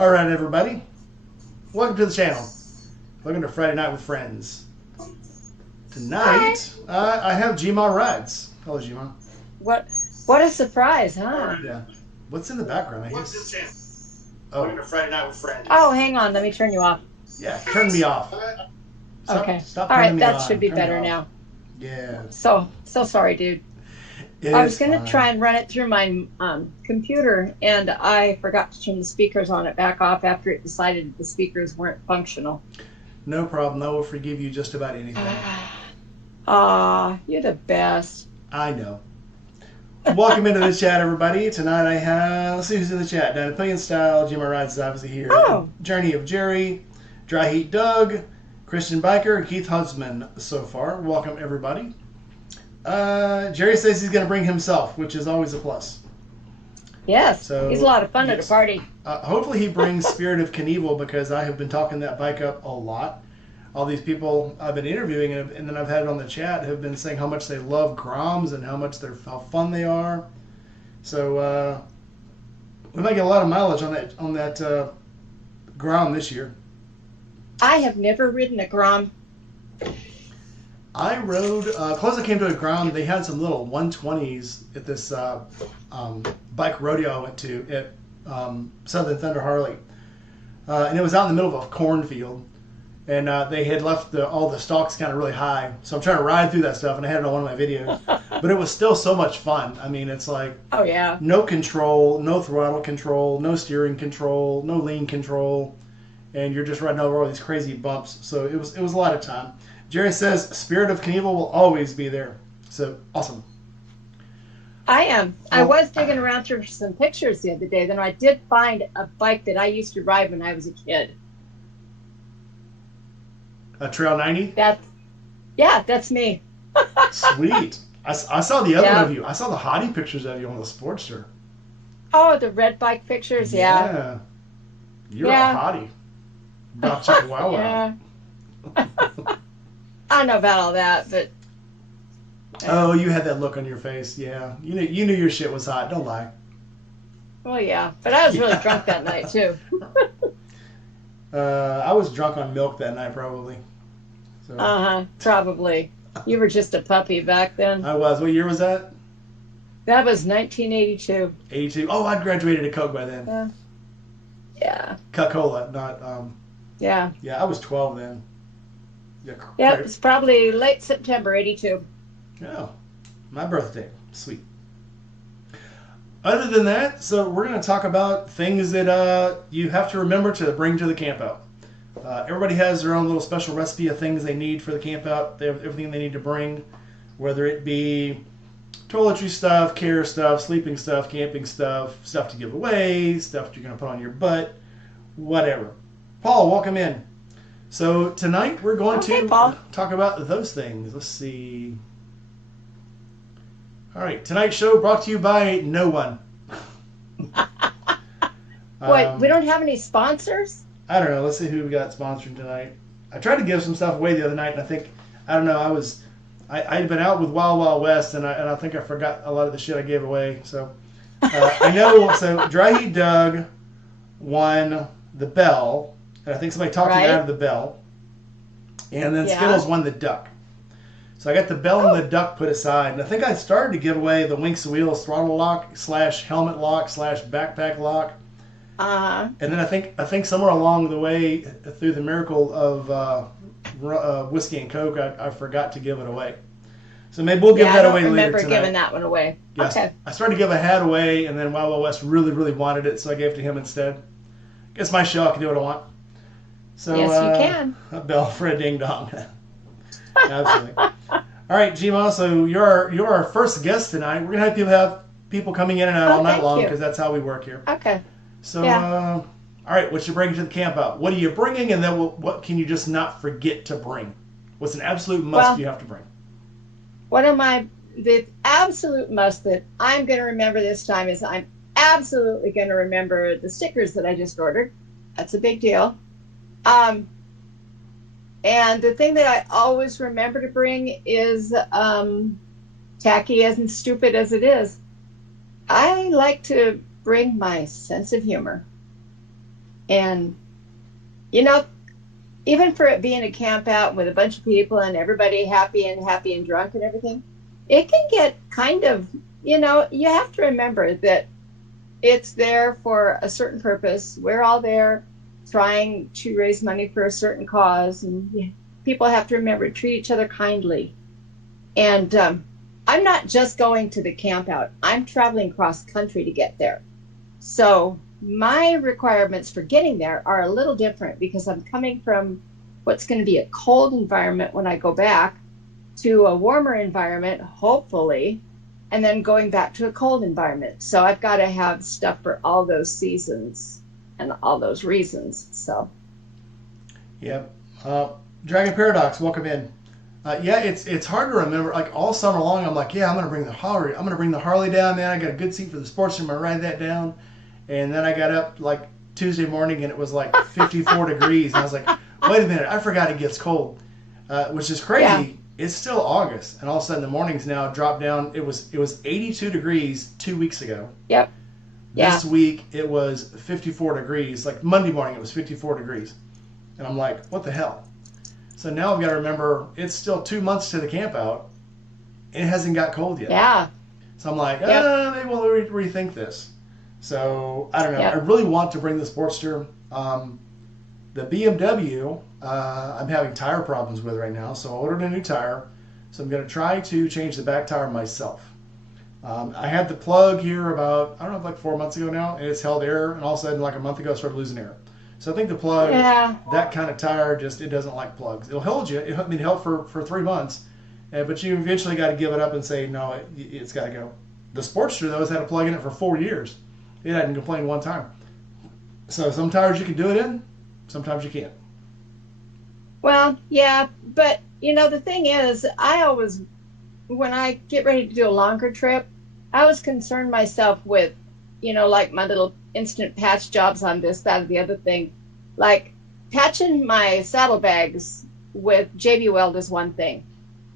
All right, everybody. Welcome to the channel. Welcome to Friday Night with Friends. Tonight, I have Gma Rides. Hello, Gma. What a surprise, huh? Yeah. What's in the background? I Welcome to hear. the channel. Oh, Welcome to Friday Night with Friends. Oh, hang on. Let me turn you off. yeah. Turn me off. Okay. Stop All turning right, me that on. should be Turn me better off. now. Yeah. So sorry, dude. I was going to fine. try and run it through my computer, and I forgot to turn the speakers on it back off after it decided the speakers weren't functional. No problem. I will forgive you just about anything. You're the best. I know. Welcome into the chat, everybody. Tonight I have, let's see who's in the chat. Down Pavilion Style, Gma Rides is obviously here. Oh. Journey of Jerry, Dry Heat Doug, Christian Biker, Keith Huntsman so far. Welcome, everybody. Jerry says he's going to bring himself, which is always a plus. Yes, So, he's a lot of fun yes. at a party. Hopefully he brings Spirit of Knievel, because I have been talking that bike up a lot. All these people I've been interviewing and then I've had it on the chat have been saying how much they love Groms and how fun they are. So we might get a lot of mileage on that Grom this year. I have never ridden a Grom. I rode, close I came to a Grom, they had some little 120s at this bike rodeo I went to at Southern Thunder Harley. And it was out in the middle of a cornfield. And they had left all the stalks kind of really high. So I'm trying to ride through that stuff, and I had it on one of my videos. But it was still so much fun. I mean, it's like Oh, yeah. no control, no throttle control, no steering control, no lean control. And you're just riding over all these crazy bumps. So it was a lot of time. Jerry says Spirit of Knievel will always be there. So awesome. I am. I was digging around through some pictures the other day. Then I did find a bike that I used to ride when I was a kid. A Trail 90? That's me. Sweet. I saw the other Yeah. one of you. I saw the hottie pictures of you on the Sportster. Oh, the red bike pictures, yeah. You're Yeah. a hottie. About Chicka Wow Wow. Yeah. I don't know about all that, but Oh, you had that look on your face. Yeah. You knew your shit was hot. Don't lie. well, yeah. But I was really drunk that night too. I was drunk on milk that night, probably. So Probably. You were just a puppy back then. I was. What year was that? That was 1982. 82. Oh, I'd graduated to Coke by then. Yeah. Coca-Cola, not. Yeah. Yeah, I was 12 then. Yeah, it was probably late September 82. Oh, my birthday. Sweet. Other than that, so we're going to talk about things that you have to remember to bring to the campout. Everybody has their own little special recipe of things they need for the campout. They have everything they need to bring, whether it be toiletry stuff, care stuff, sleeping stuff, camping stuff, stuff to give away, stuff you're going to put on your butt, whatever. Paul, welcome in. So tonight we're going to talk about those things. Let's see. All right, tonight's show brought to you by no one. Wait, we don't have any sponsors? I don't know. Let's see who we got sponsoring tonight. I tried to give some stuff away the other night, and I don't know. I'd been out with Wild Wild West, and I think I forgot a lot of the shit I gave away. So I know. So Dry Heat Doug won the bell, and I think somebody talked him out of the bell, and then Skittles won the duck. So I got the bell and the duck put aside, and I think I started to give away the Winx Wheels throttle lock / helmet lock / backpack lock. And then I think somewhere along the way, through the miracle of whiskey and Coke, I forgot to give it away. So maybe we'll give that away later tonight. I don't remember giving that one away. Yes. Okay. I started to give a hat away, and then Wild Wild West really, really wanted it, so I gave it to him instead. Guess my show, I can do what I want. So, yes, you can. A bell for a ding dong. Absolutely. All right, Gma, so you're our first guest tonight. We're going to have people coming in and out all night long, because that's how we work here. Okay. So, all right, what you bringing to the camp out? What are you bringing, and then what can you just not forget to bring? What's an absolute must you have to bring? The absolute must that I'm going to remember this time is I'm absolutely going to remember the stickers that I just ordered. That's a big deal. And the thing that I always remember to bring is, tacky as and stupid as it is, I like to bring my sense of humor. And, you know, even for it being a camp out with a bunch of people and everybody happy and drunk and everything, it can get kind of, you have to remember that it's there for a certain purpose. We're all there trying to raise money for a certain cause, and people have to remember to treat each other kindly. And I'm not just going to the camp out. I'm traveling cross country to get there. So my requirements for getting there are a little different because I'm coming from what's going to be a cold environment when I go back to a warmer environment, hopefully, and then going back to a cold environment. So I've got to have stuff for all those seasons and all those reasons. So, yep. Dragon Paradox, welcome in. Yeah, it's hard to remember. Like all summer long, I'm like, yeah, I'm gonna bring the Harley. I'm gonna bring the Harley down. Man, I got a good seat for the sports. I'm gonna ride that down. And then I got up like Tuesday morning and it was like 54 degrees. And I was like, wait a minute, I forgot it gets cold, which is crazy. Yeah. It's still August, and all of a sudden the mornings now drop down. It was 82 degrees 2 weeks ago. Yep. This week it was 54 degrees. Like Monday morning it was 54 degrees, and I'm like, what the hell? So now I've got to remember it's still 2 months to the camp out. It hasn't got cold yet. Yeah. So I'm like, maybe we'll rethink this. So I don't know. I really want to bring the Sportster. The BMW, I'm having tire problems with right now, so I ordered a new tire. So I'm going to try to change the back tire myself. I had the plug here about, I don't know, like 4 months ago now, and it's held air, and all of a sudden, like a month ago, it started losing air. So I think the plug, that kind of tire, it doesn't like plugs. It'll hold you. It held for 3 months, but you eventually got to give it up and say, no, it's got to go. The Sportster, though, has had a plug in it for 4 years. It hadn't complained one time. So some tires you can do it in, sometimes you can't. Well, yeah, but the thing is, I always, when I get ready to do a longer trip, I always concern myself with, like my little instant patch jobs on this, that, or the other thing. Like patching my saddlebags with JB Weld is one thing.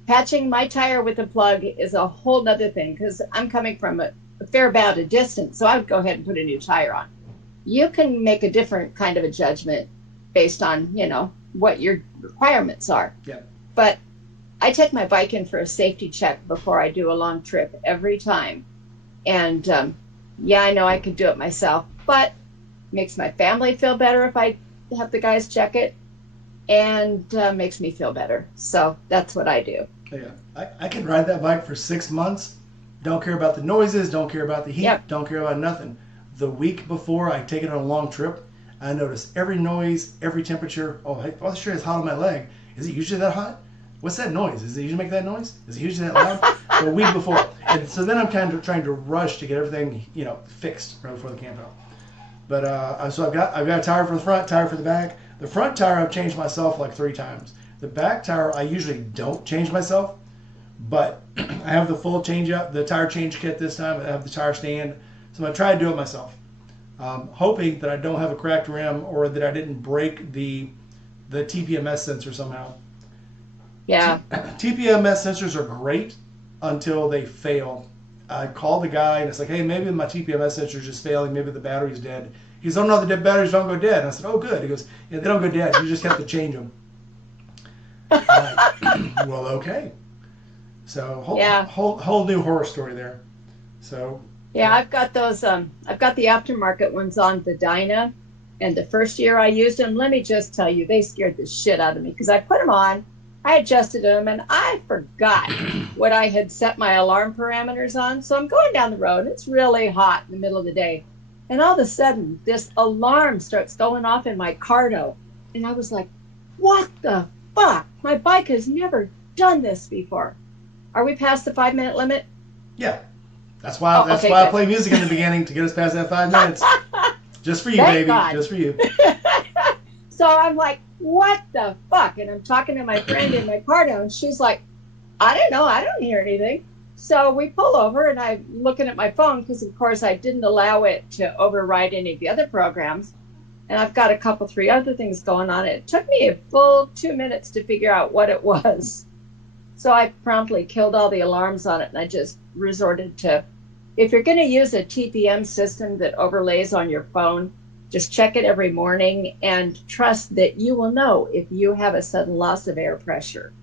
Patching my tire with a plug is a whole nother thing because I'm coming from a fair amount of distance, so I would go ahead and put a new tire on. You can make a different kind of a judgment based on, what your requirements are. Yeah. But I take my bike in for a safety check before I do a long trip every time. And I know I could do it myself, but it makes my family feel better if I have the guys check it, and makes me feel better. So that's what I do. Yeah. I can ride that bike for 6 months. Don't care about the noises, don't care about the heat, don't care about nothing. The week before I take it on a long trip, I notice every noise, every temperature. Oh, hey, sure it's hot on my leg. Is it usually that hot? What's that noise? Does it usually make that noise? Is it usually that loud? The week before. And so then I'm kind of trying to rush to get everything, fixed right before the camp out. But so I've got a tire for the front, tire for the back. The front tire I've changed myself like 3 times. The back tire I usually don't change myself, but I have the full change up, the tire change kit this time. I have the tire stand. So I'm going to try to do it myself. Hoping that I don't have a cracked rim or that I didn't break the TPMS sensor somehow. Yeah. TPMS sensors are great until they fail. I called the guy and it's like, hey, maybe my TPMS sensor is just failing. Maybe the battery's dead. He goes, oh no, the batteries don't go dead. And I said, oh good. He goes, yeah, they don't go dead. You just have to change them. Well, okay. So whole new horror story there. So. Yeah, I've got those. I've got the aftermarket ones on the Dyna, and the first year I used them, let me just tell you, they scared the shit out of me because I put them on, I adjusted them, and I forgot what I had set my alarm parameters on. So I'm going down the road. It's really hot in the middle of the day, and all of a sudden, this alarm starts going off in my cardo, and I was like, "What the fuck? My bike has never done this before." Are we past the 5-minute limit? Yeah. That's why I play music in the beginning to get us past that 5 minutes. Just for you, Thank baby. God. Just for you. So I'm like, what the fuck? And I'm talking to my friend in my car now, and she's like, I don't know. I don't hear anything. So we pull over, and I'm looking at my phone because, of course, I didn't allow it to override any of the other programs. And I've got 3 other things going on. It took me a full 2 minutes to figure out what it was. So I promptly killed all the alarms on it, and I just resorted to, if you're going to use a TPM system that overlays on your phone, Just check it every morning and trust that you will know if you have a sudden loss of air pressure.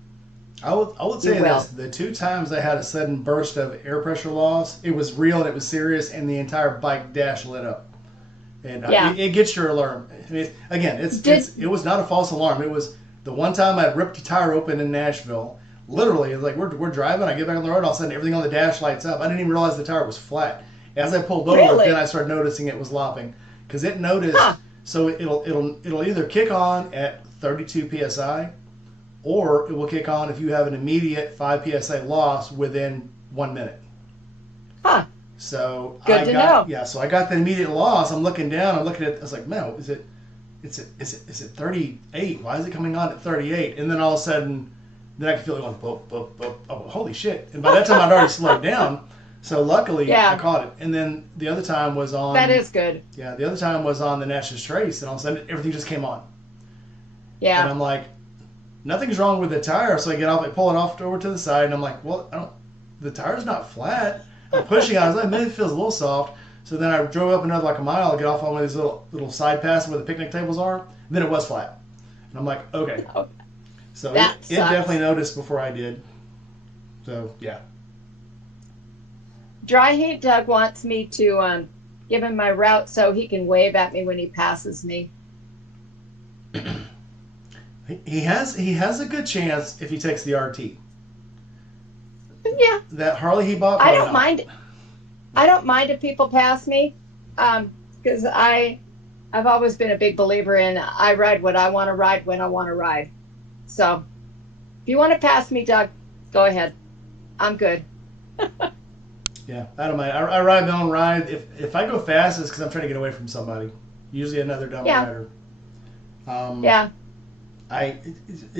I would You say this: will. the two times I had a sudden burst of air pressure loss, it was real and it was serious, and the entire bike dash lit up. And Yeah. it gets your alarm. I mean, again, Did it was not a false alarm. It was the one time I ripped a tire open in Nashville. Literally, it's like we're driving. I get back on the road. All of a sudden, everything on the dash lights up. I didn't even realize the tire was flat. As I pulled over, then I really? started noticing it was lopping because it noticed. Huh. So it'll either kick on at 32 psi, or it will kick on if you have an immediate 5 psi loss within 1 minute. Huh. So Good to know. so I got the immediate loss. I'm looking down. I'm looking at. I was like, man, is it 38? Why is it coming on at 38? And then all of a sudden, then I could feel it going boop boop boop. Oh, holy shit! And by that time, I'd already slowed down. So luckily, I Yeah. caught it. And then the other time was That on. is good. Yeah, the other time was on the Natchez Trace, and all of a sudden, everything just came on. And Yeah. I'm like, nothing's wrong with the tire. So I get off, I pull it off over to the side, and I'm like, well, the tire's not flat. I'm pushing on it. I was like, maybe it feels a little soft. So then I drove up another like a mile, get off on one of these little side passes where the picnic tables are. And then it was flat. And I'm like, okay. Oh, So that it sucks. definitely noticed before I did. So yeah. Dry Heat Doug wants me to give him my route so he can wave at me when he passes me. He has a good chance if he takes the RT. Yeah. That Harley he bought. I Probably don't not. mind. I don't mind if people pass me, because I've always been a big believer in I ride what I want to ride when I want to ride. So if you want to pass me, Doug, go ahead. I'm good. Yeah, I don't mind. I ride my own ride. If I go fast, it's because I'm trying to get away from somebody. Usually another double Yeah. rider. Um, Yeah.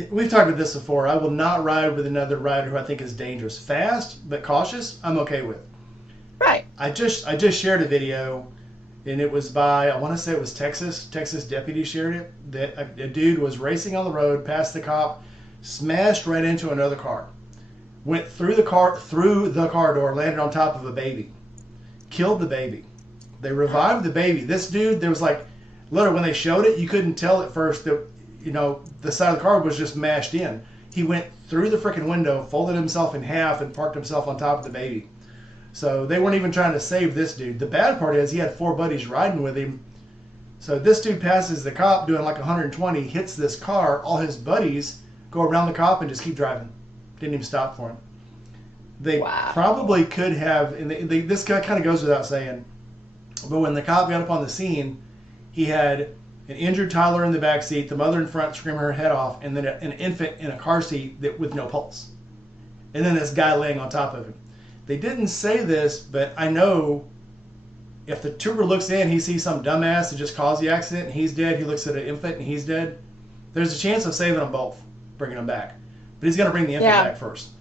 We've talked about this before. I will not ride with another rider who I think is dangerous. Fast but cautious, I'm okay with. Right. I just shared a video, and it was by, I want to say it was Texas deputy shared it, that a dude was racing on the road past the cop, smashed right into another car, went through the car door, landed on top of a baby, killed the baby. They revived the baby. This dude, there was like, literally when they showed it, you couldn't tell at first that the side of the car was just mashed in. He went through the freaking window, folded himself in half, and parked himself on top of the baby. So they weren't even trying to save this dude. The bad part is he had 4 buddies riding with him. So this dude passes the cop doing like 120, hits this car. All his buddies go around the cop and just keep driving. Didn't even stop for him. They Wow. probably could have, and this guy kind of goes without saying, but when the cop got up on the scene, he had an injured toddler in the back seat, the mother in front screaming her head off, and then an infant in a car seat with no pulse. And then this guy laying on top of him. They didn't say this, but I know if the trooper looks in, he sees some dumbass that just caused the accident and he's dead, he looks at an infant and he's dead, there's a chance of saving them both, bringing them back. But he's going to bring the infant Yeah. back first.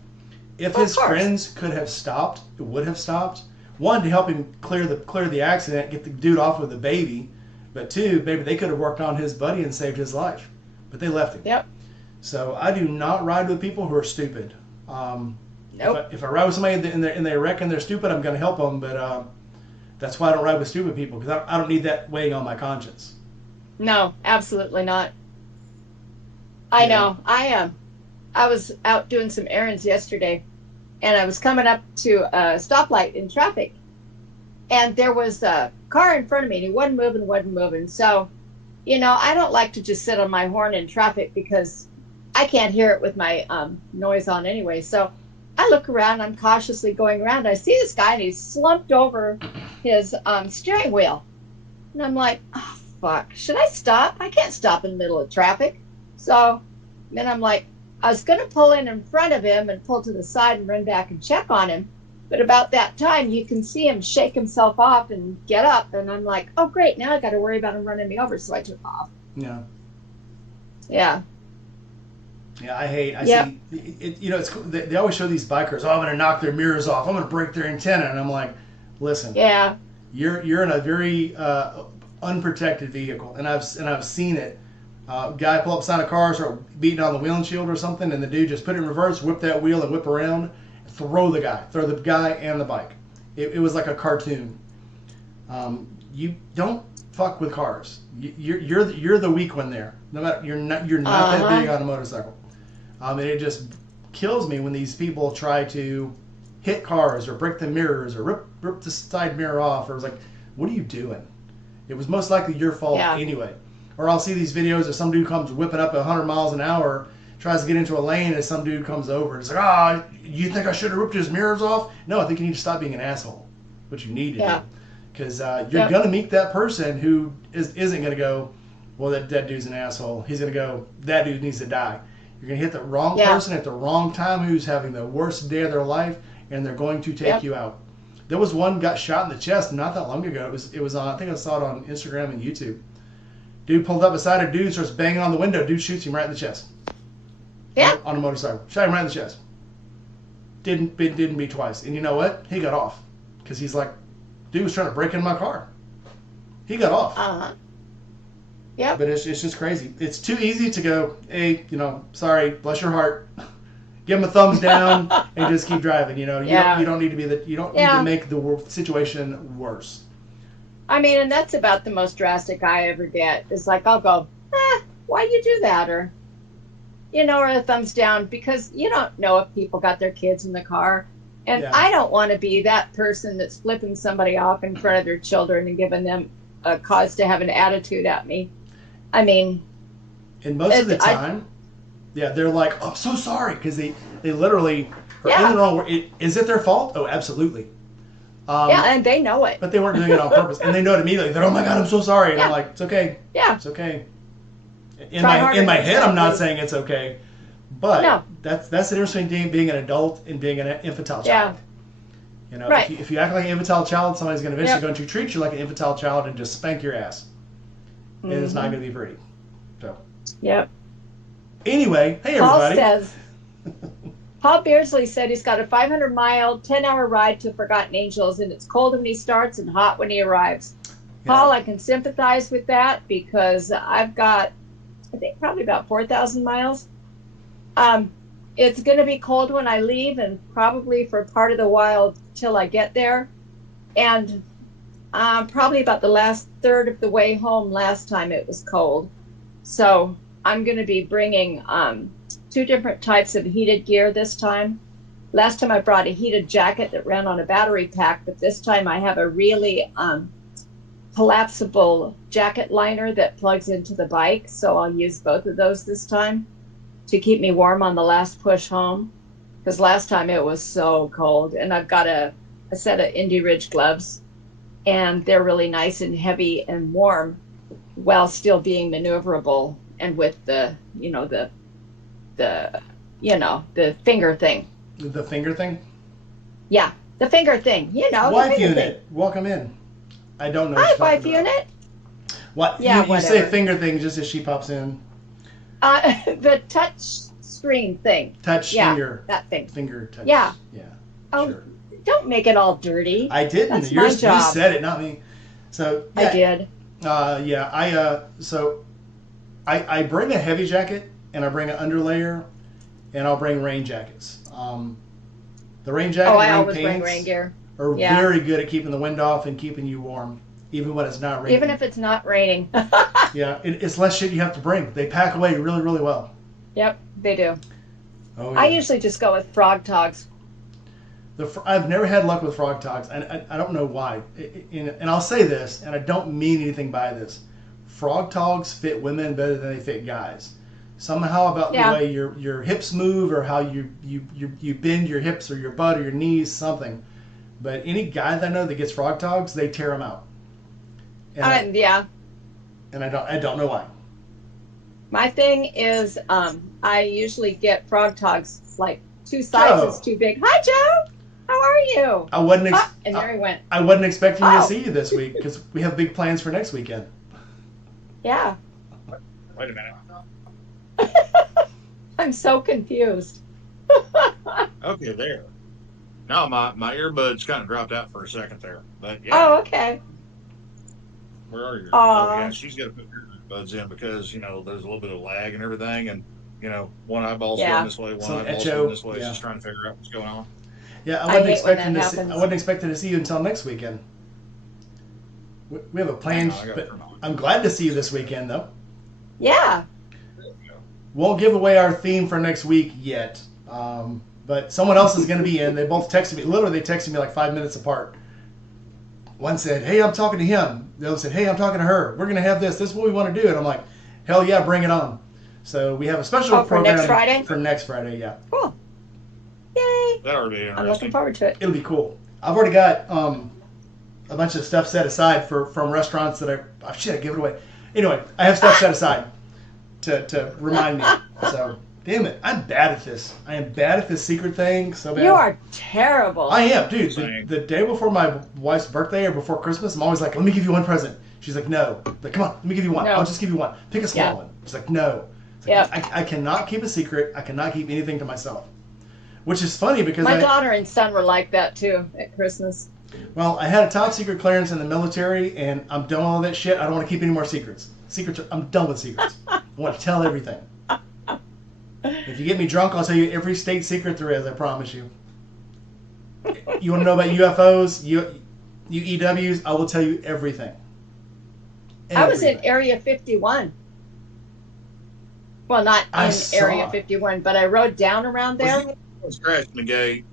If Of his course. friends could have stopped, it would have stopped. One, to help him clear the accident, get the dude off with the baby. But two, maybe they could have worked on his buddy and saved his life. But they left him. Yep. So I do not ride with people who are stupid. Nope. If I ride with somebody and they reckon they're stupid, I'm going to help them. But that's why I don't ride with stupid people, because I don't need that weighing on my conscience. No, absolutely not. I know. I was out doing some errands yesterday, and I was coming up to a stoplight in traffic, and there was a car in front of me, and he wasn't moving. So, I don't like to just sit on my horn in traffic because I can't hear it with my noise on anyway. So I look around, I'm cautiously going around. I see this guy, and he's slumped over his steering wheel. And I'm like, oh, fuck, should I stop? I can't stop in the middle of traffic. So then I'm like, I was going to pull in front of him and pull to the side and run back and check on him. But about that time, you can see him shake himself off and get up. And I'm like, oh, great, now I got to worry about him running me over. So I took off. Yeah. Yeah. Yeah, I Yep. see, it's cool. They always show these bikers, oh, I'm going to knock their mirrors off. I'm going to break their antenna. And I'm like, listen, Yeah. you're in a very unprotected vehicle. And I've seen it. Guy pull up beside a car, start beating on the windshield or something, and the dude just put it in reverse, whip that wheel and whip around, throw the guy and the bike. It was like a cartoon. you don't fuck with cars. You're the weak one there. No matter you're not that big on a motorcycle. And it just kills me when these people try to hit cars or break the mirrors or rip the side mirror off. Or it's like, what are you doing? It was most likely your fault anyway. Or I'll see these videos of some dude comes whipping up 100 miles an hour, tries to get into a lane, and some dude comes over. It's like, you think I should have ripped his mirrors off? No, I think you need to stop being an asshole. What you need to do. Because you're going to meet that person who isn't going to go, well, that dude's an asshole. He's going to go, that dude needs to die. You're going to hit the wrong person at the wrong time who's having the worst day of their life, and they're going to take you out. There was one got shot in the chest not that long ago. It was on, I think I saw it on Instagram and YouTube. Dude pulled up beside a dude, starts banging on the window. Dude shoots him right in the chest. Yeah. On a motorcycle. Shot him right in the chest. Didn't beat twice. And you know what? He got off. Because he's like, dude was trying to break into my car. He got off. Yeah. But it's just crazy. It's too easy to go, hey, sorry, bless your heart. Give him a thumbs down and just keep driving. You don't need to be you don't need to make the situation worse. I mean, and that's about the most drastic I ever get. It's like, I'll go, why'd you do that? Or a thumbs down, because you don't know if people got their kids in the car. And I don't want to be that person that's flipping somebody off in front of their children and giving them a cause to have an attitude at me. I mean, and most of the time, they're like, oh, I'm so sorry, because they literally are in the wrong. Is it their fault? Oh, absolutely. And they know it. But they weren't doing it on purpose, and they know it immediately. They're, oh my God, I'm so sorry. And I'm like, it's okay. Yeah. It's okay. In my head, I'm not saying it's okay, but that's the difference between being an adult and being an infantile child. If you act like an infantile child, somebody's going to eventually going to treat you like an infantile child and just spank your ass. And it's not going to be pretty. So. Yep. Anyway, hey everybody. Paul Beardsley said he's got a 500-mile, 10-hour ride to Forgotten Angels, and it's cold when he starts and hot when he arrives. Yeah. Paul, I can sympathize with that, because I've got, I think, probably about 4,000 miles. It's going to be cold when I leave, and probably for part of the while till I get there. And probably about the last third of the way home last time it was cold. So I'm going to be bringing 2 different types of heated gear this time. Last time I brought a heated jacket that ran on a battery pack, but this time I have a really collapsible jacket liner that plugs into the bike. So I'll use both of those this time to keep me warm on the last push home, because last time it was so cold. And I've got a set of Indy Ridge gloves, and they're really nice and heavy and warm while still being maneuverable, and with the finger thing. The finger thing? Yeah, the finger thing. Wife unit. Welcome in. I don't know. Hi, wife unit. What? Yeah, you say finger thing just as she pops in. The touch screen thing. Finger. That thing. Finger touch. Yeah. Yeah. Oh, sure. Don't make it all dirty. I didn't. That's my job. You said it, not me. So yeah, I did. I bring a heavy jacket, and I bring an underlayer, and I'll bring rain jackets. The rain jacket I and always rain bring pants rain gear. are very good at keeping the wind off and keeping you warm, even when it's not raining. Even if it's not raining. Yeah, it's less shit you have to bring. They pack away really, really well. Yep, they do. Oh, yeah. I usually just go with frog togs. I've never had luck with frog togs, and I don't know why. And I'll say this, and I don't mean anything by this. Frog togs fit women better than they fit guys. Somehow about the way your hips move, or how you bend your hips or your butt or your knees, something. But any guy that I know that gets frog togs, they tear them out. And And I don't know why. My thing is, I usually get frog togs like 2 sizes too big. Hi, Joe. How are you? I wasn't. And there he went. I wasn't expecting to see you this week, because we have big plans for next weekend. Yeah. Wait a minute. I'm so confused. Okay, there. No, my earbuds kind of dropped out for a second there, but yeah. Oh, okay. Where are you? Oh, yeah, she's got to put her earbuds in, because there's a little bit of lag and everything, and one eyeball's going this way, one eyeball's going this way. She's trying to figure out what's going on. Yeah, I wasn't expecting to see you until next weekend. We have a plan, but I'm glad to see you this weekend, though. Yeah. Won't give away our theme for next week yet, but someone else is going to be in. They both texted me. Literally, they texted me like 5 minutes apart. One said, "Hey, I'm talking to him." The other said, "Hey, I'm talking to her. We're going to have this. This is what we want to do." And I'm like, "Hell yeah, bring it on." So we have a special program next Friday? For next Friday, yeah. Cool. Yay. That'll be interesting. I'm looking forward to it. It'll be cool. I've already got a bunch of stuff set aside from restaurants that I give it away. Anyway, I have stuff set aside to remind me. So, damn it, I'm bad at this. I am bad at this secret thing. So bad. You are terrible. I am, dude. The day before my wife's birthday or before Christmas, I'm always like, "Let me give you one present." She's like, "No." I'm like, "Come on, let me give you one. No. I'll just give you one. Pick a small one." She's like, "No." Like, I cannot keep a secret. I cannot keep anything to myself. Which is funny because my daughter and son were like that too at Christmas. Well, I had a top secret clearance in the military, and I'm done with all that shit. I don't want to keep any more secrets. I'm done with secrets. I want to tell everything. If you get me drunk, I'll tell you every state secret there is. I promise you. You want to know about UFOs, UEWs? I will tell you everything. I was in Area 51. Well, not in Area 51, but I rode down around there. Was crashing the gate.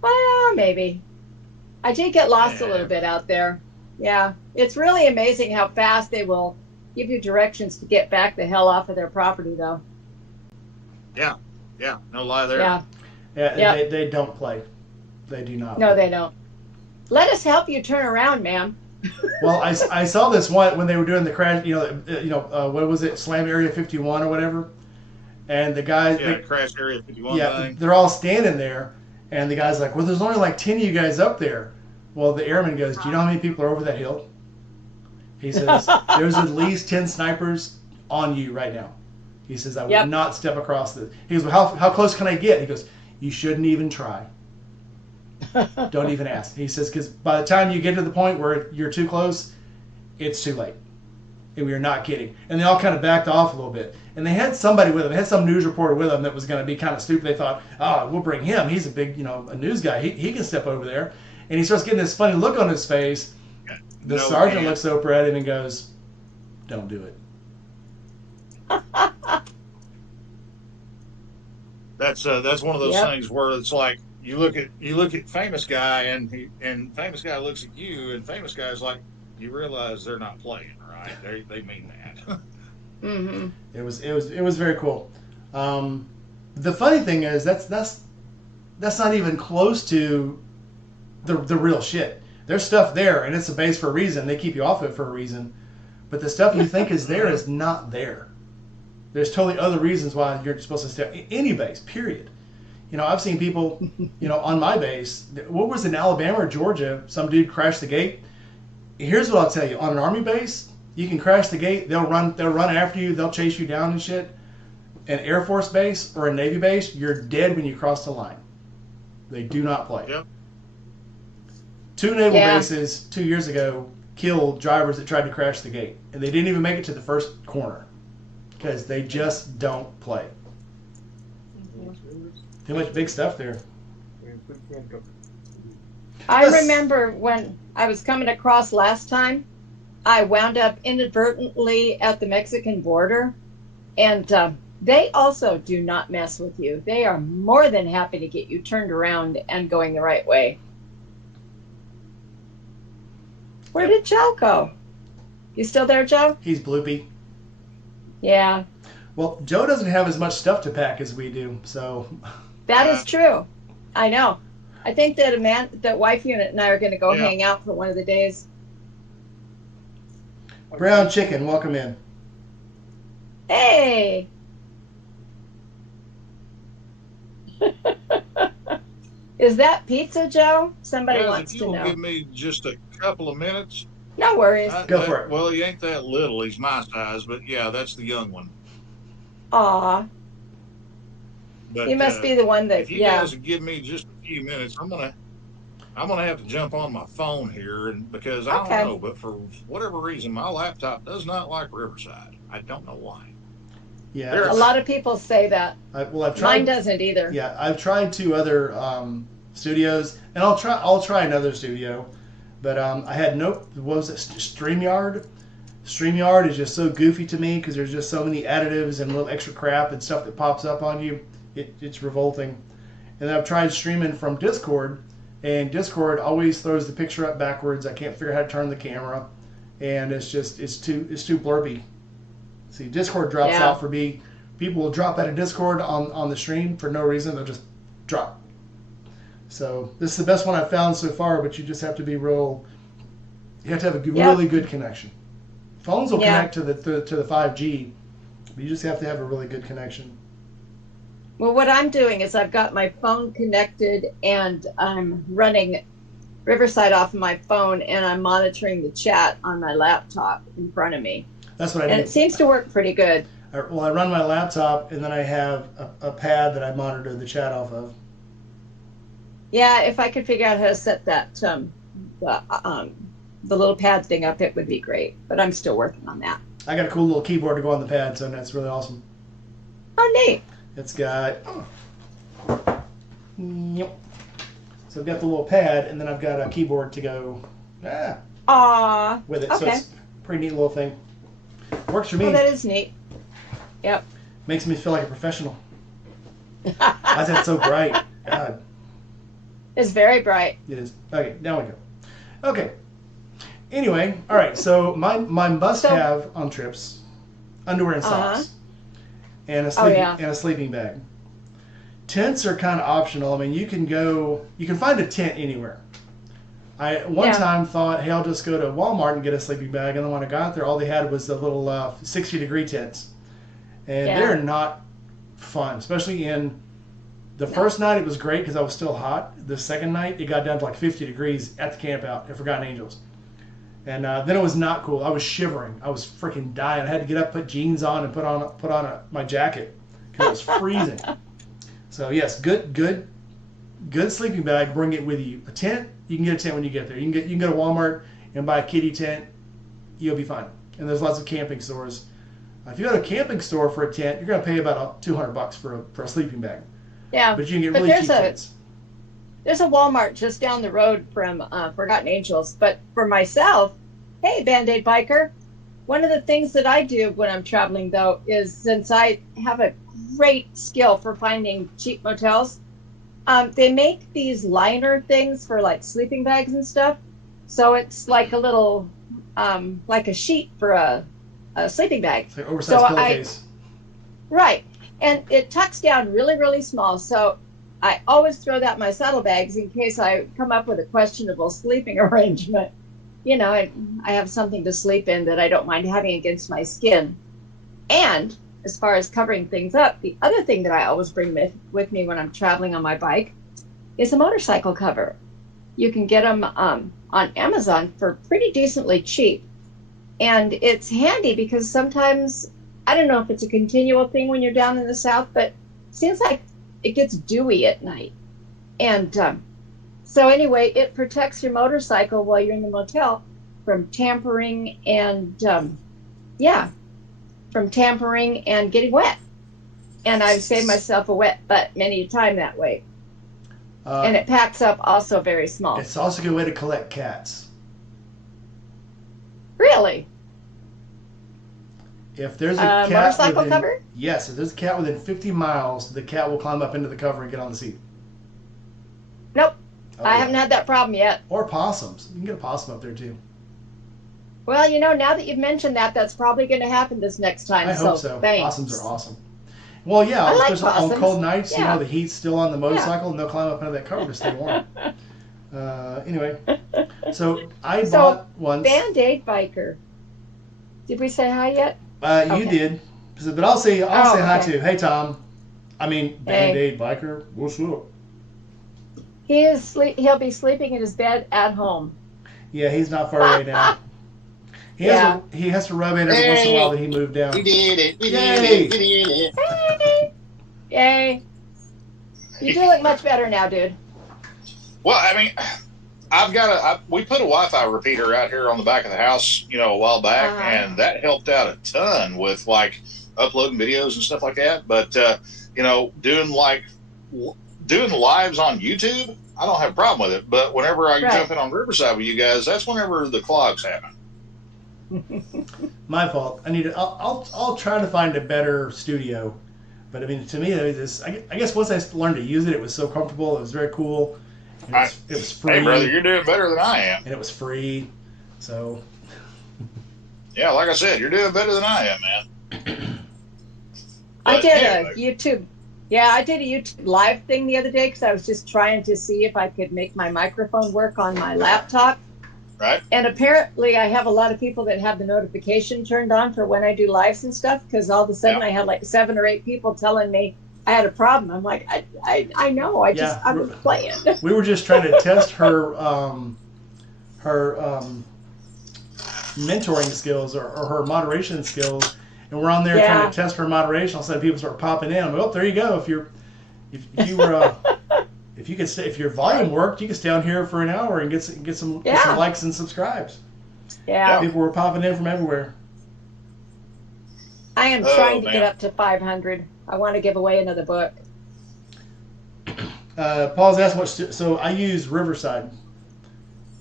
Well, maybe. I did get lost a little bit out there. Yeah. It's really amazing how fast they will give you directions to get back the hell off of their property, though. Yeah. Yeah. No lie there. Yeah. Yeah. They don't play. They do not. No, they don't. Let us help you turn around, ma'am. Well, I saw this one when they were doing the crash. What was it? Slam Area 51 or whatever. And the guys. Yeah, crash Area 51 thing. They're all standing there, and the guy's like, "Well, there's only like 10 of you guys up there." Well, the airman goes, "Do you know how many people are over that hill?" He says, "There's at least 10 snipers on you right now." He says, "I would not step across the." He goes, "Well, how close can I get?" He goes, "You shouldn't even try. Don't even ask." He says, "Because by the time you get to the point where you're too close, it's too late." And we are not kidding. And they all kind of backed off a little bit. And they had somebody with them. They had some news reporter with them that was going to be kind of stupid. They thought, "Oh, we'll bring him. He's a big, a news guy. He can step over there." And he starts getting this funny look on his face. The sergeant looks over at him and goes, "Don't do it." That's one of those things where it's like you look at famous guy and famous guy looks at you and famous guy's like, you realize they're not playing, right? They mean that. Mm-hmm. It was very cool. The funny thing is that's not even close to the real shit. There's stuff there, and it's a base for a reason. They keep you off it for a reason. But the stuff you think is there is not there. There's totally other reasons why you're supposed to stay any base, period. I've seen people, on my base. What was it, in Alabama or Georgia? Some dude crashed the gate. Here's what I'll tell you. On an Army base, you can crash the gate. They'll run after you. They'll chase you down and shit. An Air Force base or a Navy base, you're dead when you cross the line. They do not play. Yep. 2 naval bases 2 years ago killed drivers that tried to crash the gate, and they didn't even make it to the first corner because they just don't play. Too much big stuff there. I remember when I was coming across last time, I wound up inadvertently at the Mexican border, and they also do not mess with you. They are more than happy to get you turned around and going the right way. Where did Joe go? You still there, Joe? He's bloopy. Yeah. Well, Joe doesn't have as much stuff to pack as we do, so. That is true. I know. I think that wife unit and I are going to go hang out for one of the days. Brown Chicken, welcome in. Hey. Is that pizza, Joe? Somebody wants to know. If you'll give me just a couple of minutes. No worries. Go for it. Well, he ain't that little. He's my size, but yeah, that's the young one. Aw. But, he must be the one that. If you guys would give me just a few minutes, I'm gonna have to jump on my phone here, and because I don't know, but for whatever reason, my laptop does not like Riverside. I don't know why. Yeah, a lot of people say that. I've tried. Mine doesn't either. Yeah, I've tried 2 other studios, and I'll try another studio, But I had what was it, StreamYard? StreamYard is just so goofy to me because there's just so many additives and little extra crap and stuff that pops up on you. It's revolting. And then I've tried streaming from Discord, and Discord always throws the picture up backwards. I can't figure out how to turn the camera, and it's too blurby. See, Discord drops out for me. People will drop out of Discord on the stream for no reason. They'll just drop. So this is the best one I've found so far, but you just have to be you have to have a really good connection. Phones will connect to the 5G, but you just have to have a really good connection. Well, what I'm doing is I've got my phone connected and I'm running Riverside off of my phone and I'm monitoring the chat on my laptop in front of me. That's what I do. And it seems to work pretty good. I run my laptop and then I have a pad that I monitor the chat off of. Yeah, if I could figure out how to set that the little pad thing up, it would be great. But I'm still working on that. I got a cool little keyboard to go on the pad, so that's really awesome. Oh, neat. It's got... Yep. So I've got the little pad, and then I've got a keyboard to go with it. Okay. So it's a pretty neat little thing. Works for me. Oh, that is neat. Yep. Makes me feel like a professional. Why is that so bright? God. It's very bright. It is. Okay, now we go. Okay. Anyway, all right. So my must-have on trips: underwear and socks, and a sleeping bag. Tents are kind of optional. I mean, you can find a tent anywhere. I one time thought, hey, I'll just go to Walmart and get a sleeping bag, and then when I got there, all they had was the little 60-degree tents, and they're not fun, especially in. The first night it was great because I was still hot. The second night it got down to like 50 degrees at the camp out at Forgotten Angels. And then it was not cool. I was shivering. I was freaking dying. I had to get up, put jeans on, and put on my jacket because it was freezing. So yes, good sleeping bag. Bring it with you. A tent, you can get a tent when you get there. You can go to Walmart and buy a kiddie tent. You'll be fine. And there's lots of camping stores. If you go to a camping store for a tent, you're going to pay about $200 for a sleeping bag. Yeah, but you can get really cheap tents. There's a Walmart just down the road from Forgotten Angels. But for myself, hey, Band-Aid biker, one of the things that I do when I'm traveling, though, is since I have a great skill for finding cheap motels, they make these liner things for like sleeping bags and stuff. So it's like a little, like a sheet for a sleeping bag. It's like an oversized pillowcase. Right. And it tucks down really, really small. So I always throw that in my saddlebags in case I come up with a questionable sleeping arrangement. You know, I have something to sleep in that I don't mind having against my skin. And as far as covering things up, the other thing that I always bring with me when I'm traveling on my bike is a motorcycle cover. You can get them on Amazon for pretty decently cheap. And it's handy because sometimes... I don't know if it's a continual thing when you're down in the South, but it seems like it gets dewy at night. And so anyway, it protects your motorcycle while you're in the motel from tampering and, from tampering and getting wet. And I've saved myself a wet butt many a time that way. And it packs up also very small. It's also a good way to collect cats. Really? If there's a cat motorcycle cover? Yes, if there's a cat within 50 miles, the cat will climb up into the cover and get on the seat. Nope. I haven't had that problem yet. Or possums. You can get a possum up there too. Well, you know, now that you've mentioned that, that's probably going to happen this next time. I hope so. Thanks. Possums are awesome. Well, yeah, I like on cold nights, you know, the heat's still on the motorcycle, and they'll climb up into that cover to stay warm. Anyway, so I bought one. Band-Aid biker. Did we say hi yet? You did, but I'll say hi too. Hey, Tom. I mean, Band-Aid biker. What's up? He'll be sleeping in his bed at home. Yeah, he's not far away now. He has to rub it every once in a while that he moved down. We did it. We Yay. did it. We did it. Hey! Yay! You do look much better now, dude. Well, I mean, we put a Wi-Fi repeater out here on the back of the house, you know, a while back, and that helped out a ton with like uploading videos and stuff like that. But you know, doing like doing lives on YouTube, I don't have a problem with it. But whenever I Right. jump in on Riverside with you guys, that's whenever the clogs happen. My fault. I'll try to find a better studio, but I mean, to me, I guess once I learned to use it, it was so comfortable. It was very cool. And it was free. Hey, brother, you're doing better than I am. And it was free, so. Yeah, like I said, you're doing better than I am, man. I did anyway. a YouTube. Yeah, I did a YouTube live thing the other day because I was just trying to see if I could make my microphone work on my laptop. Right. And apparently I have a lot of people that have the notification turned on for when I do lives and stuff, because all of a sudden I had like 7 or 8 people telling me I had a problem. I'm like, I know, I was playing. We were just trying to test her mentoring skills or her moderation skills, and we're on there trying to test her moderation. All of a sudden people start popping in. I'm like, oh, there you go. If your volume worked, you could stay on here for an hour and get some likes and subscribes. Yeah. People were popping in from everywhere. I am trying to get up to 500. I want to give away another book. Paul's asked so I use Riverside,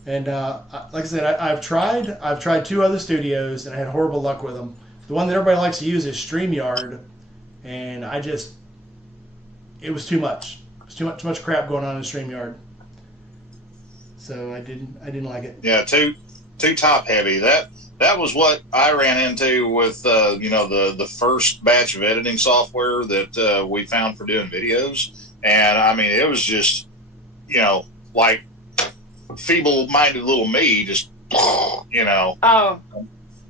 and like I said, I've tried 2 other studios and I had horrible luck with them. The one that everybody likes to use is StreamYard, and it was too much. Too much crap going on in StreamYard, so I didn't like it. Yeah, too top heavy. That was what I ran into with the first batch of editing software that we found for doing videos, and I mean it was just like feeble-minded little me, just Oh.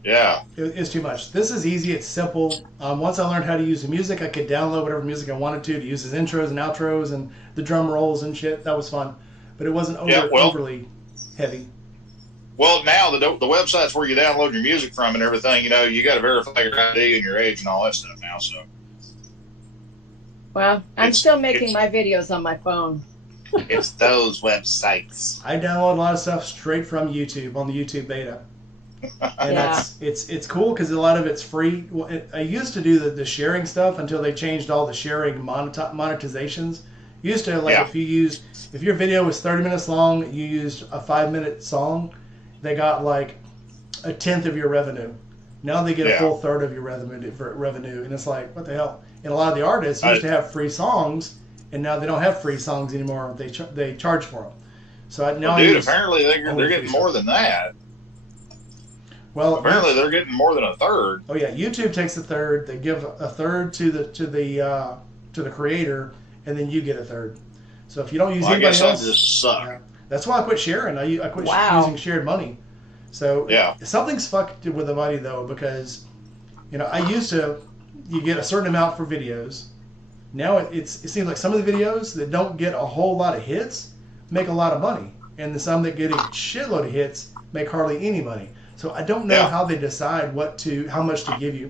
Yeah. It's too much. This is easy. It's simple. Once I learned how to use the music, I could download whatever music I wanted to use as intros and outros and the drum rolls and shit. That was fun. But it wasn't overly heavy. Well, now the websites where you download your music from and everything, you got to verify your ID and your age and all that stuff now. So. Well, I'm still making my videos on my phone. It's those websites. I download a lot of stuff straight from YouTube on the YouTube beta. And it's cool because a lot of it's free. Well, I used to do the sharing stuff until they changed all the sharing monetizations. Used to if your video was 30 minutes long, you used a 5-minute song, they got like 1/10 of your revenue. Now they get a full third of your revenue, and it's like, what the hell? And a lot of the artists used to have free songs, and now they don't have free songs anymore. They charge for them. So apparently they're getting more than that. Well, apparently they're getting more than a third. Oh yeah, YouTube takes a third. They give a third to the creator, and then you get a third. So if you don't use anybody else, I just suck. That's why I quit sharing. I quit using shared money. So something's fucked with the money though, because you get a certain amount for videos. Now it seems like some of the videos that don't get a whole lot of hits make a lot of money, and the some that get a shitload of hits make hardly any money. So I don't know how they decide how much to give you.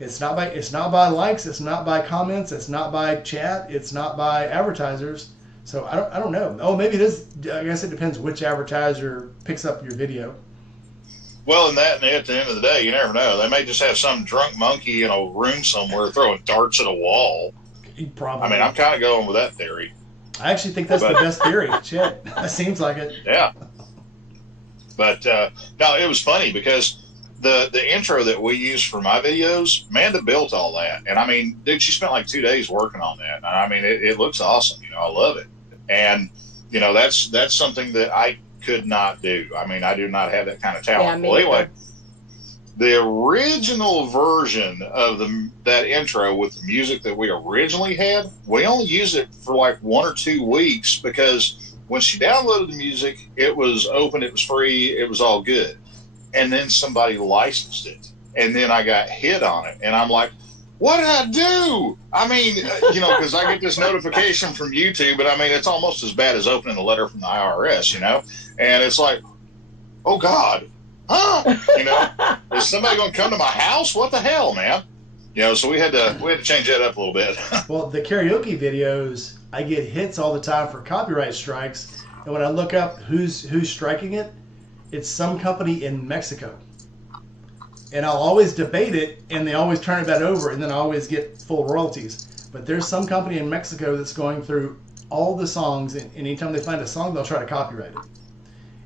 It's not by likes, it's not by comments, it's not by chat, it's not by advertisers. So I don't know. Oh, maybe it is. I guess it depends which advertiser picks up your video. Well, and at the end of the day, you never know. They may just have some drunk monkey in a room somewhere throwing darts at a wall. Probably. I mean, I'm kind of going with that theory. I actually think that's the best theory. Shit, that seems like it. Yeah. But no, it was funny because the intro that we use for my videos, Amanda built all that, and I mean, dude, she spent like 2 days working on that. And I mean, it looks awesome. I love it, and that's something that I could not do. I mean, I do not have that kind of talent. Well, anyway, the original version of that intro with the music that we originally had, we only used it for like 1 or 2 weeks because when she downloaded the music, it was open, it was free, it was all good. And then somebody licensed it. And then I got hit on it. And I'm like, what did I do? I mean, because I get this notification from YouTube, but I mean, it's almost as bad as opening a letter from the IRS, And it's like, oh, God, is somebody going to come to my house? What the hell, man? So we had to change that up a little bit. Well, the karaoke videos, I get hits all the time for copyright strikes, and when I look up who's striking it, it's some company in Mexico. And I'll always debate it, and they always turn it back over, and then I always get full royalties. But there's some company in Mexico that's going through all the songs, and anytime they find a song, they'll try to copyright it.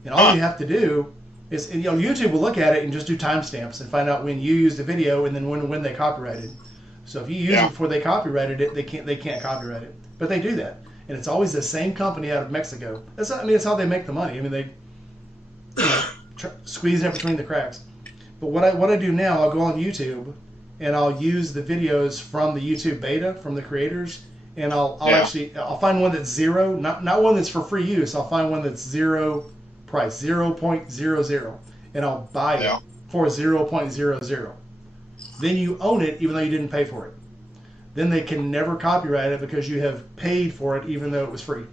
And all you have to do is, YouTube will look at it and just do timestamps and find out when you used the video and then when they copyrighted. So if you use it before they copyrighted it, they can't copyright it. But they do that, and it's always the same company out of Mexico. That's how they make the money. I mean, they squeeze it between the cracks. But what I do now, I'll go on YouTube and I'll use the videos from the YouTube beta from the creators, and I'll find one that's zero, not one that's for free use. I'll find one that's zero price, 0.00, and I'll buy it for 0.00. Then you own it even though you didn't pay for it. Then they can never copyright it because you have paid for it even though it was free.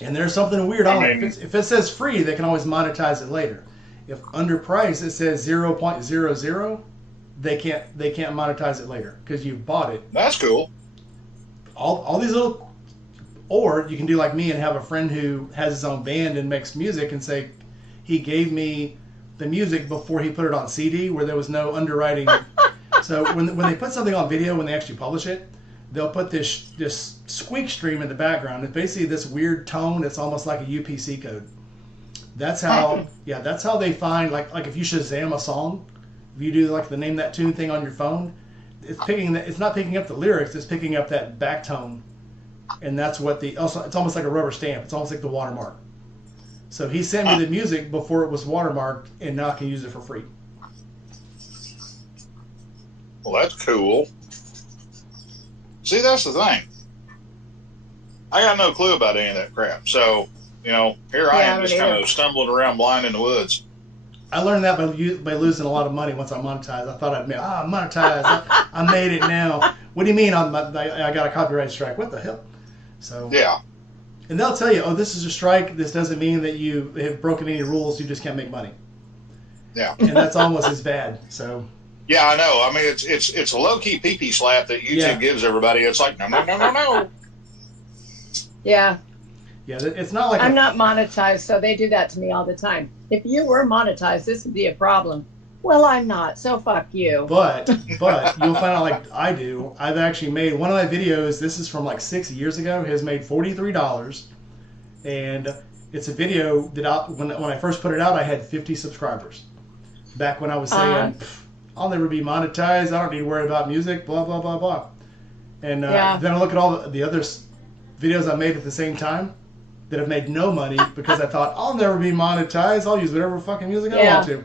And there's something weird on it. If it says free, they can always monetize it later. If under price it says 0.00, they can't monetize it later because you've bought it. That's cool. All these little, or you can do like me and have a friend who has his own band and makes music and say he gave me the music before he put it on CD where there was no underwriting. So when they put something on video, when they actually publish it, they'll put this squeak stream in the background. It's basically this weird tone. It's almost like a UPC code. That's how they find like if you Shazam a song, if you do like the name that tune thing on your phone, it's not picking up the lyrics, it's picking up that back tone, and that's what it's almost like a rubber stamp. It's almost like the watermark. So he sent me the music before it was watermarked, and now I can use it for free. Well, that's cool. See, that's the thing. I got no clue about any of that crap. So, here I am just kind of stumbling around blind in the woods. I learned that by losing a lot of money once I monetized. I thought I'm monetized. I made it now. What do you mean I got a copyright strike? What the hell? So yeah. And they'll tell you, oh, this is a strike. This doesn't mean that you have broken any rules. You just can't make money. Yeah. And that's almost as bad. So. Yeah, I know. I mean, it's a low-key pee-pee slap that YouTube gives everybody. It's like, no. Yeah. Yeah, it's not like... I'm not monetized, so they do that to me all the time. If you were monetized, this would be a problem. Well, I'm not, so fuck you. But you'll find out like I do. I've actually made one of my videos, this is from like 6 years ago, has made $43. And it's a video that when I first put it out, I had 50 subscribers. Back when I was saying... I'll never be monetized. I don't need to worry about music, blah, blah, blah, blah. And then I look at all the other videos I made at the same time that have made no money because I thought, I'll never be monetized. I'll use whatever fucking music I want to.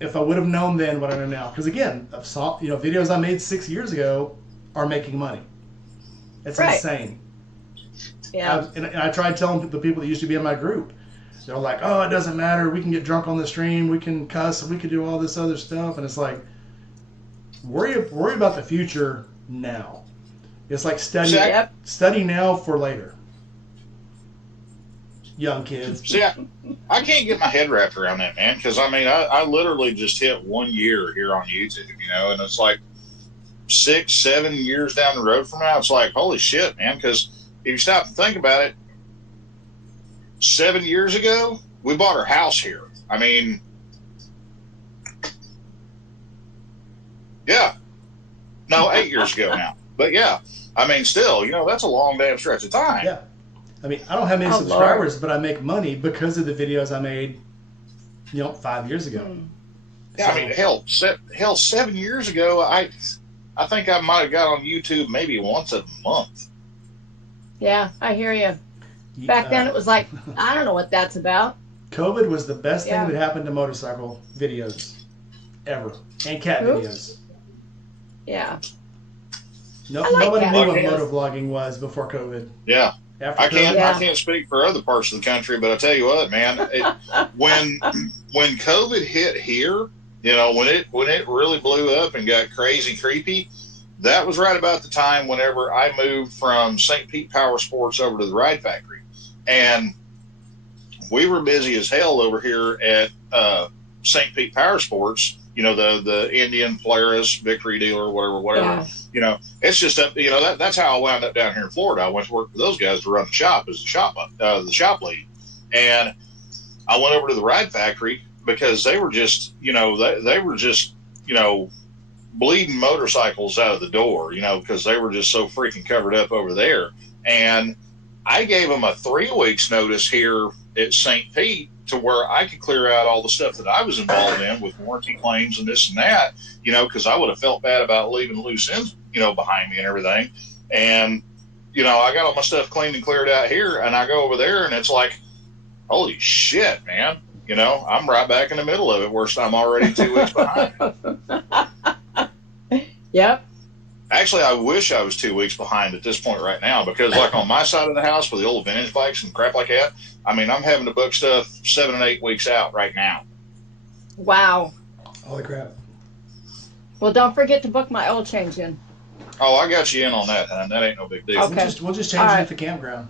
If I would have known then what I know now. Because again, videos I made 6 years ago are making money. It's insane. Yeah. And I tried telling the people that used to be in my group, they're like, oh, it doesn't matter. We can get drunk on the stream. We can cuss. We can do all this other stuff. And it's like, worry about the future now. It's like study now for later. Young kids. See, I can't get my head wrapped around that, man. Because, I literally just hit 1 year here on YouTube, and it's like 6, 7 years down the road from now. It's like, holy shit, man. Because if you stop and think about it, 7 years ago, we bought our house here. Yeah. No, 8 years ago now. But yeah, still, that's a long damn stretch of time. Yeah. I don't have many subscribers, but I make money because of the videos I made, 5 years ago. Yeah, so, hell, 7 years ago, I think I might have got on YouTube maybe once a month. Yeah, I hear you. Back then it was like, I don't know what that's about. COVID was the best thing that happened to motorcycle videos ever. And cat videos. Yeah. Nobody knew what motovlogging was before COVID. Yeah. I can't speak for other parts of the country, but I tell you what, man, when COVID hit here, when it really blew up and got crazy creepy, that was right about the time whenever I moved from St. Pete Power Sports over to the Ride Factory. And we were busy as hell over here at St. Pete Power Sports, the Indian, Polaris, Victory Dealer, whatever. Yeah. It's just up. That's how I wound up down here in Florida. I went to work for those guys to run the shop as the shop lead, and I went over to the Ride Factory because they were just, they were just, bleeding motorcycles out of the door, you know, because they were just so freaking covered up over there. And I gave them a 3 weeks notice here at St. Pete to where I could clear out all the stuff that I was involved in with warranty claims and this and that, you know, because I would have felt bad about leaving loose ends, you know, behind me and everything. And, you know, I got all my stuff cleaned and cleared out here, and I go over there, and it's like, holy shit, man. You know, I'm right back in the middle of it, worse I'm already 2 weeks behind. Yep. Actually, I wish I was 2 weeks behind at this point right now, because like on my side of the house with the old vintage bikes and crap like that, I mean, I'm having to book stuff 7 and 8 weeks out right now. Wow. Holy crap. Well, don't forget to book my oil change in. Oh, I got you in on that, hon. That ain't no big deal. Okay. We'll just change it at the campground.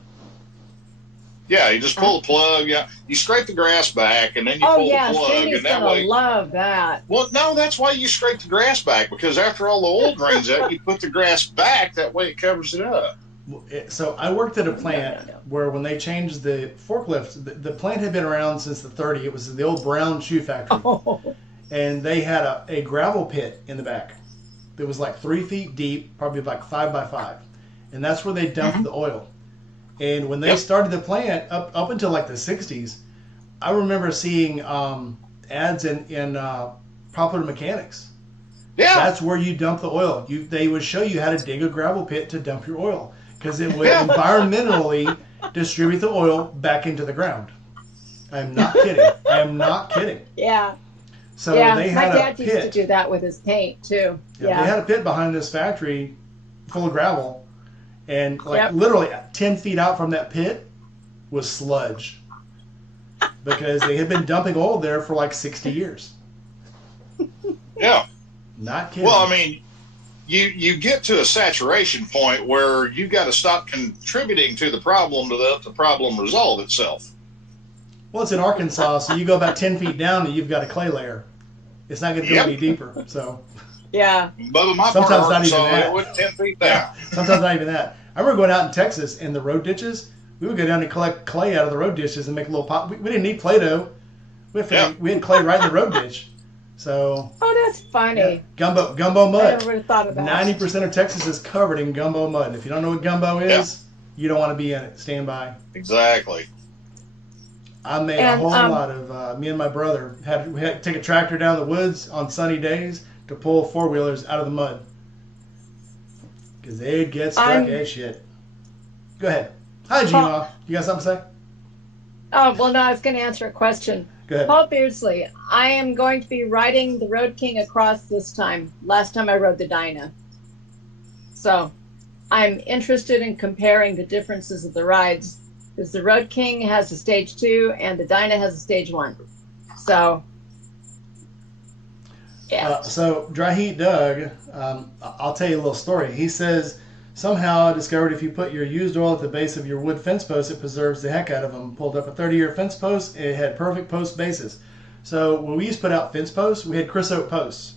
Yeah, you just pull the plug. Yeah, you scrape the grass back, and then you pull the plug, Cindy's and that gonna way. Love that. Well, no, that's why you scrape the grass back, because after all the oil drains out, you put the grass back. That way, it covers it up. So I worked at a plant where when they changed the forklift, the plant had been around since the 30s. It was the old Brown Shoe Factory, and they had a gravel pit in the back that was like 3 feet deep, probably like 5 by 5, and that's where they dumped the oil. And when they started the plant up until like the 60s, I remember seeing ads in Popular Mechanics. Yeah, that's where you dump the oil. They would show you how to dig a gravel pit to dump your oil, because it would environmentally distribute the oil back into the ground. I'm not kidding. I am not kidding. Yeah. So they had my dad a pit. used to do that with his paint too. Yeah, they had a pit behind this factory full of gravel, and like literally 10 feet out from that pit was sludge, because they had been dumping oil there for like 60 years. Yeah. Not kidding. Well, I mean, you get to a saturation point where you've got to stop contributing to the problem to let the problem resolve itself. Well, it's in Arkansas, so you go about 10 feet down and you've got a clay layer. It's not going to go any deeper. So yeah. But my sometimes part, not even so that. it went 10 feet down. Yeah, sometimes not even that. I remember going out in Texas in the road ditches. We would go down and collect clay out of the road ditches and make a little pot. We didn't need Play-Doh. We had clay right in the road ditch. So. Oh, that's funny. Yeah, gumbo mud. I never would have thought of that. 90% of Texas is covered in gumbo mud. If you don't know what gumbo is, you don't want to be in it. Stand by. Exactly. I made a whole lot of. Me and my brother we had to take a tractor down the woods on sunny days to pull 4-wheelers out of the mud, because they'd get stuck as shit. Go ahead. Hi, Gina. You got something to say? Oh, well, no, I was going to answer a question. Go ahead. Paul Beardsley, I am going to be riding the Road King across this time. Last time I rode the Dyna. So I'm interested in comparing the differences of the rides, because the Road King has a stage 2 and the Dyna has a stage 1. So, yeah. So Dry Heat Doug, I'll tell you a little story. He says, somehow I discovered if you put your used oil at the base of your wood fence post, it preserves the heck out of them. Pulled up a 30-year fence post. It had perfect post bases. So when we used to put out fence posts, we had Chris Oak posts.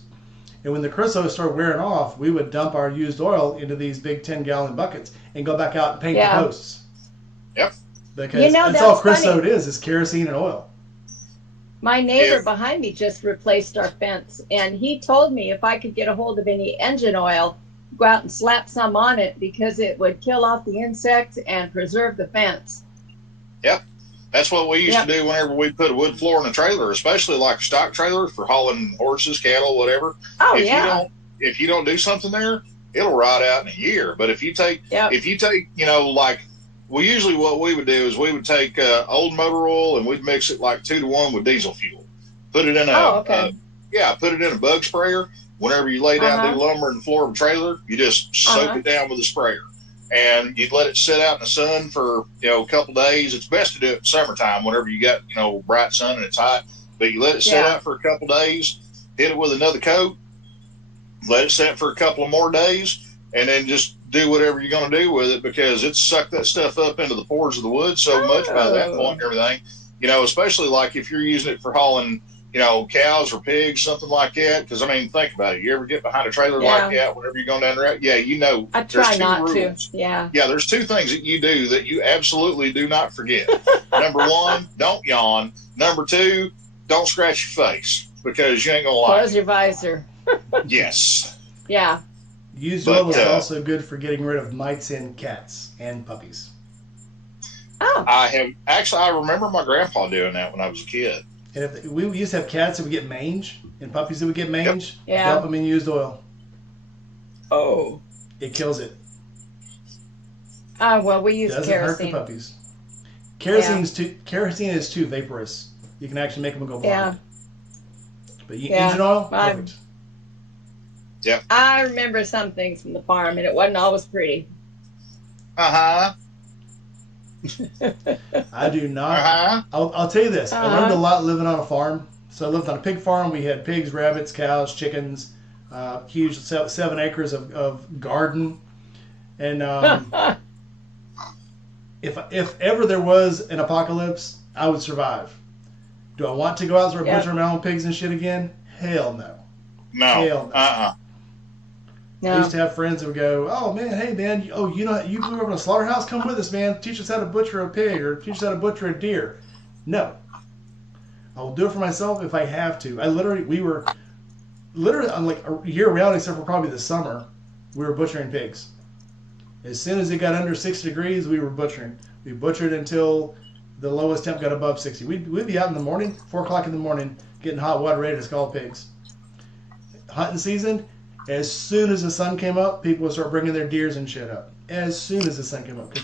And when the Chris Oak started wearing off, we would dump our used oil into these big 10-gallon buckets and go back out and paint the posts. Yep. Because that's all Chris Oak is kerosene and oil. My neighbor behind me just replaced our fence, and he told me if I could get a hold of any engine oil, go out and slap some on it, because it would kill off the insects and preserve the fence. Yep. That's what we used to do whenever we put a wood floor in a trailer, especially like a stock trailer for hauling horses, cattle, whatever. Oh, If you don't do something there, it'll rot out in a year. But if you take, you know, like, well, usually what we would do is we would take old motor oil and we'd mix it like 2 to 1 with diesel fuel. Put it in put it in a bug sprayer. Whenever you lay down and do lumber in the floor of a trailer, you just soak it down with a sprayer. And you'd let it sit out in the sun for, you know, a couple days. It's best to do it in summertime whenever you got, you know, bright sun and it's hot. But you let it sit out for a couple days, hit it with another coat, let it sit for a couple of more days, and then just do whatever you're going to do with it, because it's sucked that stuff up into the pores of the wood so much by that point and everything. You know, especially like if you're using it for hauling, you know, cows or pigs, something like that. Because, I mean, think about it. You ever get behind a trailer like that whenever you're going down the road? Yeah, you know. I try not to. Yeah. Yeah, there's 2 things that you do that you absolutely do not forget. Number 1, don't yawn. Number 2, don't scratch your face, because you ain't going to like it. Close your visor. Yes. Yeah. Used oil is also good for getting rid of mites in cats and puppies. Oh. I remember my grandpa doing that when I was a kid. And if we used to have cats that would get mange and puppies that would get mange, yeah. dump them in used oil. Oh. It kills it. Well, we use Doesn't kerosene. hurt the puppies. Kerosene is too vaporous. You can actually make them go blind. Yeah. But engine oil, perfect. Yep. I remember some things from the farm, and it wasn't always pretty. Uh-huh. I do not. Uh-huh. I'll tell you this. I learned a lot living on a farm. So I lived on a pig farm. We had pigs, rabbits, cows, chickens, huge 7 acres of garden. And if ever there was an apocalypse, I would survive. Do I want to go out and butcher my own pigs and shit again? Hell no. No. Hell no. No. I used to have friends that would go, "Oh man, hey man, you grew up in a slaughterhouse? Come with us, man. Teach us how to butcher a pig or teach us how to butcher a deer." No, I will do it for myself if I have to. We were like year round, except for probably the summer, we were butchering pigs. As soon as it got under 60 degrees, we were butchering. We butchered until the lowest temp got above 60. We'd be out in the morning, 4 o'clock in the morning, getting hot water ready to scald pigs. Hunting season. As soon as the sun came up, people would start bringing their deers and shit up. As soon as the sun came up.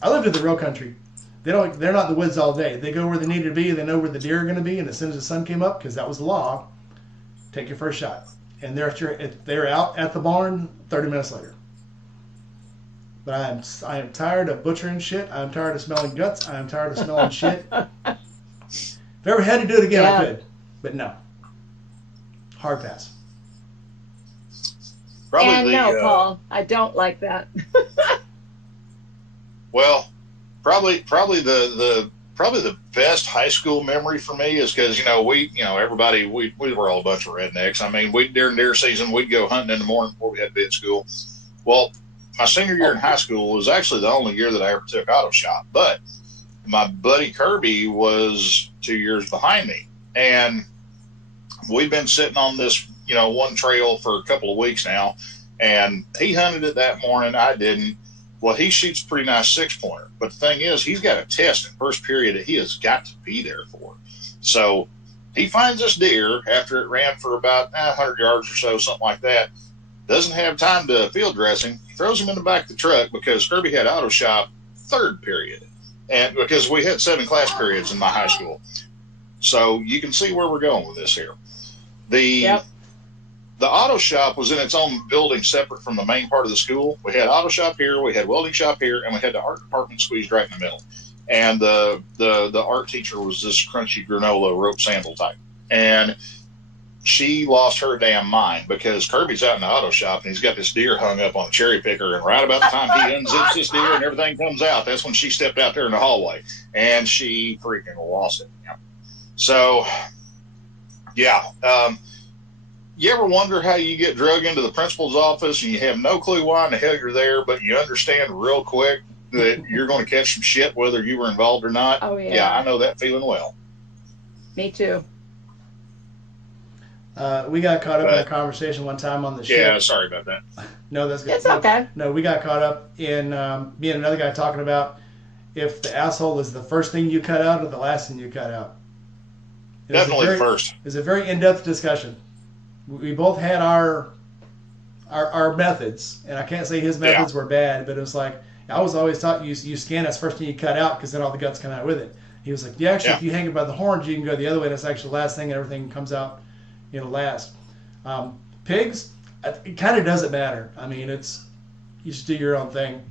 I lived in the real country. They're not in the woods all day. They go where they need to be. They know where the deer are going to be. And as soon as the sun came up, because that was the law, take your first shot. And they're out at the barn 30 minutes later. But I am tired of butchering shit. I am tired of smelling guts. I am tired of smelling shit. If I ever had to do it again, I could. But no. Hard pass. Paul, I don't like that. Well, probably the best high school memory for me is because everybody we were all a bunch of rednecks. I mean, during deer season we'd go hunting in the morning before we had to be at school. Well, my senior year in high school was actually the only year that I ever took auto shop, but my buddy Kirby was 2 years behind me, and we'd been sitting on this one trail for a couple of weeks now, and he hunted it that morning. I didn't. Well, he shoots a pretty nice 6-pointer, but the thing is, he's got a test in first period that he has got to be there for. So he finds this deer after it ran for about 100 yards or so, something like that. Doesn't have time to field dressing. Throws him in the back of the truck because Kirby had auto shop 3rd period, and because we had 7 class periods in my high school. So you can see where we're going with this here. The auto shop was in its own building separate from the main part of the school. We had auto shop here, we had welding shop here, and we had the art department squeezed right in the middle. And the art teacher was this crunchy granola rope sandal type. And she lost her damn mind because Kirby's out in the auto shop and he's got this deer hung up on a cherry picker. And right about the time he unzips this deer and everything comes out, that's when she stepped out there in the hallway. And she freaking lost it. So, yeah. You ever wonder how you get drug into the principal's office and you have no clue why in the hell you're there, but you understand real quick that you're going to catch some shit whether you were involved or not? Oh, yeah. Yeah, I know that feeling well. Me too. We got caught up in a conversation one time on the ship. Yeah, sorry about that. No, that's good. It's okay. No, we got caught up in me and another guy talking about if the asshole is the first thing you cut out or the last thing you cut out. Definitely first. It's a very in-depth discussion. We both had our methods, and I can't say his methods were bad, but it was like, I was always taught you scan that's first thing you cut out because then all the guts come out with it. He was like, if you hang it by the horns, you can go the other way. That's actually the last thing, and everything comes out, last. Pigs, it kind of doesn't matter. I mean, you just do your own thing.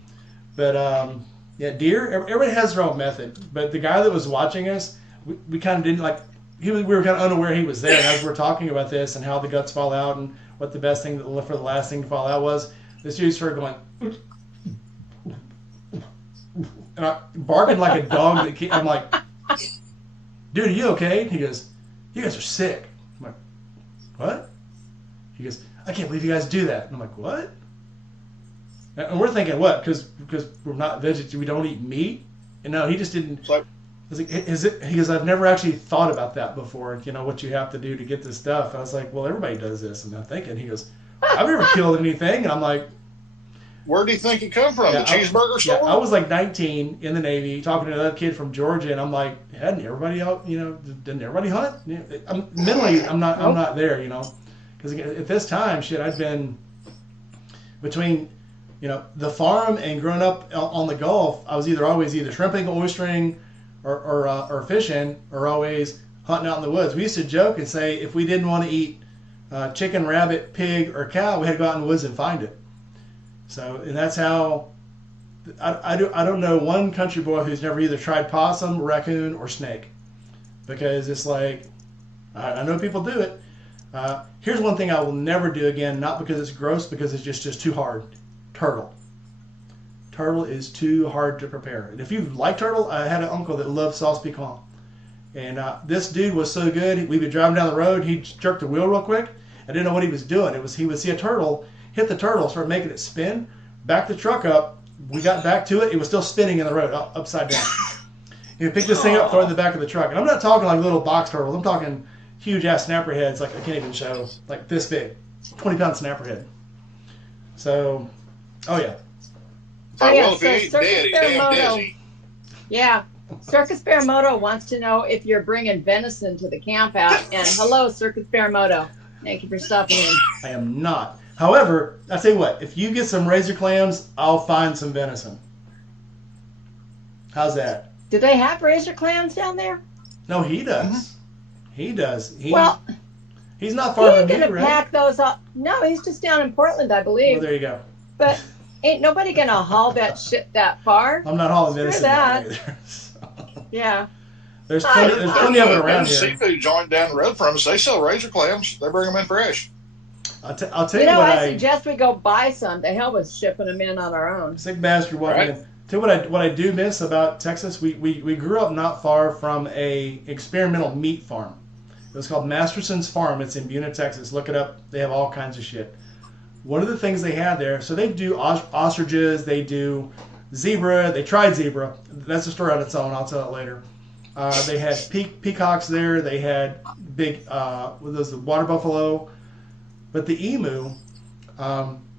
But deer, everybody has their own method. But the guy that was watching us, we kind of didn't like. We were kind of unaware he was there, and as we're talking about this and how the guts fall out and what the best thing for the last thing to fall out was, this dude started going, and barking like a dog. I'm like, dude, are you okay? He goes, you guys are sick. I'm like, what? He goes, I can't believe you guys do that. And I'm like, what? And we're thinking, what? Because we're not vegetarian, we don't eat meat? And no, he just didn't. was like, is it? He goes, I've never actually thought about that before. You know what you have to do to get this stuff. I was like, well, everybody does this. And I'm thinking, he goes, I've never killed anything. And I'm like, where do you think it come from? The cheeseburger store? Yeah, I was like 19 in the Navy, talking to another kid from Georgia, and I'm like, hadn't everybody out? You know, didn't everybody hunt? Mentally, I'm not there. You know, because at this time, shit, I'd been between, you know, the farm and growing up on the Gulf. I was always either shrimping, oystering, or fishing, or always hunting out in the woods. We used to joke and say if we didn't want to eat chicken, rabbit, pig, or cow, we had to go out in the woods and find it. So, and that's how, I don't know one country boy who's never either tried possum, raccoon, or snake. Because it's like, I know people do it. Here's one thing I will never do again, not because it's gross, because it's just too hard. Turtle. Turtle is too hard to prepare. And if you like turtle, I had an uncle that loved sauce piquant. And this dude was so good, we would drive down the road, he'd jerk the wheel real quick. I didn't know what he was doing. He would see a turtle, hit the turtle, start making it spin, back the truck up. We got back to it. It was still spinning in the road, upside down. You pick this thing up, throw it in the back of the truck. And I'm not talking like little box turtles. I'm talking huge-ass snapper heads, like I can't even show, like this big, 20-pound snapper head. So, oh yeah. Oh yeah, well, if he ain't dead, he's damn dizzy. Yeah. Circus Bearmoto wants to know if you're bringing venison to the camp out. And hello, Circus Bearmoto. Thank you for stopping in. I am not. However, I tell you what, if you get some razor clams, I'll find some venison. How's that? Do they have razor clams down there? No, he does. He does. He's not he far ain't from gonna you, right? pack those up. No, he's just down in Portland, I believe. Well, there you go. But ain't nobody gonna haul that shit that far. I'm not hauling Screw venison that. down either. So. Yeah. There's plenty of it around here. Seafood joint down the road from us, they sell razor clams. They bring them in fresh. I'll tell You you know, what I suggest we go buy some. The hell with shipping them in on our own. Sick bastard walking in. Tell you what I do miss about Texas. We grew up not far from a experimental meat farm. It was called Masterson's Farm. It's in Buna, Texas. Look it up. They have all kinds of shit. One of the things they had there, so they do ostriches, they do zebra. They tried zebra. That's a story on its own. I'll tell it later. They had peacocks there. They had big, what was the water buffalo. But the emu,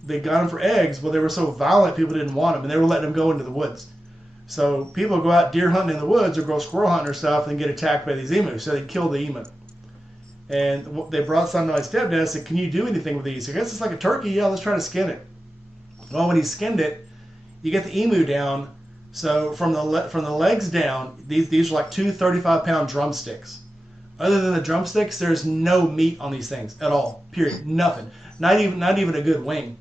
they got them for eggs. Well, they were so violent, people didn't want them, and they were letting them go into the woods. So people go out deer hunting in the woods or go squirrel hunting or stuff and get attacked by these emus. So they kill the emu. And they brought some to my stepdad and said, can you do anything with these? I guess it's like a turkey. Yeah, let's try to skin it. Well, when he skinned it, you get the emu down. So from the legs down, these are like two 35-pound drumsticks. Other than the drumsticks, there's no meat on these things at all. Period. Nothing. Not even a good wing.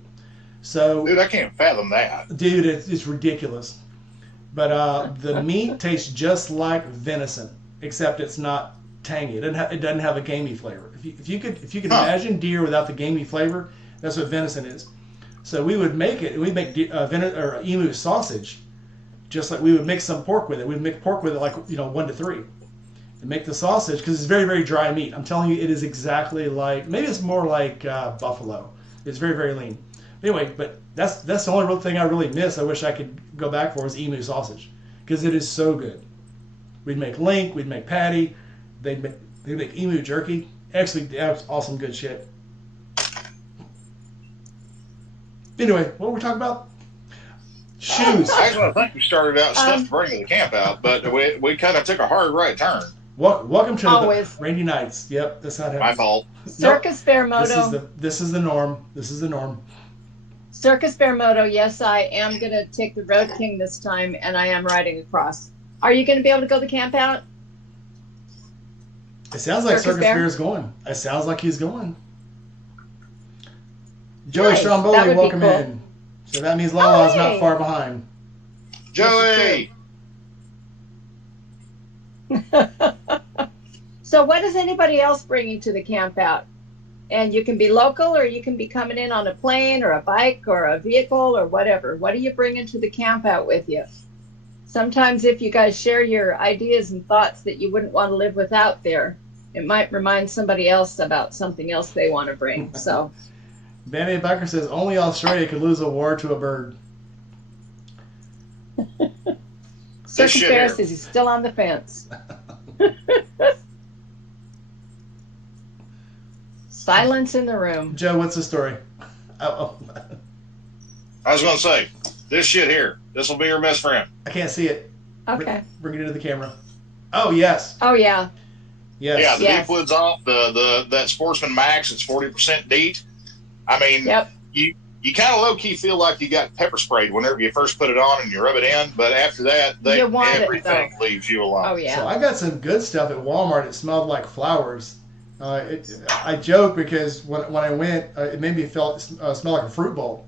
So, dude, I can't fathom that. Dude, it's ridiculous. But the meat tastes just like venison, except it's not tangy. It doesn't have a gamey flavor. If you could imagine deer without the gamey flavor, that's what venison is. So we would make it. We'd make emu sausage, just like we would mix some pork with it. We'd make pork with it like 1 to 3. And make the sausage because it's very, very dry meat. I'm telling you, it is exactly like, maybe it's more like buffalo. It's very, very lean. Anyway, but that's the only real thing I really miss. I wish I could go back for is emu sausage because it is so good. We'd make link, we'd make patty, they'd make emu jerky. Actually, that's awesome, good shit. Anyway, what were we talking about? Shoes. Actually, I think we started out stuff to bring the camp out, but we kind of took a hard right turn. Welcome to the rainy nights. Yep, that's not my fault. Circus Bearmoto. This is the norm. This is the norm. Circus Bearmoto. Yes, I am going to take the Road King this time, and I am riding across. Are you going to be able to go to camp out? It sounds like Circus Bear is going. It sounds like he's going. Joey Stromboli, welcome in. So that means Lala's not far behind. Joey! So what is anybody else bringing to the camp out? And you can be local or you can be coming in on a plane or a bike or a vehicle or whatever. What are you bringing to the camp out with you? Sometimes if you guys share your ideas and thoughts that you wouldn't want to live without there, it might remind somebody else about something else they want to bring. So, Bambi Becker says only Australia could lose a war to a bird. Circus Bear says he's still on the fence. Silence in the room. Joe, what's the story? Oh. I was going to say, this shit here, this will be your best friend. I can't see it. Okay. Bring it into the camera. Oh, yes. Oh, yeah. Yes. Yeah, the deep wood's off. That Sportsman Max, it's 40% DEET. I mean, you kind of low-key feel like you got pepper sprayed whenever you first put it on and you rub it in, but after that, everything leaves you alone. Oh, yeah. So I got some good stuff at Walmart. It smelled like flowers. I joke because when I went, it made me smell like a fruit bowl.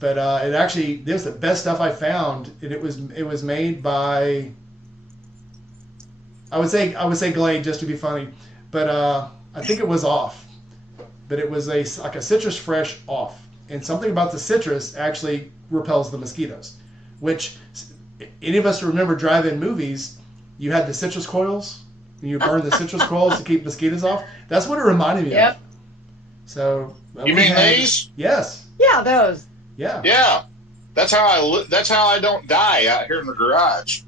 But it was the best stuff I found, and it was made by, I would say Glade just to be funny, but I think it was off. But it was like a citrus fresh off, and something about the citrus actually repels the mosquitoes. Which any of us remember drive-in movies, you had the citrus coils. You burn the citrus coils to keep mosquitoes off. That's what it reminded me of. So you mean these? Yes. Yeah, those. Yeah. Yeah. That's how I don't die out here in the garage.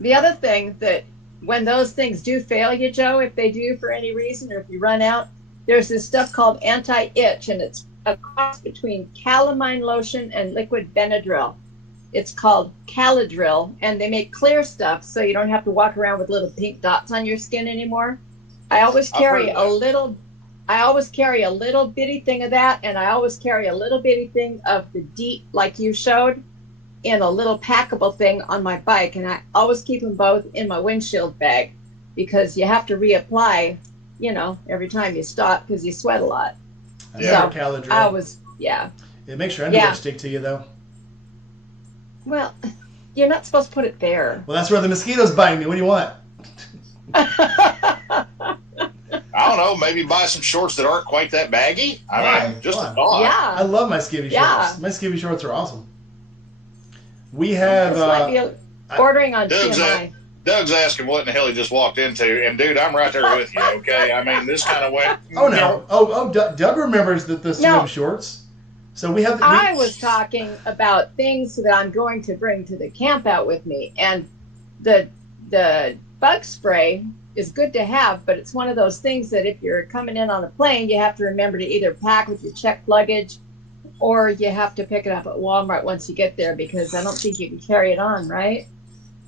The other thing that when those things do fail you, Joe, if they do for any reason or if you run out, there's this stuff called anti-itch, and it's a cross between calamine lotion and liquid Benadryl. It's called Caladryl, and they make clear stuff so you don't have to walk around with little pink dots on your skin anymore. I always carry a little bitty thing of that, and I always carry a little bitty thing of the DEET like you showed in a little packable thing on my bike, and I always keep them both in my windshield bag because you have to reapply, every time you stop because you sweat a lot. Caladryl. It makes your underwear stick to you, though. Well, you're not supposed to put it there. Well, that's where the mosquitoes bite me. What do you want? I don't know. Maybe buy some shorts that aren't quite that baggy. I mean, just a thought. Yeah. I love my skivvy shorts. My skivvy shorts are awesome. We have. This might be ordering on TMI. Doug's asking what in the hell he just walked into, and dude, I'm right there with you. Okay, I mean, this kind of went. Oh no! Doug remembers the swim shorts. So we have. I was talking about things that I'm going to bring to the camp out with me, and the bug spray is good to have, but it's one of those things that if you're coming in on a plane, you have to remember to either pack with your checked luggage, or you have to pick it up at Walmart once you get there, because I don't think you can carry it on, right?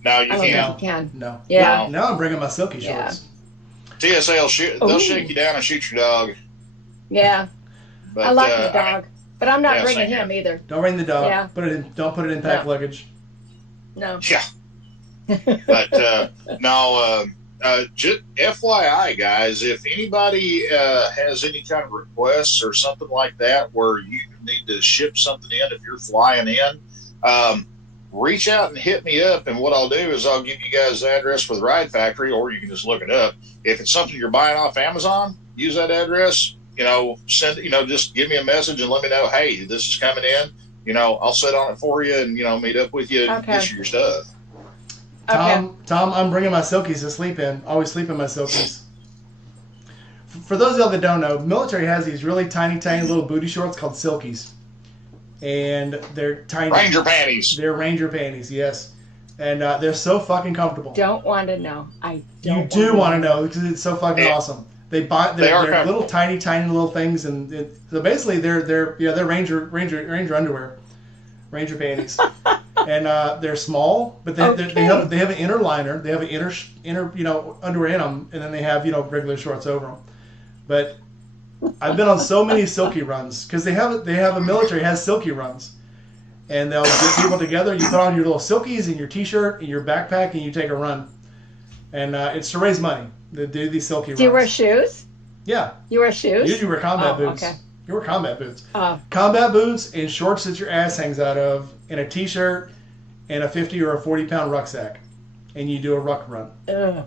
No, you can't. You can. No. Yeah. Now I'm bringing my silky shorts. TSA they'll shake you down and shoot your dog. Yeah. But, I like the dog. But I'm not bringing him either. Don't bring the dog. Yeah. Don't put it in packed luggage. No. Yeah. But just FYI, guys, if anybody has any kind of requests or something like that where you need to ship something in if you're flying in, reach out and hit me up. And what I'll do is I'll give you guys the address for the Ride Factory, or you can just look it up. If it's something you're buying off Amazon, use that address. Just give me a message and let me know, hey, this is coming in. I'll sit on it for you and, meet up with you and get you your stuff. Tom, I'm bringing my silkies to sleep in. Always sleep in my silkies. For those of you that don't know, military has these really tiny little booty shorts called silkies. And they're tiny. Ranger panties. They're Ranger panties, yes. And they're so fucking comfortable. Don't want to know. You do want to know because it's so fucking awesome. They're little tiny little things, and so basically they're Ranger underwear, Ranger panties, and they're small, but they have an inner liner, they have an inner underwear in them, and then they have regular shorts over them. But I've been on so many silky runs because they have a military has silky runs, and they'll get people together. You put on your little silkies and your t-shirt and your backpack, and you take a run, and it's to raise money. They do these silky runs. Do you wear shoes? Yeah. You wear shoes? Usually wear combat boots. Okay. You wear combat boots. Oh. Combat boots and shorts that your ass hangs out of, and a t-shirt, and a 50 or a 40-pound rucksack, and you do a ruck run. Ugh.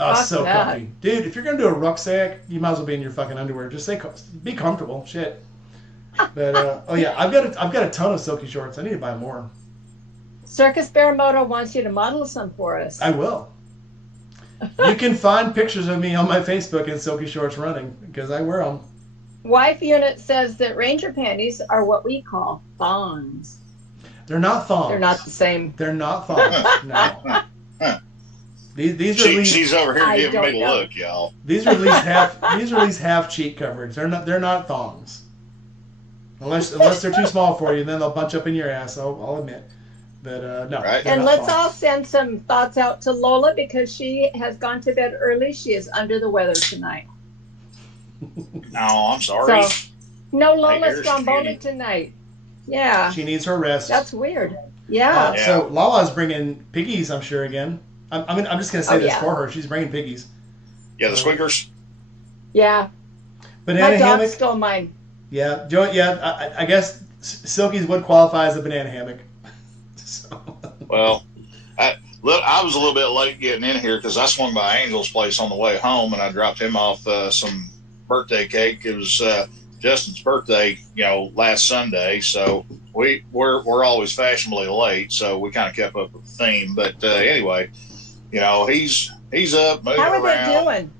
Oh, so comfy. Dude, if you're going to do a rucksack, you might as well be in your fucking underwear. Just be comfortable. Shit. But, I've got a ton of silky shorts. I need to buy more. Circus Bear Moto wants you to model some for us. I will. You can find pictures of me on my Facebook in silky shorts running because I wear them. Wife Unit says that Ranger panties are what we call thongs. They're not thongs. They're not the same. They're not thongs. No. These are at least, she's over here giving me the look, y'all. These are at least half cheek coverage. They're not thongs. Unless they're too small for you, then they'll bunch up in your ass. I'll admit. But no. Right. And let's all send some thoughts out to Lola because she has gone to bed early. She is under the weather tonight. No, I'm sorry. So, no Lola Stromboli tonight. Yeah. She needs her rest. That's weird. Yeah. So Lala's bringing piggies, I'm sure, again. I'm just going to say this for her. She's bringing piggies. Yeah, the squeakers. Yeah. Banana My dog hammock. stole mine. Yeah, I guess Silky's would qualify as a banana hammock. So. Well, I was a little bit late getting in here because I swung by Angel's place on the way home and I dropped him off some birthday cake. It was Justin's birthday, last Sunday. So we're always fashionably late, so we kind of kept up with the theme. But anyway, he's up moving around. How are they doing?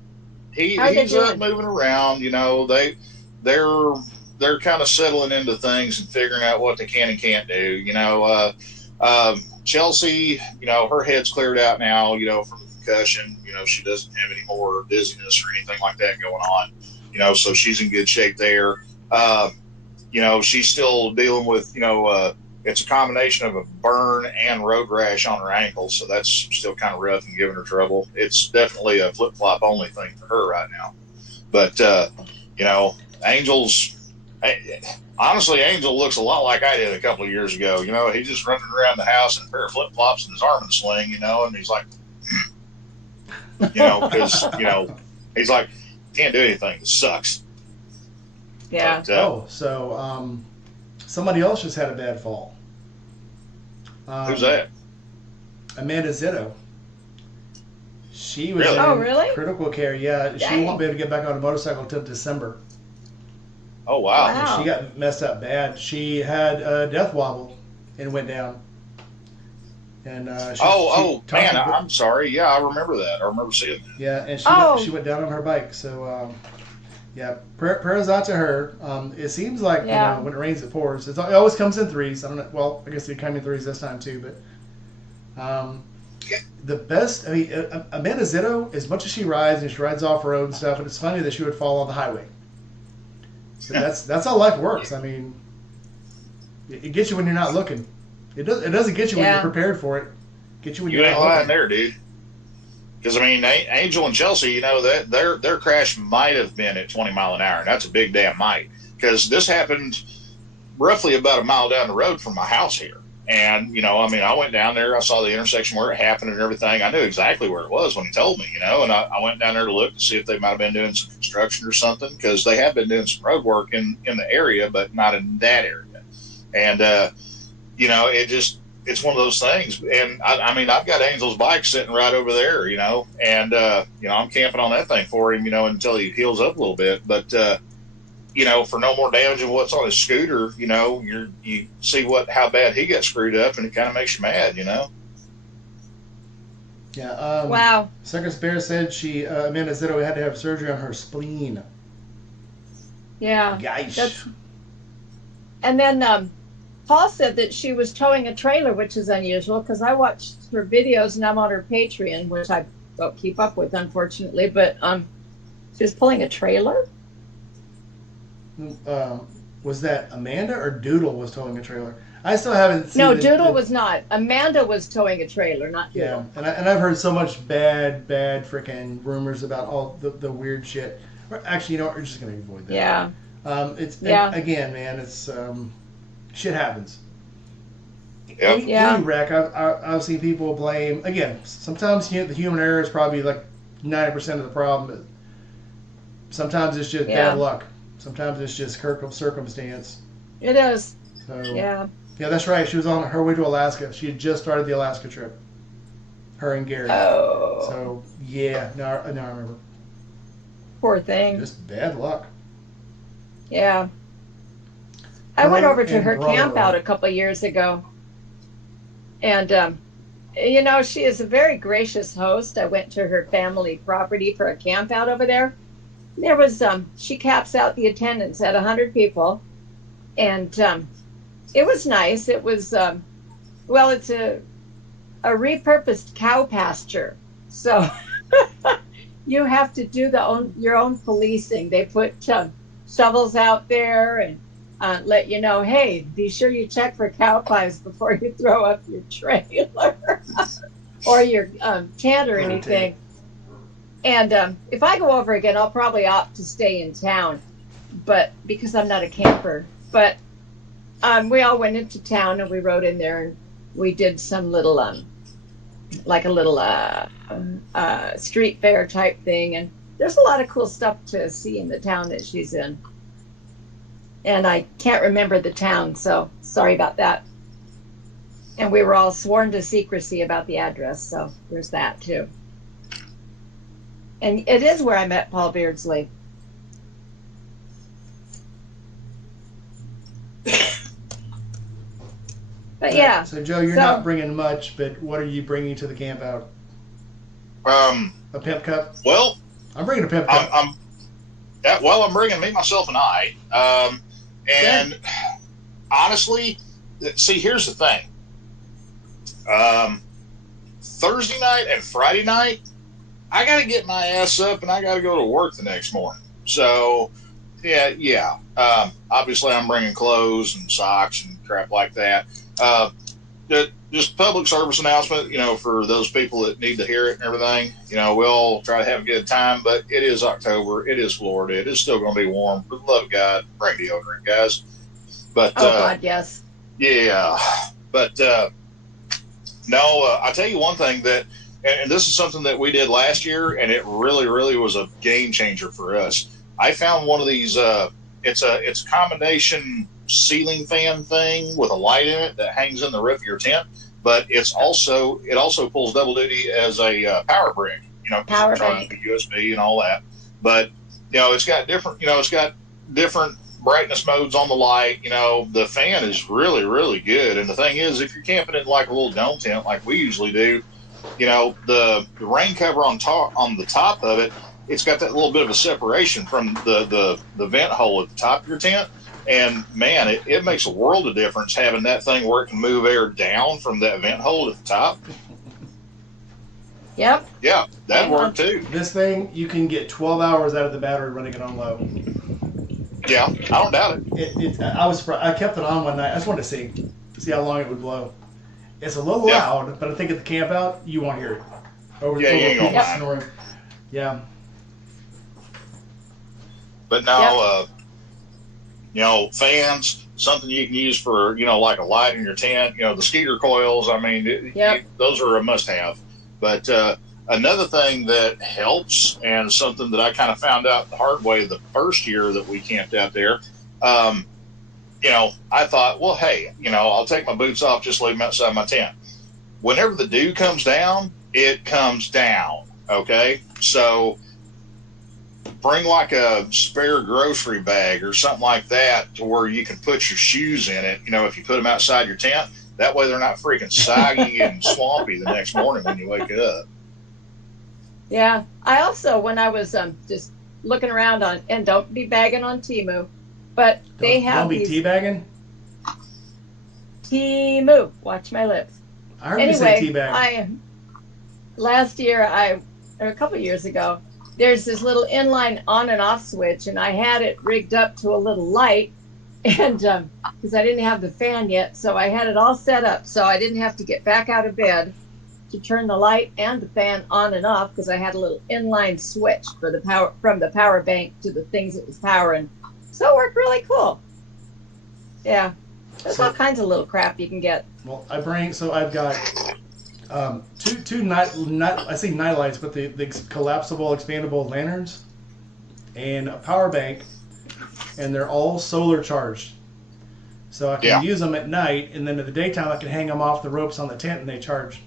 He's up moving around. They're kind of settling into things and figuring out what they can and can't do. Chelsea, her head's cleared out now, from the concussion. She doesn't have any more dizziness or anything like that going on. So she's in good shape there. She's still dealing with, it's a combination of a burn and road rash on her ankle. So that's still kind of rough and giving her trouble. It's definitely a flip-flop only thing for her right now. But, honestly, Angel looks a lot like I did a couple of years ago. He's just running around the house in a pair of flip-flops and his arm in a sling, and he's like, because, he's like, can't do anything. It sucks. Yeah. But, so somebody else just had a bad fall. Who's that? Amanda Zitto. She was in critical care. Yeah, Dang. She won't be able to get back on a motorcycle until December. Oh, wow. She got messed up bad. She had a death wobble and went down. And I'm sorry. Yeah, I remember that. I remember seeing that. Yeah, and she went down on her bike. So, prayers out to her. It seems like when it rains, it pours. It always comes in threes. I don't know. Well, I guess it came in threes this time too. But the best. I mean, Amanda Zitto, as much as she rides and she rides off road and stuff, and it's funny that she would fall on the highway. So that's how life works. I mean, it gets you when you're not looking. It doesn't get you when you're prepared for it. Get you when you're not looking. You ain't lying there, dude. Because Angel and Chelsea, that their crash might have been at 20 mile an hour, and that's a big damn might. Because this happened roughly about a mile down the road from my house here, and I went down there, I saw the intersection where it happened and everything. I knew exactly where it was when he told me, and I went down there to look to see if they might have been doing some construction or something, because they have been doing some road work in the area, but not in that area, and. It's one of those things. And I've got Angel's bike sitting right over there, and, I'm camping on that thing for him, until he heals up a little bit. But, for no more damage than what's on his scooter, you see how bad he got screwed up, and it kind of makes you mad, Yeah. Wow. Circus Bear said Amanda Zitto had to have surgery on her spleen. Yeah. Yikes. And then, Paul said that she was towing a trailer, which is unusual because I watched her videos and I'm on her Patreon, which I don't keep up with, unfortunately. But she was pulling a trailer. Was that Amanda or Doodle was towing a trailer? I still haven't seen. No, Doodle was not. Amanda was towing a trailer, not Doodle. Yeah, and I've heard so much bad freaking rumors about all the weird shit. Actually, we're just gonna avoid that. Yeah. Again, man, it's. Shit happens. Yep. Any wreck, I've seen people blame. Again, sometimes the human error is probably like 90% of the problem. But sometimes it's just bad luck. Sometimes it's just circumstance. It is. So, yeah, that's right. She was on her way to Alaska. She had just started the Alaska trip. Her and Gary. Oh. So, no, I remember. Poor thing. Just bad luck. Yeah. I went over to her camp out a couple of years ago, and she is a very gracious host. I went to her family property for a camp out over there. There was she caps out the attendance at 100 people, and it was nice. It was Well, it's a repurposed cow pasture. So you have to do your own policing. They put shovels out there and let you know, hey, be sure you check for cow pies before you throw up your trailer or your tent or anything. And if I go over again, I'll probably opt to stay in town, but because I'm not a camper. But we all went into town and we rode in there and we did some little like a little street fair type thing, and there's a lot of cool stuff to see in the town that she's in. And I can't remember the town, so sorry about that. And we were all sworn to secrecy about the address, so there's that too. And it is where I met Paul Beardsley. But yeah. So Joe, you're not bringing much, but what are you bringing to the camp out? A pimp cup. Well, I'm bringing a pimp cup. I'm bringing me, myself, and I. And honestly, see, here's the thing. Thursday night and Friday night, I got to get my ass up and I got to go to work the next morning. So, yeah. Obviously, I'm bringing clothes and socks and crap like that. Just public service announcement, for those people that need to hear it and everything. We'll try to have a good time, but it is October. It is Florida. It is still going to be warm. For the love of God, bring deodorant, guys. But God, yes. Yeah, but no. I tell you one thing that, and this is something that we did last year, and it really, really was a game changer for us. I found one of these. It's a combination ceiling fan thing with a light in it that hangs in the roof of your tent, but it also pulls double duty as a power brick. Power bank, USB and all that. But it's got different brightness modes on the light. The fan is really, really good. And the thing is, if you're camping in like a little dome tent like we usually do, the rain cover on the top of it, it's got that little bit of a separation from the vent hole at the top of your tent. And man, it makes a world of difference having that thing where it can move air down from that vent hole at the top. Yep. Yeah, that worked too. This thing, you can get 12 hours out of the battery running it on low. Yeah, I don't doubt it. I was surprised. I kept it on one night. I just wanted to see how long it would blow. It's a little loud, but I think at the camp out, you won't hear it. You ain't gonna mind. Yeah. But now, fans, something you can use for, like a light in your tent, the skeeter coils, I mean, those are a must-have. But another thing that helps, and something that I kind of found out the hard way the first year that we camped out there, I thought, well, hey, I'll take my boots off, just leave them outside my tent. Whenever the dew comes down, it comes down, okay? So bring like a spare grocery bag or something like that to where you can put your shoes in it, if you put them outside your tent. That way they're not freaking soggy and swampy the next morning when you wake up. Yeah. I also, when I was just looking around and don't be bagging on Temu, but they have Don't be teabagging? Temu. Watch my lips. I heard you say teabag. Last year, or a couple years ago, there's this little inline on and off switch, and I had it rigged up to a little light, and because I didn't have the fan yet, so I had it all set up so I didn't have to get back out of bed to turn the light and the fan on and off, because I had a little inline switch for the power from the power bank to the things it was powering. So it worked really cool. Yeah, there's all kinds of little crap you can get. Well, I've got two night lights, but the collapsible, expandable lanterns, and a power bank, and they're all solar charged. So I can use them at night, and then in the daytime I can hang them off the ropes on the tent, and they charge.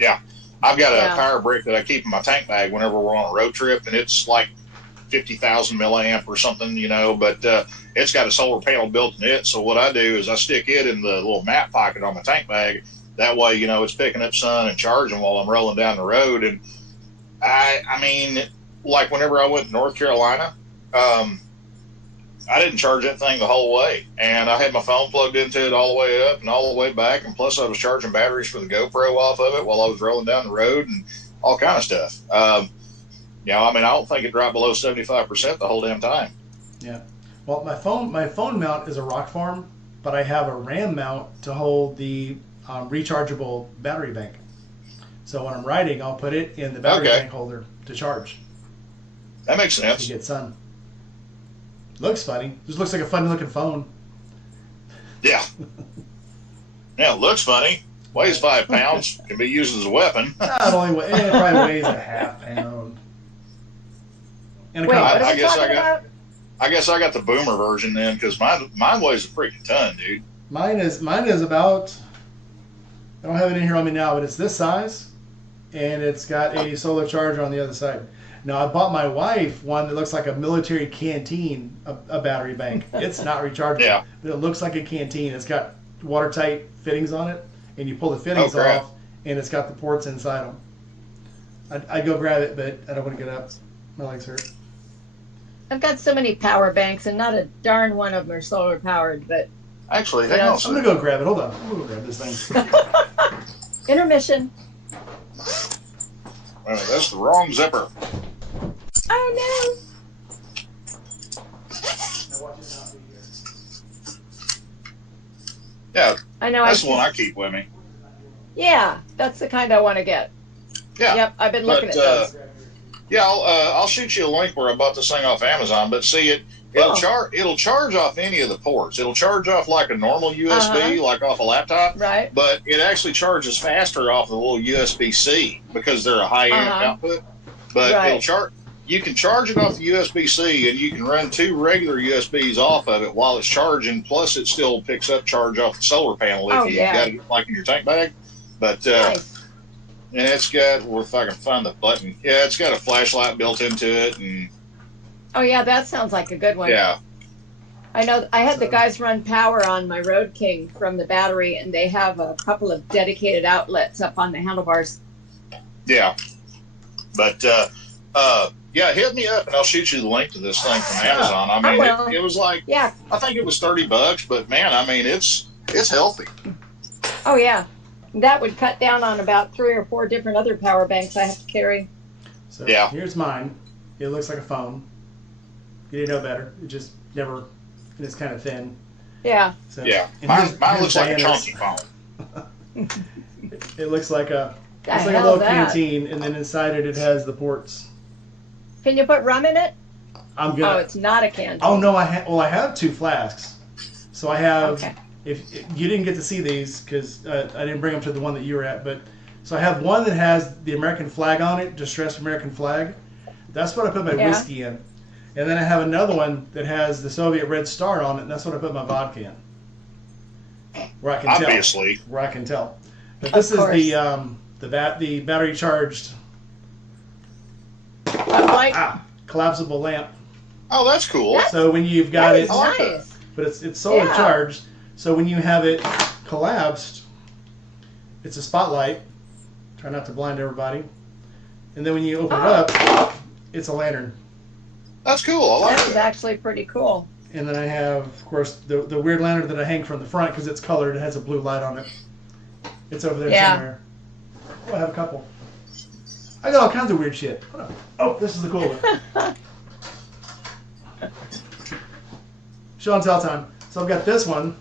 Yeah, I've got a power brick that I keep in my tank bag whenever we're on a road trip, and it's like 50,000 milliamp or something, but it's got a solar panel built in it. So what I do is I stick it in the little mat pocket on my tank bag. That way, it's picking up sun and charging while I'm rolling down the road. And I mean, like whenever I went to North Carolina, I didn't charge that thing the whole way, and I had my phone plugged into it all the way up and all the way back, and plus I was charging batteries for the GoPro off of it while I was rolling down the road and all kind of stuff. I don't think it dropped below 75% the whole damn time. Yeah. Well, my phone mount is a rock farm, but I have a RAM mount to hold the rechargeable battery bank. So when I'm riding, I'll put it in the battery bank holder to charge. That makes sense. To get sun. Looks funny. Just looks like a funny looking phone. Yeah. Yeah, it looks funny. Weighs 5 pounds. Can be used as a weapon. It probably weighs a half pound. And I guess I got the boomer version then, because mine weighs a freaking ton, dude. Mine is about. I don't have it in here on me now, but it's this size, and it's got a solar charger on the other side. Now, I bought my wife one that looks like a military canteen, a battery bank. It's not rechargeable, but it looks like a canteen. It's got watertight fittings on it, and you pull the fittings off, and it's got the ports inside them. I'd go grab it, but I don't want to get up. My legs hurt. I've got so many power banks, and not a darn one of them are solar powered, but... Actually, hang on. I'm going to go grab it. Hold on. I'm going to go grab this thing. Intermission. That's the wrong zipper. Oh, no. Yeah, I know. That's the one I keep with me. Yeah, that's the kind I want to get. Yeah. Yep, I've been looking at those. Yeah, I'll shoot you a link where I bought this thing off Amazon. But see, it'll charge off any of the ports. It'll charge off like a normal USB, like off a laptop. Right. But it actually charges faster off the little USB-C because they're a high amp output. But it'll charge. You can charge it off the USB-C, and you can run 2 regular USBs off of it while it's charging. Plus, it still picks up charge off the solar panel if you got it like in your tank bag. But nice. And it's got, if I can find the button, it's got a flashlight built into it. And oh yeah, that sounds like a good one. Yeah. I know. I had the guys run power on my Road King from the battery, and they have a couple of dedicated outlets up on the handlebars. Yeah. But hit me up and I'll shoot you the link to this thing from Amazon. I mean, it was like, I think it was $30, but man, I mean, it's healthy. Oh yeah, that would cut down on about 3 or 4 different other power banks I have to carry. So here's mine. It looks like a phone. You didn't know better. It just never, and it's kind of thin. Yeah. So, mine looks like a chunky phone. It looks like a little canteen, and then inside it has the ports. Can you put rum in it? I'm good. Oh, it's not a canteen. Oh no, I have 2 flasks. So I have. Okay. If you didn't get to see these because I didn't bring them to the one that you were at, but so I have one that has the American flag on it, distressed American flag. That's what I put my whiskey in, and then I have another one that has the Soviet Red Star on it, and that's what I put my vodka in. Where I can tell. But this is the battery charged. Collapsible lamp. Oh, that's cool. So when you've got it, nice. But it's solar charged. So when you have it collapsed, it's a spotlight. Try not to blind everybody. And then when you open it up, it's a lantern. That's cool. I like that. That's actually pretty cool. And then I have, of course, the weird lantern that I hang from the front because it's colored. It has a blue light on it. It's over there somewhere. Oh, I have a couple. I got all kinds of weird shit. Oh, this is the cool one. Show and tell time. So I've got this one.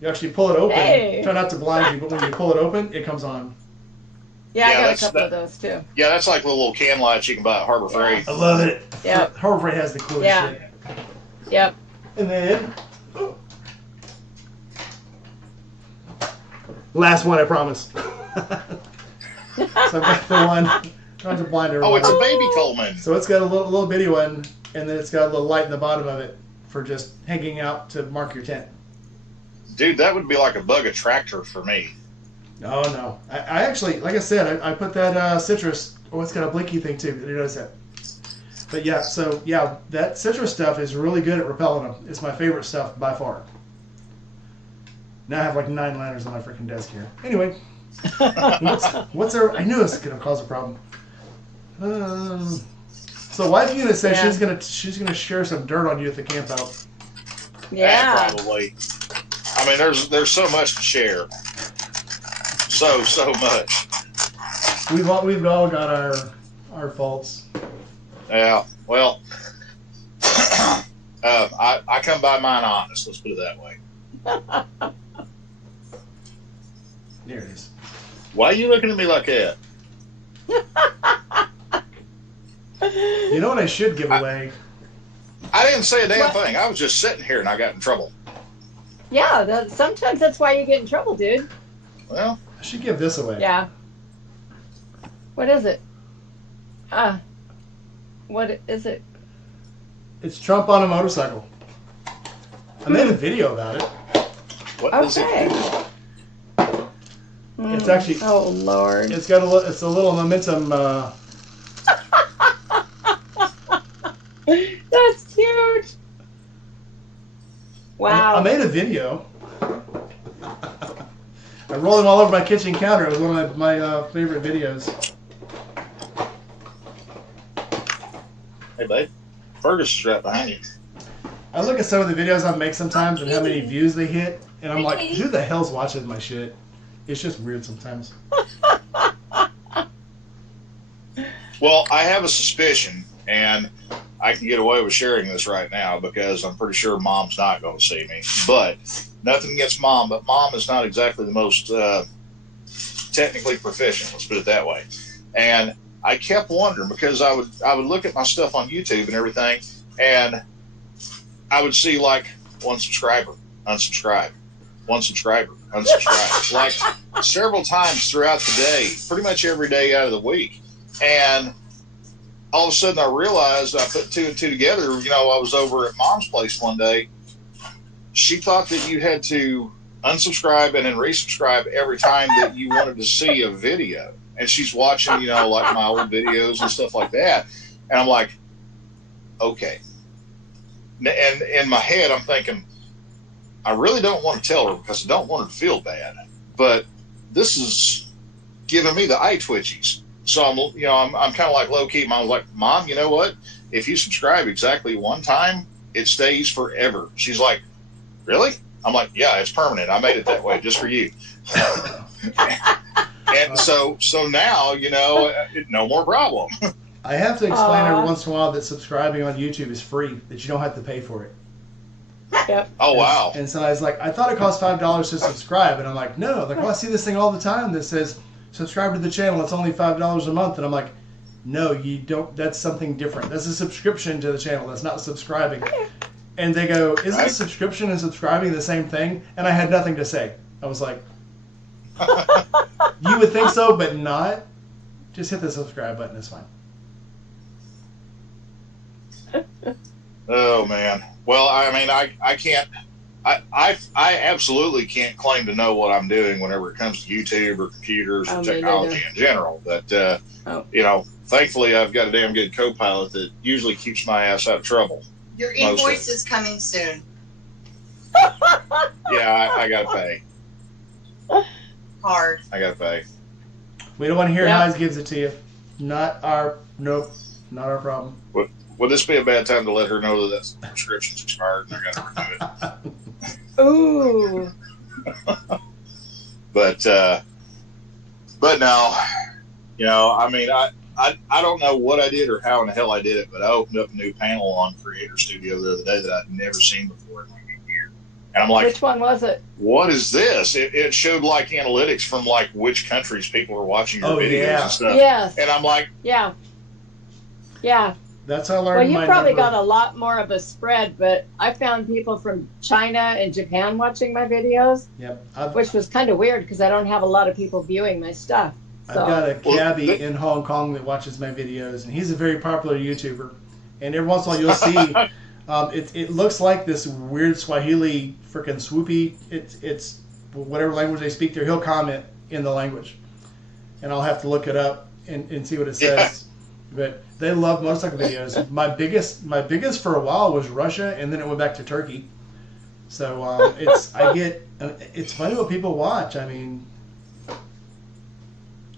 You actually pull it open. Hey. Try not to blind you, but when you pull it open, it comes on. Yeah, I got a couple of those too. Yeah, that's like the little can lights you can buy at Harbor Freight. I love it. Yeah. Harbor Freight has the coolest shit. Yep. And then, last one, I promise. So I've got the one, trying to blind everybody. Oh, it's a baby Coleman. So it's got a little bitty one, and then it's got a little light in the bottom of it for just hanging out to mark your tent. Dude, that would be like a bug attractor for me. No. I actually, like I said, I put that citrus. Oh, it's got a blinky thing too. Did you notice that? But that citrus stuff is really good at repelling them. It's my favorite stuff by far. Now I have like 9 lanterns on my freaking desk here. Anyway, what's there? I knew this was gonna cause a problem. So wifey gonna say Yeah. she's gonna share some dirt on you at the camp out. Yeah. Probably. I mean, there's so much to share. So much. We've all got our faults. Yeah. Well, I come by mine honest. Let's put it that way. There it is. Why are you looking at me like that? You know what I should give away? I didn't say a damn What? thing. I was just sitting here and I got in trouble. Yeah, sometimes that's why you get in trouble, dude. Well, I should give this away. Yeah. What is it? What is it? It's Trump on a motorcycle. I made a video about it. what does it Okay. do? It's actually Oh Lord. it's got it's a little momentum. That's cute. Wow. I made a video. I rolled him all over my kitchen counter. It was one of my favorite videos. Hey, babe. Fergus is right behind you. I look at some of the videos I make sometimes and how many views they hit, and I'm like, who the hell's watching my shit? It's just weird sometimes. Well, I have a suspicion, and I can get away with sharing this right now because I'm pretty sure Mom's not going to see me. But nothing against Mom, but Mom is not exactly the most technically proficient. Let's put it that way. And I kept wondering because I would look at my stuff on YouTube and everything, and I would see like one subscriber, unsubscribe, one subscriber, unsubscribe, like several times throughout the day, pretty much every day out of the week. And all of a sudden I realized, I put two and two together. You know, I was over at Mom's place one day. She thought that you had to unsubscribe and then resubscribe every time that you wanted to see a video. And she's watching, you know, like my old videos and stuff like that. And I'm like, okay. And in my head, I'm thinking, I really don't want to tell her because I don't want her to feel bad. But this is giving me the eye twitchies. So I'm kind of like low key. Mom's like, Mom, you know what? If you subscribe exactly one time, it stays forever. She's like, really? I'm like, yeah, it's permanent. I made it that way just for you. And so now, you know, no more problem. I have to explain every once in a while that subscribing on YouTube is free, that you don't have to pay for it. Yep. Oh, wow. And so I was like, I thought it cost $5 to subscribe. And I'm like, no. Like, well, I see this thing all the time that says, subscribe to the channel. It's only $5 a month. And I'm like, no, you don't. That's something different. That's a subscription to the channel. That's not subscribing. And they go, isn't subscription and subscribing the same thing? And I had nothing to say. I was like, you would think so, but not. Just hit the subscribe button. It's fine. Oh, man. Well, I mean, I can't. I absolutely can't claim to know what I'm doing whenever it comes to YouTube or computers or technology in general. But, you know, thankfully I've got a damn good co-pilot that usually keeps my ass out of trouble. Your invoice is coming soon. Yeah, I got to pay. Hard. I got to pay. We don't want to hear how he gives it to you. Not our problem. Would this be a bad time to let her know that that subscription's expired and I got to renew it? Ooh. But no, you know, I mean, I don't know what I did or how in the hell I did it, but I opened up a new panel on Creator Studio the other day that I'd never seen before in like a year. And I'm like, which one was it? What is this? It showed like analytics from like which countries people are watching your videos and stuff. Yes. And I'm like, yeah. That's how I learned. Well, you probably got a lot more of a spread, but I found people from China and Japan watching my videos. Yep. Which was kind of weird because I don't have a lot of people viewing my stuff. So. I've got a cabbie in Hong Kong that watches my videos, and he's a very popular YouTuber. And every once in a while you'll see, it looks like this weird Swahili freaking swoopy. It's whatever language they speak there. He'll comment in the language, and I'll have to look it up and see what it says. Yeah. But they love motorcycle videos. My biggest for a while was Russia, and then it went back to Turkey. So it's funny what people watch. I mean,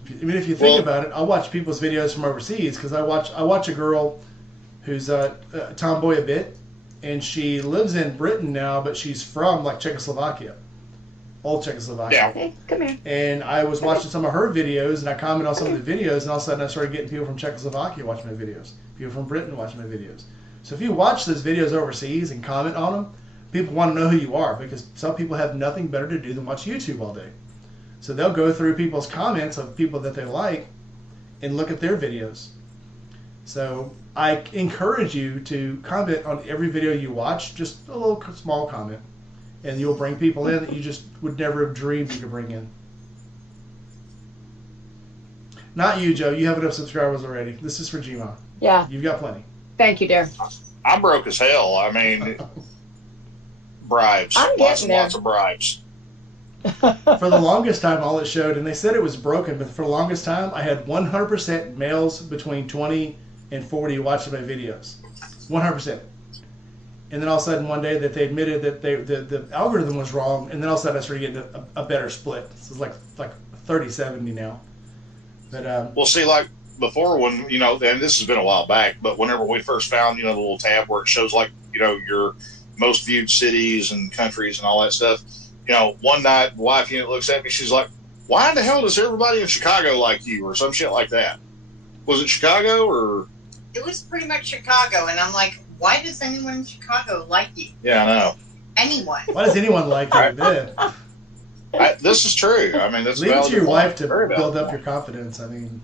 if you think about it, I watch people's videos from overseas because I watch a girl who's tomboy a bit, and she lives in Britain now, but she's from like Czechoslovakia, old Czechoslovakia. Yeah. Hey, come here. And I was watching some of her videos, and I commented on some of the videos, and all of a sudden I started getting people from Czechoslovakia watching my videos, people from Britain watching my videos. So if you watch those videos overseas and comment on them, people want to know who you are, because some people have nothing better to do than watch YouTube all day. So they'll go through people's comments of people that they like and look at their videos. So I encourage you to comment on every video you watch, just a little small comment, and you'll bring people in that you just would never have dreamed you could bring in. Not you, Joe. You have enough subscribers already. This is for Gma. Yeah. You've got plenty. Thank you, dear. I'm broke as hell. I mean, bribes. I'm Lots and getting lots of bribes. For the longest time, all it showed, and they said it was broken, but for the longest time, I had 100% males between 20 and 40 watching my videos. 100%. And then all of a sudden, one day, that they admitted that the algorithm was wrong, and then all of a sudden, I started getting a better split. So it's like 30-70 now. But Well, see, like before, when and this has been a while back, but whenever we first found the little tab where it shows like your most viewed cities and countries and all that stuff. One night, the wife unit looks at me. She's like, "Why the hell does everybody in Chicago like you?" or some shit like that. Was it Chicago or? It was pretty much Chicago, and I'm like, why does anyone in Chicago like you? Yeah, I know. Anyone? why does anyone like you? This is true. I mean, that's Leave it to your wife to Very build valid up your confidence. I mean,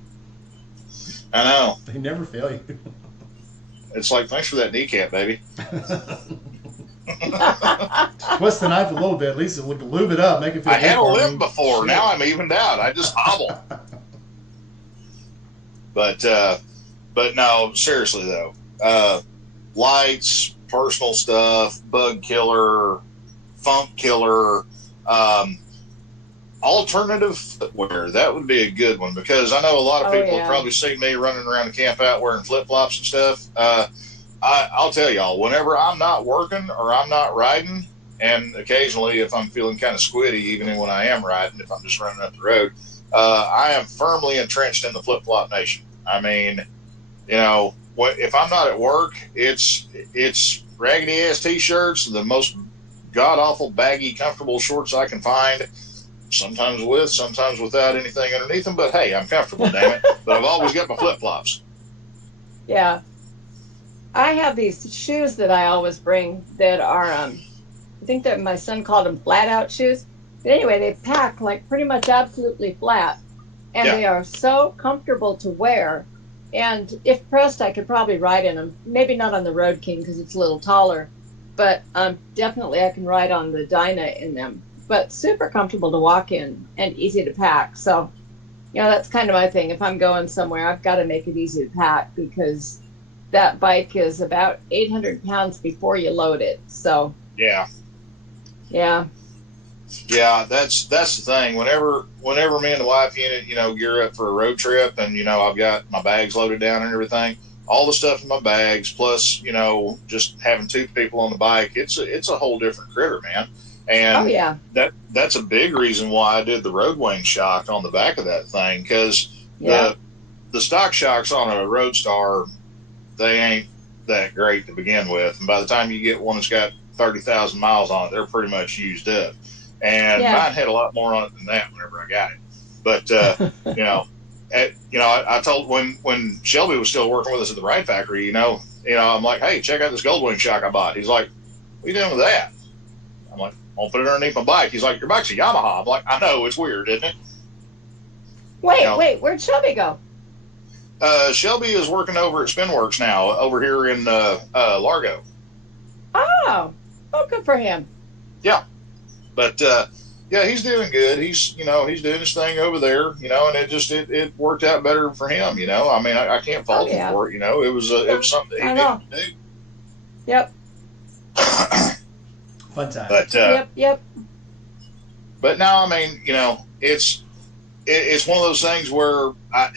I know. they never fail you. It's like, thanks for that kneecap, baby. Twist the knife a little bit. At least it'll lube it up, make it feel. I had a good for limp me. before. Shit. Now I'm evened out. I just hobble. But no, seriously though, lights, personal stuff, bug killer, funk killer, alternative footwear. That would be a good one, because I know a lot of people have probably seen me running around the camp out wearing flip flops and stuff. I'll tell y'all, whenever I'm not working or I'm not riding, and occasionally if I'm feeling kind of squiddy, even when I am riding, if I'm just running up the road, I am firmly entrenched in the flip flop nation. I mean, if I'm not at work, it's raggedy ass t-shirts, the most god awful baggy comfortable shorts I can find. Sometimes with, sometimes without anything underneath them. But hey, I'm comfortable, damn it. But I've always got my flip flops. Yeah. I have these shoes that I always bring that are, I think that my son called them flat out shoes. But anyway, they pack like pretty much absolutely flat. And they are so comfortable to wear. And if pressed, I could probably ride in them. Maybe not on the Road King because it's a little taller. But definitely I can ride on the Dyna in them. But super comfortable to walk in and easy to pack. So, that's kind of my thing. If I'm going somewhere, I've got to make it easy to pack, because that bike is about 800 pounds before you load it. So yeah, that's the thing. Whenever me and the wife unit, gear up for a road trip, and I've got my bags loaded down and everything, all the stuff in my bags, plus just having two people on the bike, it's a whole different critter, man. And that's a big reason why I did the road wing shock on the back of that thing, because the stock shocks on a Roadstar, they ain't that great to begin with. And by the time you get one that's got 30,000 miles on it, they're pretty much used up. And mine had a lot more on it than that whenever I got it. But, I told when Shelby was still working with us at the Ride Factory, I'm like, hey, check out this Goldwing shock I bought. He's like, what are you doing with that? I'm like, I'll put it underneath my bike. He's like, your bike's a Yamaha. I'm like, I know, it's weird, isn't it? Wait, where'd Shelby go? Shelby is working over at Spinworks now, over here in Largo. Oh, good for him. Yeah, but he's doing good. He's he's doing his thing over there, and it worked out better for him. I mean, I can't fault him for it. It was something that he didn't do. Yep. Fun time. But yep. But now, I mean, it's one of those things where I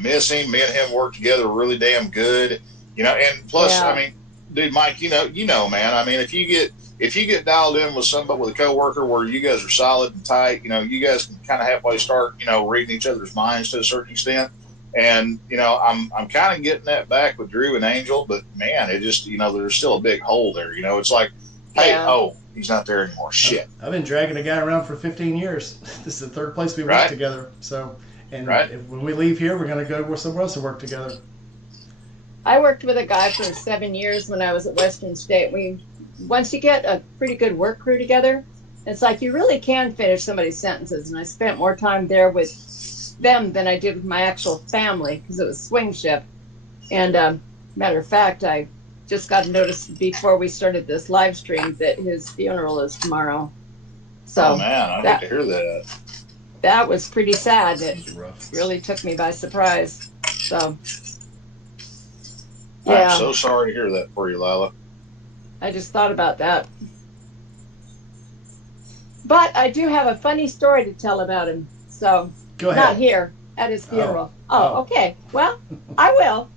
miss him. Me and him work together really damn good. And plus, I mean, dude, Mike, man. I mean, if you get dialed in with somebody, with a coworker where you guys are solid and tight, you guys can kind of halfway start, reading each other's minds to a certain extent. And I'm kind of getting that back with Drew and Angel, but man, it just there's still a big hole there. It's like, hey, he's not there anymore. Shit. I've been dragging a guy around for 15 years. This is the third place we worked together. So, and when we leave here, we're going to go somewhere else to work together. I worked with a guy for 7 years when I was at Western State. Once you get a pretty good work crew together, it's like you really can finish somebody's sentences. And I spent more time there with them than I did with my actual family because it was swing shift. And matter of fact, I just got a notice before we started this live stream that his funeral is tomorrow. So man, I get to hear that. That was pretty sad. It really took me by surprise. So yeah. I'm so sorry to hear that for you, Lila. I just thought about that. But I do have a funny story to tell about him. So go ahead. Not here at his funeral. Oh, okay. Well, I will.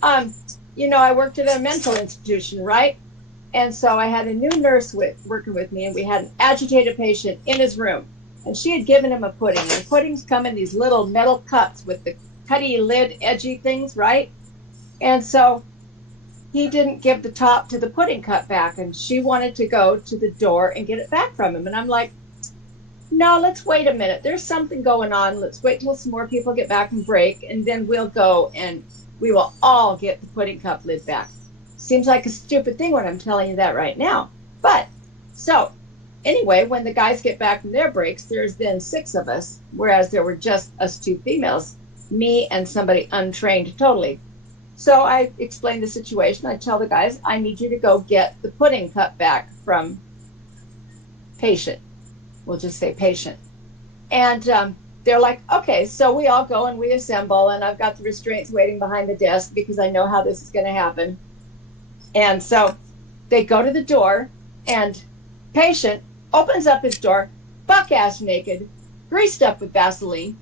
I worked at a mental institution, right? And so I had a new nurse working with me, and we had an agitated patient in his room. And she had given him a pudding. And puddings come in these little metal cups with the cutty lid, edgy things, right? And so he didn't give the top to the pudding cup back, and she wanted to go to the door and get it back from him. And I'm like, no, let's wait a minute. There's something going on. Let's wait till some more people get back from break, and then we'll go and we will all get the pudding cup lid back. Seems like a stupid thing when I'm telling you that right now. But, so, anyway, when the guys get back from their breaks, there's then 6 of us, whereas there were just us 2 females, me and somebody untrained totally. So I explain the situation. I tell the guys, I need you to go get the pudding cup back from patient. We'll just say patient. And they're like, okay. So we all go and we assemble, and I've got the restraints waiting behind the desk because I know how this is going to happen. And so they go to the door, and patient opens up his door, buck-ass naked, greased up with Vaseline,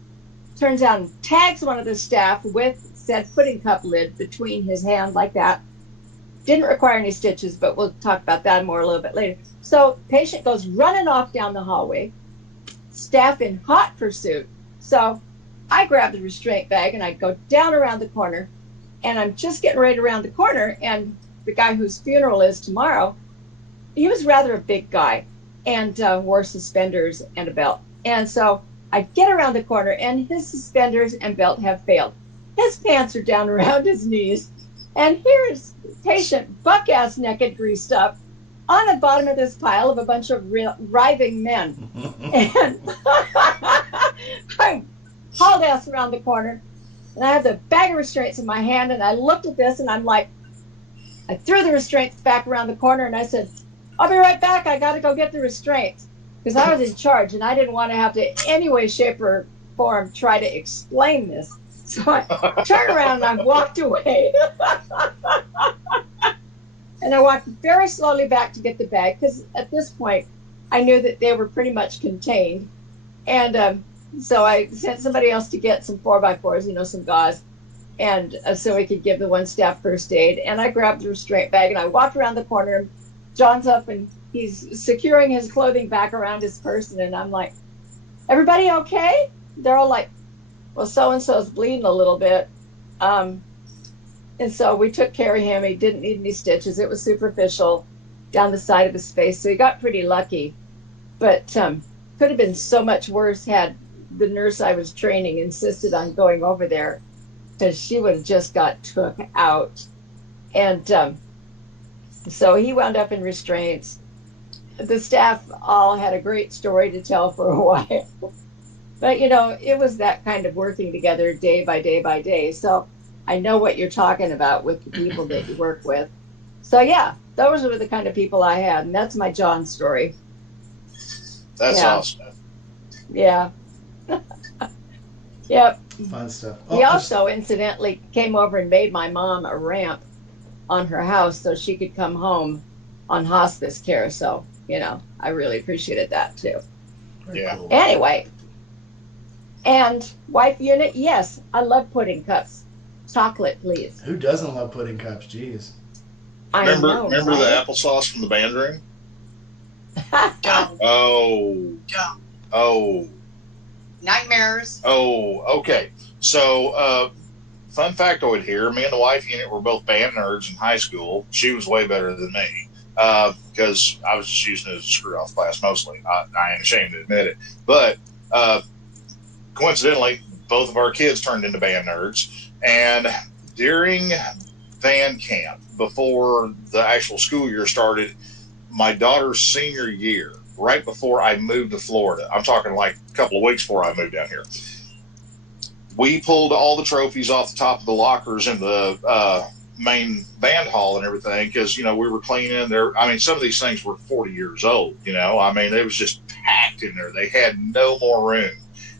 turns out and tags one of the staff with said pudding cup lid between his hand like that. Didn't require any stitches, but we'll talk about that more a little bit later. So patient goes running off down the hallway, staff in hot pursuit. So I grab the restraint bag and I go down around the corner, and I'm just getting ready to round the corner, and the guy whose funeral is tomorrow, he was rather a big guy and wore suspenders and a belt. And so I get around the corner, and his suspenders and belt have failed. His pants are down around his knees, and here is patient buck-ass naked, greased up, on the bottom of this pile of a bunch of writhing men. And I hauled ass around the corner, and I have the bag of restraints in my hand, and I looked at this, and I'm like, I threw the restraints back around the corner, and I said, I'll be right back. I got to go get the restraints. Because I was in charge, and I didn't want to have to, in any way, shape, or form, try to explain this. So I turned around, and I walked away. And I walked very slowly back to get the bag, because at this point, I knew that they were pretty much contained. And so I sent somebody else to get some 4x4s, some gauze, and so we could give the one staff first aid. And I grabbed the restraint bag, and I walked around the corner, and John's up, and he's securing his clothing back around his person, and I'm like, everybody okay? They're all like, well, so-and-so's bleeding a little bit. And so we took care of him. He didn't need any stitches. It was superficial down the side of his face, so he got pretty lucky. But could have been so much worse had the nurse I was training insisted on going over there, because she would have just got took out. And so he wound up in restraints. The staff all had a great story to tell for a while. But, it was that kind of working together day by day by day. So I know what you're talking about with the people that you work with. So, yeah, those were the kind of people I had. And that's my John story. That's awesome. Yeah. Yep. Fun stuff. He also, incidentally, came over and made my mom a ramp on her house so she could come home on hospice care. So, I really appreciated that, too. Yeah. Cool. Anyway. And wife unit, yes, I love pudding cups. Chocolate, please. Who doesn't love pudding cups? Jeez. Remember the applesauce from the band room? Don't. Oh. Don't. Oh. Nightmares. Oh, okay. So, fun factoid here: me and the wife unit were both band nerds in high school. She was way better than me because I was just using it as a screw off class mostly. I ain't ashamed to admit it, but coincidentally, both of our kids turned into band nerds, and during band camp, before the actual school year started, my daughter's senior year, right before I moved to Florida, I'm talking like a couple of weeks before I moved down here, we pulled all the trophies off the top of the lockers in the main band hall and everything because, we were cleaning there. I mean, some of these things were 40 years old, I mean, it was just packed in there. They had no more room.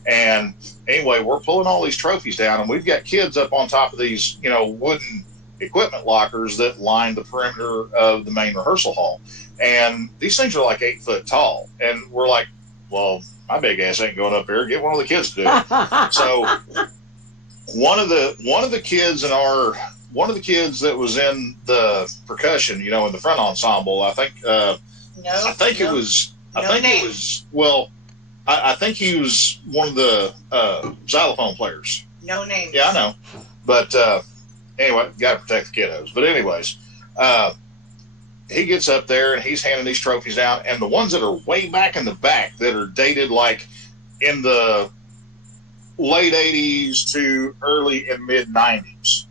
And anyway, we're pulling all these trophies down, and we've got kids up on top of these, wooden equipment lockers that line the perimeter of the main rehearsal hall. And these things are like 8 foot tall. And we're like, well, my big ass ain't going up there. Get one of the kids to do it. So one of the kids that was in the percussion, in the front ensemble, I think it was one of the xylophone players. No names. Yeah, I know. But anyway, got to protect the kiddos. But anyways, he gets up there and he's handing these trophies down, and the ones that are way back in the back that are dated like in the late 80s to early and mid 90s,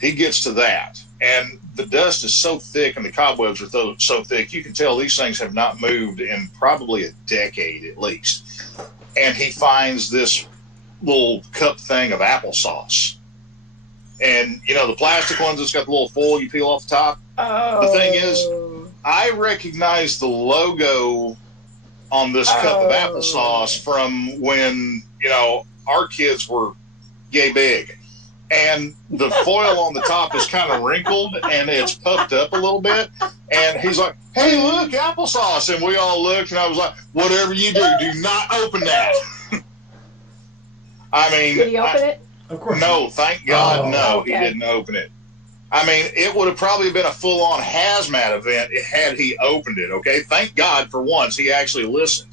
he gets to that, and the dust is so thick and the cobwebs are so thick, you can tell these things have not moved in probably a decade at least. And he finds this little cup thing of applesauce, and the plastic ones that's got the little foil you peel off the top. Oh. The thing is, I recognize the logo on this cup of applesauce from when, our kids were yay big. And the foil on the top is kind of wrinkled and it's puffed up a little bit. And he's like, hey, look, applesauce. And we all looked, and I was like, whatever you do not open that. I mean, did he open it? Of course. No, thank God, no, okay. He didn't open it. I mean, it would have probably been a full-on hazmat event had he opened it, okay? Thank God for once he actually listened.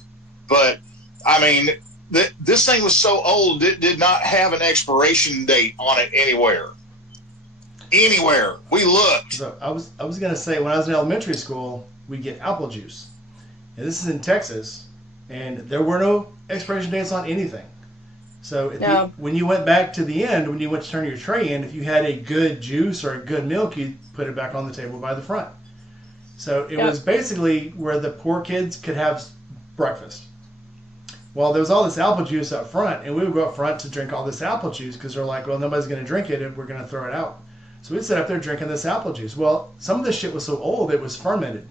But, I mean, this thing was so old, it did not have an expiration date on it anywhere. Anywhere. We looked. So I was going to say, when I was in elementary school, we get apple juice. And this is in Texas, and there were no expiration dates on anything. So when you went back to the end, when you went to turn your tray in, if you had a good juice or a good milk, you put it back on the table by the front. So it was basically where the poor kids could have breakfast. Well, there was all this apple juice up front, and we would go up front to drink all this apple juice because they're like, well, nobody's going to drink it and we're going to throw it out. So we'd sit up there drinking this apple juice. Well, some of this shit was so old it was fermented.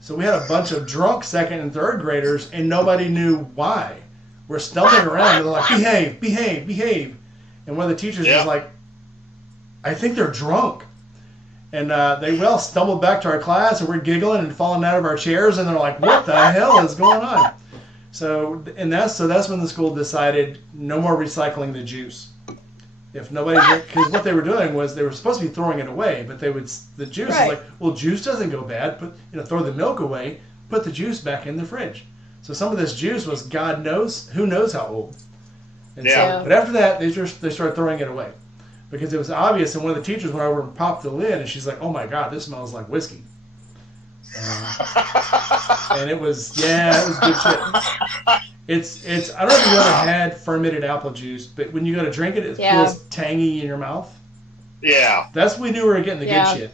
So we had a bunch of drunk second and third graders, and nobody knew why. We're stumbling around, and they're like, behave, behave, behave. And one of the teachers was like, I think they're drunk. And they stumbled back to our class, and we're giggling and falling out of our chairs, and they're like, what the hell is going on? So that's when the school decided no more recycling the juice. If nobody, because what they were doing was they were supposed to be throwing it away, but the juice is like, well, juice doesn't go bad. Throw the milk away, put the juice back in the fridge. So some of this juice was who knows how old. And but after that, they started throwing it away because it was obvious. And one of the teachers went over and popped the lid, and she's like, "Oh my God, this smells like whiskey." And it was good shit. It's I don't know if you ever had fermented apple juice, but when you go to drink it, it feels tangy in your mouth. Yeah, that's when we knew we were getting the good shit.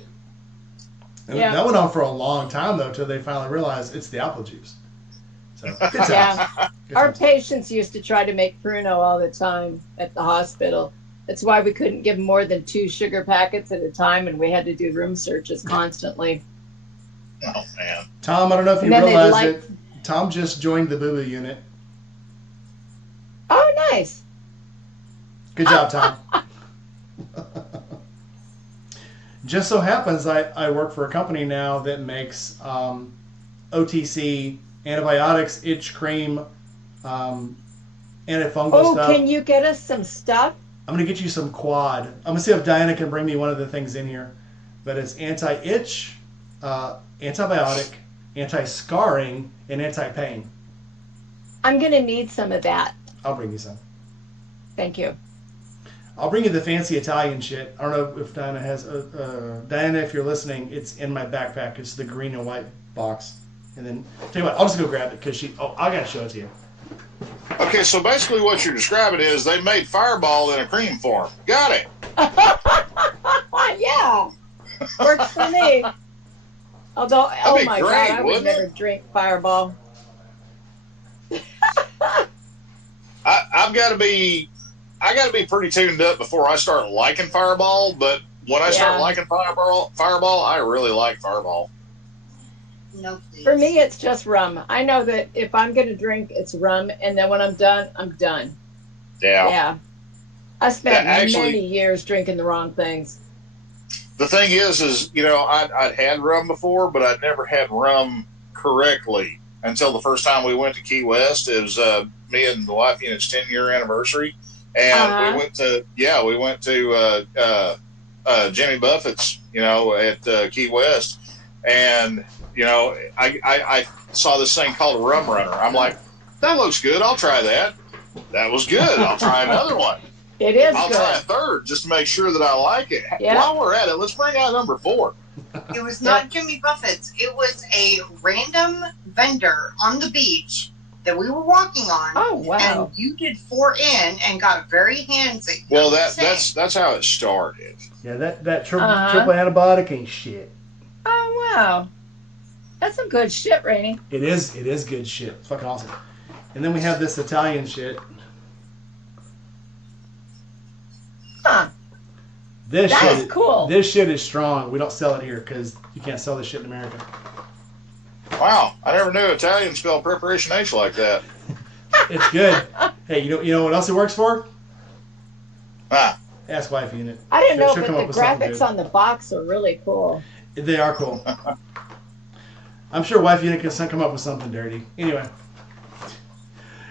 And that went on for a long time though, till they finally realized it's the apple juice. So, good times. Our patients used to try to make Pruno all the time at the hospital. That's why we couldn't give more than 2 sugar packets at a time, and we had to do room searches constantly. Oh, man. Tom, I don't know if you realize it. Tom just joined the Boo Boo unit. Oh, nice. Good job, Tom. Just so happens I work for a company now that makes OTC antibiotics, itch cream, antifungal stuff. Oh, can you get us some stuff? I'm going to get you some quad. I'm going to see if Diana can bring me one of the things in here. But it's anti-itch, antibiotic, anti-scarring, and anti-pain. I'm going to need some of that. I'll bring you some. Thank you. I'll bring you the fancy Italian shit. I don't know if Diana has. Diana, if you're listening, it's in my backpack. It's the green and white box. And then, tell you what, I'll just go grab it because I gotta show it to you. Okay, so basically what you're describing is they made Fireball in a cream form. Got it. Yeah, works for me. Although, oh my great, God, I would never drink Fireball. I got to be pretty tuned up before I start liking Fireball. But when I start liking Fireball, I really like Fireball. No, please. For me, it's just rum. I know that if I'm going to drink, it's rum, and then when I'm done, I'm done. Yeah. Yeah. I spent Actually, many years drinking the wrong things. The thing is I'd had rum before, but I'd never had rum correctly until the first time we went to Key West. It was me and the wife unit's 10-year anniversary, and we went to Jimmy Buffett's, at Key West, and I saw this thing called a rum runner. I'm like, that looks good. I'll try that. That was good. I'll try another one. It is I'll good. try a third just to make sure that I like it. Yeah. While we're at it, let's bring out number 4. It was not Jimmy Buffett's. It was a random vendor on the beach that we were walking on. Oh, wow. And you did 4 in and got very handsy. Well, that's how it started. Yeah, that triple antibiotic ain't shit. Oh, wow. That's some good shit, Rainey. It is good shit. It's fucking awesome. And then we have this Italian shit. Huh. This That's shit, cool. This shit is strong. We don't sell it here because you can't sell this shit in America. Wow, I never knew Italian spelled preparation H like that. It's good. Hey, you know what else it works for? Ah. Ask wife unit. I didn't know, She'll but come the up with something graphics good. on the box are really cool. They are cool. I'm sure wife unit can come up with something dirty. Anyway.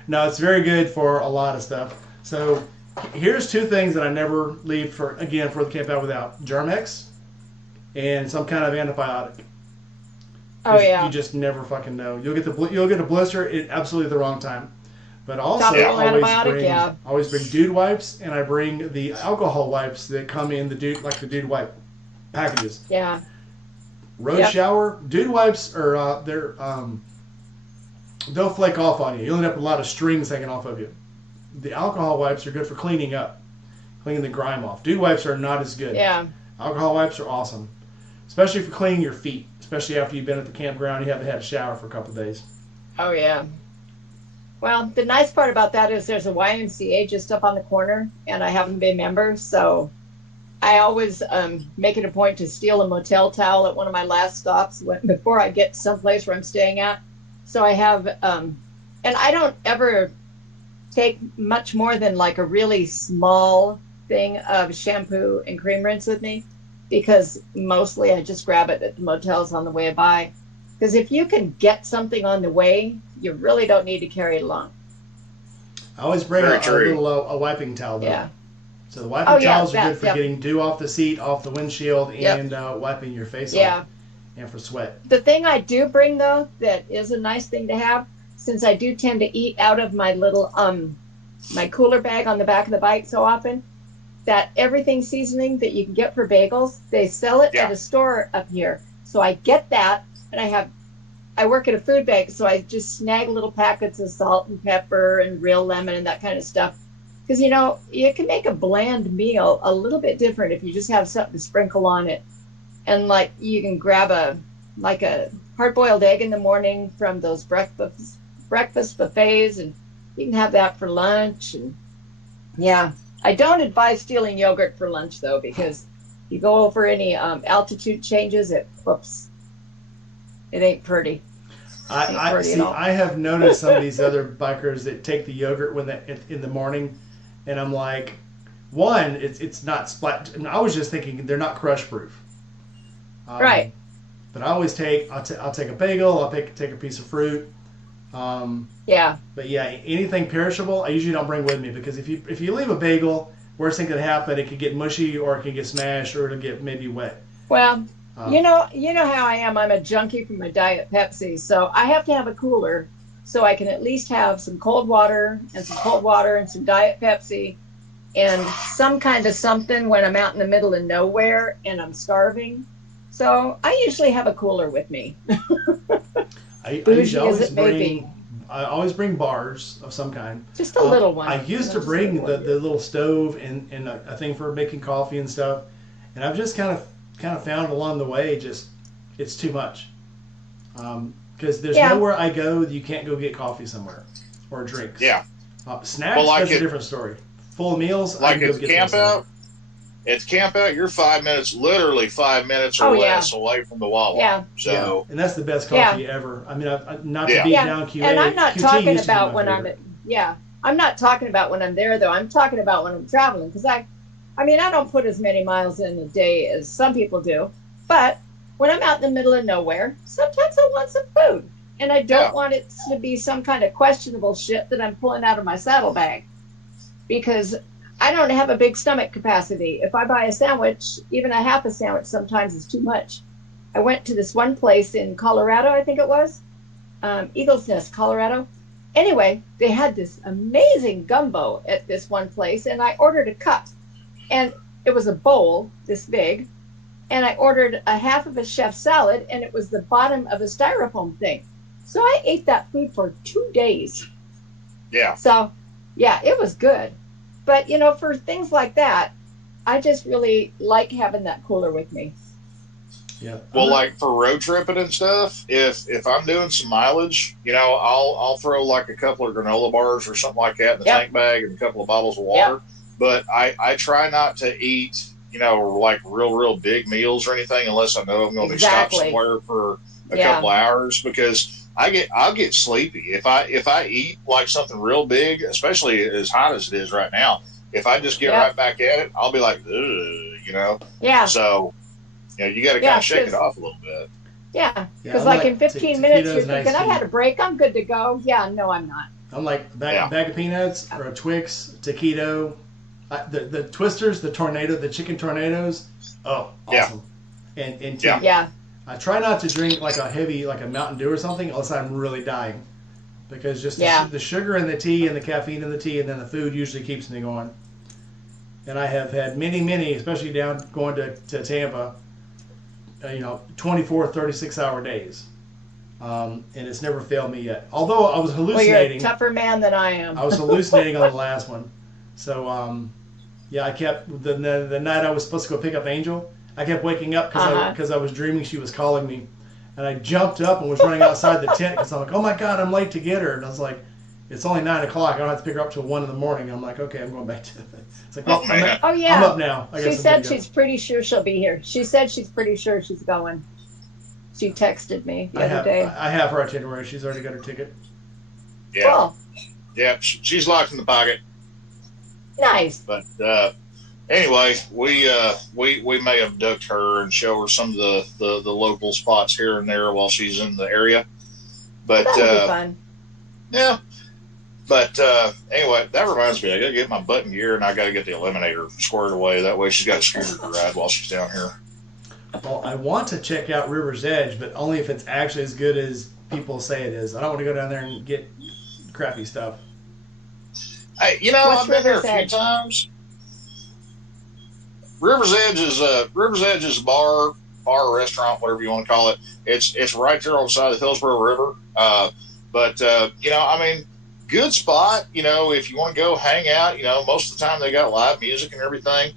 No, it's very good for a lot of stuff. So here's 2 things that I never leave for the camp out without: Germ-X and some kind of antibiotic. Oh yeah. You just never fucking know. You'll get a blister at absolutely the wrong time. But also, Topical I antibiotic, always bring dude wipes, and I bring the alcohol wipes that come in the dude wipe packages. Yeah. Road shower, dude wipes are they'll flake off on you. You'll end up with a lot of strings hanging off of you. The alcohol wipes are good for cleaning up, cleaning the grime off. Dude wipes are not as good. Yeah. Alcohol wipes are awesome, especially for cleaning your feet. Especially after you've been at the campground, you haven't had a shower for a couple of days. Oh yeah. Well, the nice part about that is there's a YMCA just up on the corner, and I haven't been a member, so I always make it a point to steal a motel towel at one of my last stops before I get someplace where I'm staying at. So I have, and I don't ever take much more than like a really small thing of shampoo and cream rinse with me, because mostly I just grab it at the motels on the way by. Because if you can get something on the way, you really don't need to carry it along. I always bring a wiping towel, though. Yeah. So the wiping towels are good for yep. getting dew off the seat, off the windshield, and wiping your face off. And for sweat. The thing I do bring, though, that is a nice thing to have, since I do tend to eat out of my little my cooler bag on the back of the bike so often, that everything seasoning that you can get for bagels, they sell it at a store up here. So I get that, and I work at a food bank, so I just snag little packets of salt and pepper and real lemon and that kind of stuff. Because, you can make a bland meal a little bit different if you just have something to sprinkle on it. And, like, you can grab a hard-boiled egg in the morning from those breakfast buffets, and you can have that for lunch. And, yeah. I don't advise stealing yogurt for lunch, though, because if you go over any altitude changes, it ain't pretty. I have noticed some of these other bikers that take the yogurt in the morning, and I'm like, one, it's not splat. And I was just thinking they're not crush proof. Right. But I always I'll take a bagel. I'll take a piece of fruit. Yeah. But yeah, anything perishable, I usually don't bring with me, because if you leave a bagel, worst thing could happen, it could get mushy, or it could get smashed, or it'll get maybe wet. Well, you know how I am. I'm a junkie for my Diet Pepsi, so I have to have a cooler so I can at least have some cold water and some Diet Pepsi and some kind of something when I'm out in the middle of nowhere and I'm starving. So I usually have a cooler with me. I Bougie as it may be. I always bring bars of some kind. Just a little one. I used to bring the little stove and a thing for making coffee and stuff, and I've just kind of found along the way it's too much. Because there's nowhere I go that you can't go get coffee somewhere or drinks. Yeah. Snacks, that's a different story. Full meals, like it's camp out. It's camp out. You're 5 minutes, literally 5 minutes or less away from the Wawa. Yeah. So and that's the best coffee ever. I mean, not to beat down QA. And I'm not QT talking about when favorite. I'm not talking about when I'm there though. I'm talking about when I'm traveling because I don't put as many miles in a day as some people do, but when I'm out in the middle of nowhere, sometimes I want some food, and I don't want it to be some kind of questionable shit that I'm pulling out of my saddlebag, because I don't have a big stomach capacity. If I buy a sandwich, even a half a sandwich sometimes is too much. I went to this one place in Colorado, I think it was, Eagles Nest, Colorado. Anyway, they had this amazing gumbo at this one place, and I ordered a cup, and it was a bowl this big, and I ordered a half of a chef salad, and it was the bottom of a styrofoam thing. So I ate that food for 2 days. Yeah. So, yeah, it was good. But, for things like that, I just really like having that cooler with me. Yeah. Well, like for road tripping and stuff, if I'm doing some mileage, I'll throw like a couple of granola bars or something like that in the tank bag and a couple of bottles of water. Yep. But I try not to eat, like real big meals or anything unless I know I'm going to be stopped somewhere for a couple of hours, because I'll get sleepy if I eat like something real big, especially as hot as it is right now. If I just get right back at it, I'll be like, ugh, Yeah. So, you got to kind of shake it off a little bit. Yeah, because in 15 minutes you're thinking, I had a break, I'm good to go. Yeah, no, I'm not. I'm like bag of peanuts or a Twix, taquito, the twisters, the chicken tornadoes. Oh, awesome. And tea. Yeah. I try not to drink like a Mountain Dew or something unless I'm really dying, because just the sugar in the tea and the caffeine in the tea and then the food usually keeps me going. And I have had many, especially going to Tampa, 24, 36-hour days. And it's never failed me yet. Although I was hallucinating. Well, you're a tougher man than I am. I was hallucinating on the last one. So, I kept, the night I was supposed to go pick up Angel, I kept waking up because I was dreaming she was calling me. And I jumped up and was running outside the tent because I'm like, oh my God, I'm late to get her. And I was like, it's only 9 o'clock. I don't have to pick her up till 1 in the morning. I'm like, okay, I'm going back to it. It's like, well, I'm up now. She said she's pretty sure she'll be here. She said she's pretty sure she's going. She texted me the other day. I have her itinerary. She's already got her ticket. Yeah. Cool. Yeah, she's locked in the pocket. Nice. But anyway, we may abduct her and show her some of the local spots here and there while she's in the area. But that'll be fun. Yeah. But anyway, that reminds me, I got to get my button gear and I got to get the eliminator squared away. That way she's got a scooter to ride while she's down here. Well, I want to check out River's Edge, but only if it's actually as good as people say it is. I don't want to go down there and get crappy stuff. I've been there a few times. River's Edge is a bar or restaurant, whatever you want to call it. It's right there on the side of the Hillsborough River. But good spot. If you want to go hang out, most of the time they got live music and everything.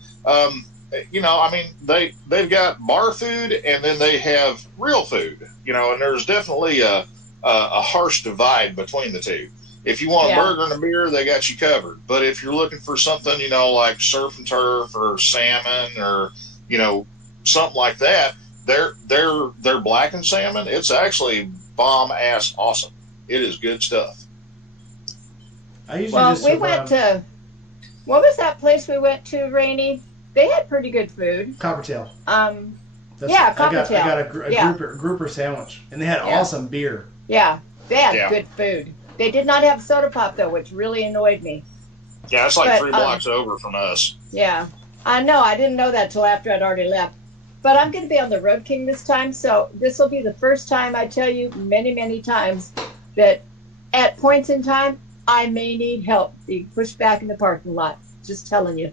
They've got bar food and then they have real food. And there's definitely a harsh divide between the two. If you want a burger and a beer, they got you covered. But if you're looking for something, like surf and turf or salmon or, something like that, they're blackened salmon. It's actually bomb ass awesome. It is good stuff. We went to, what was that place we went to, Rainey? They had pretty good food. Coppertail. Coppertail. I got a grouper sandwich, and they had awesome beer. Yeah, they had good food. They did not have soda pop, though, which really annoyed me. Yeah, it's like 3 blocks over from us. Yeah, I know. I didn't know that till after I'd already left. But I'm going to be on the Road King this time, so this will be the first time I tell you many, many times that at points in time, I may need help being pushed back in the parking lot. Just telling you.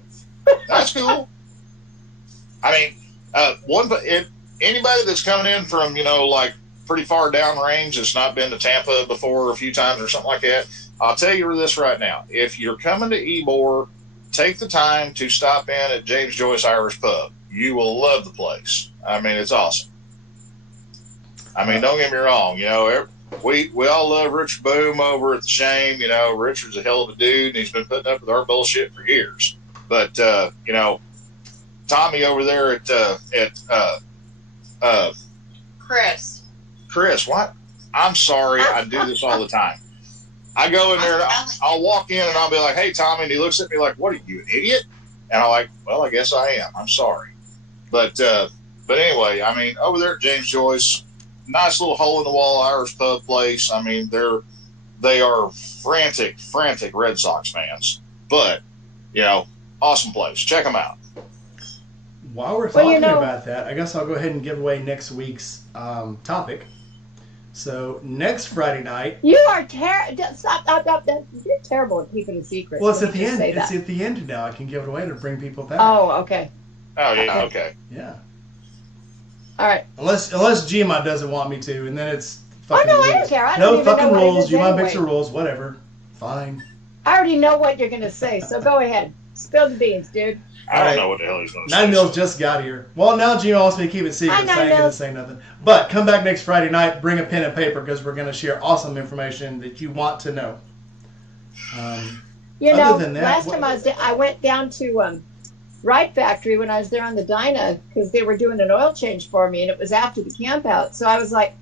That's cool. I mean, anybody that's coming in from, like pretty far down range that's not been to Tampa before a few times or something like that, I'll tell you this right now. If you're coming to Ybor, take the time to stop in at James Joyce Irish Pub. You will love the place. I mean, it's awesome. I mean, don't get me wrong. We all love Richard Boom over at the Shame. Richard's a hell of a dude, and he's been putting up with our bullshit for years. But Tommy over there at Chris, what? I'm sorry, I do this all the time. I go in there, and I'll walk in, and I'll be like, "Hey, Tommy," and he looks at me like, "What are you, an idiot?" And I'm like, "Well, I guess I am. I'm sorry." But anyway, I mean, over there at James Joyce, nice little hole in the wall Irish pub place. I mean, they are frantic Red Sox fans, but awesome place. Check them out. While we're talking about that, I guess I'll go ahead and give away next week's topic. So next Friday night, you are stop. You're terrible at keeping a secret. Well, it's at the end. It's at the end now. I can give it away to bring people back. Oh, okay. Oh yeah, okay. Yeah. All right. Unless Gmod doesn't want me to, and then it's fucking rules. I don't care. I don't even fucking know rules. Gmod makes the rules. Whatever. Fine. I already know what you're gonna say, so go ahead. Spill the beans, dude. I don't know what the hell he's going to say. 9 Mills just got here. Well, now Gmod wants me to keep it secret, so I ain't going to say nothing. But come back next Friday night, bring a pen and paper, because we're going to share awesome information that you want to know. Last time I went down to Ride Factory when I was there on the Dyna, because they were doing an oil change for me, and it was after the camp out. So I was like,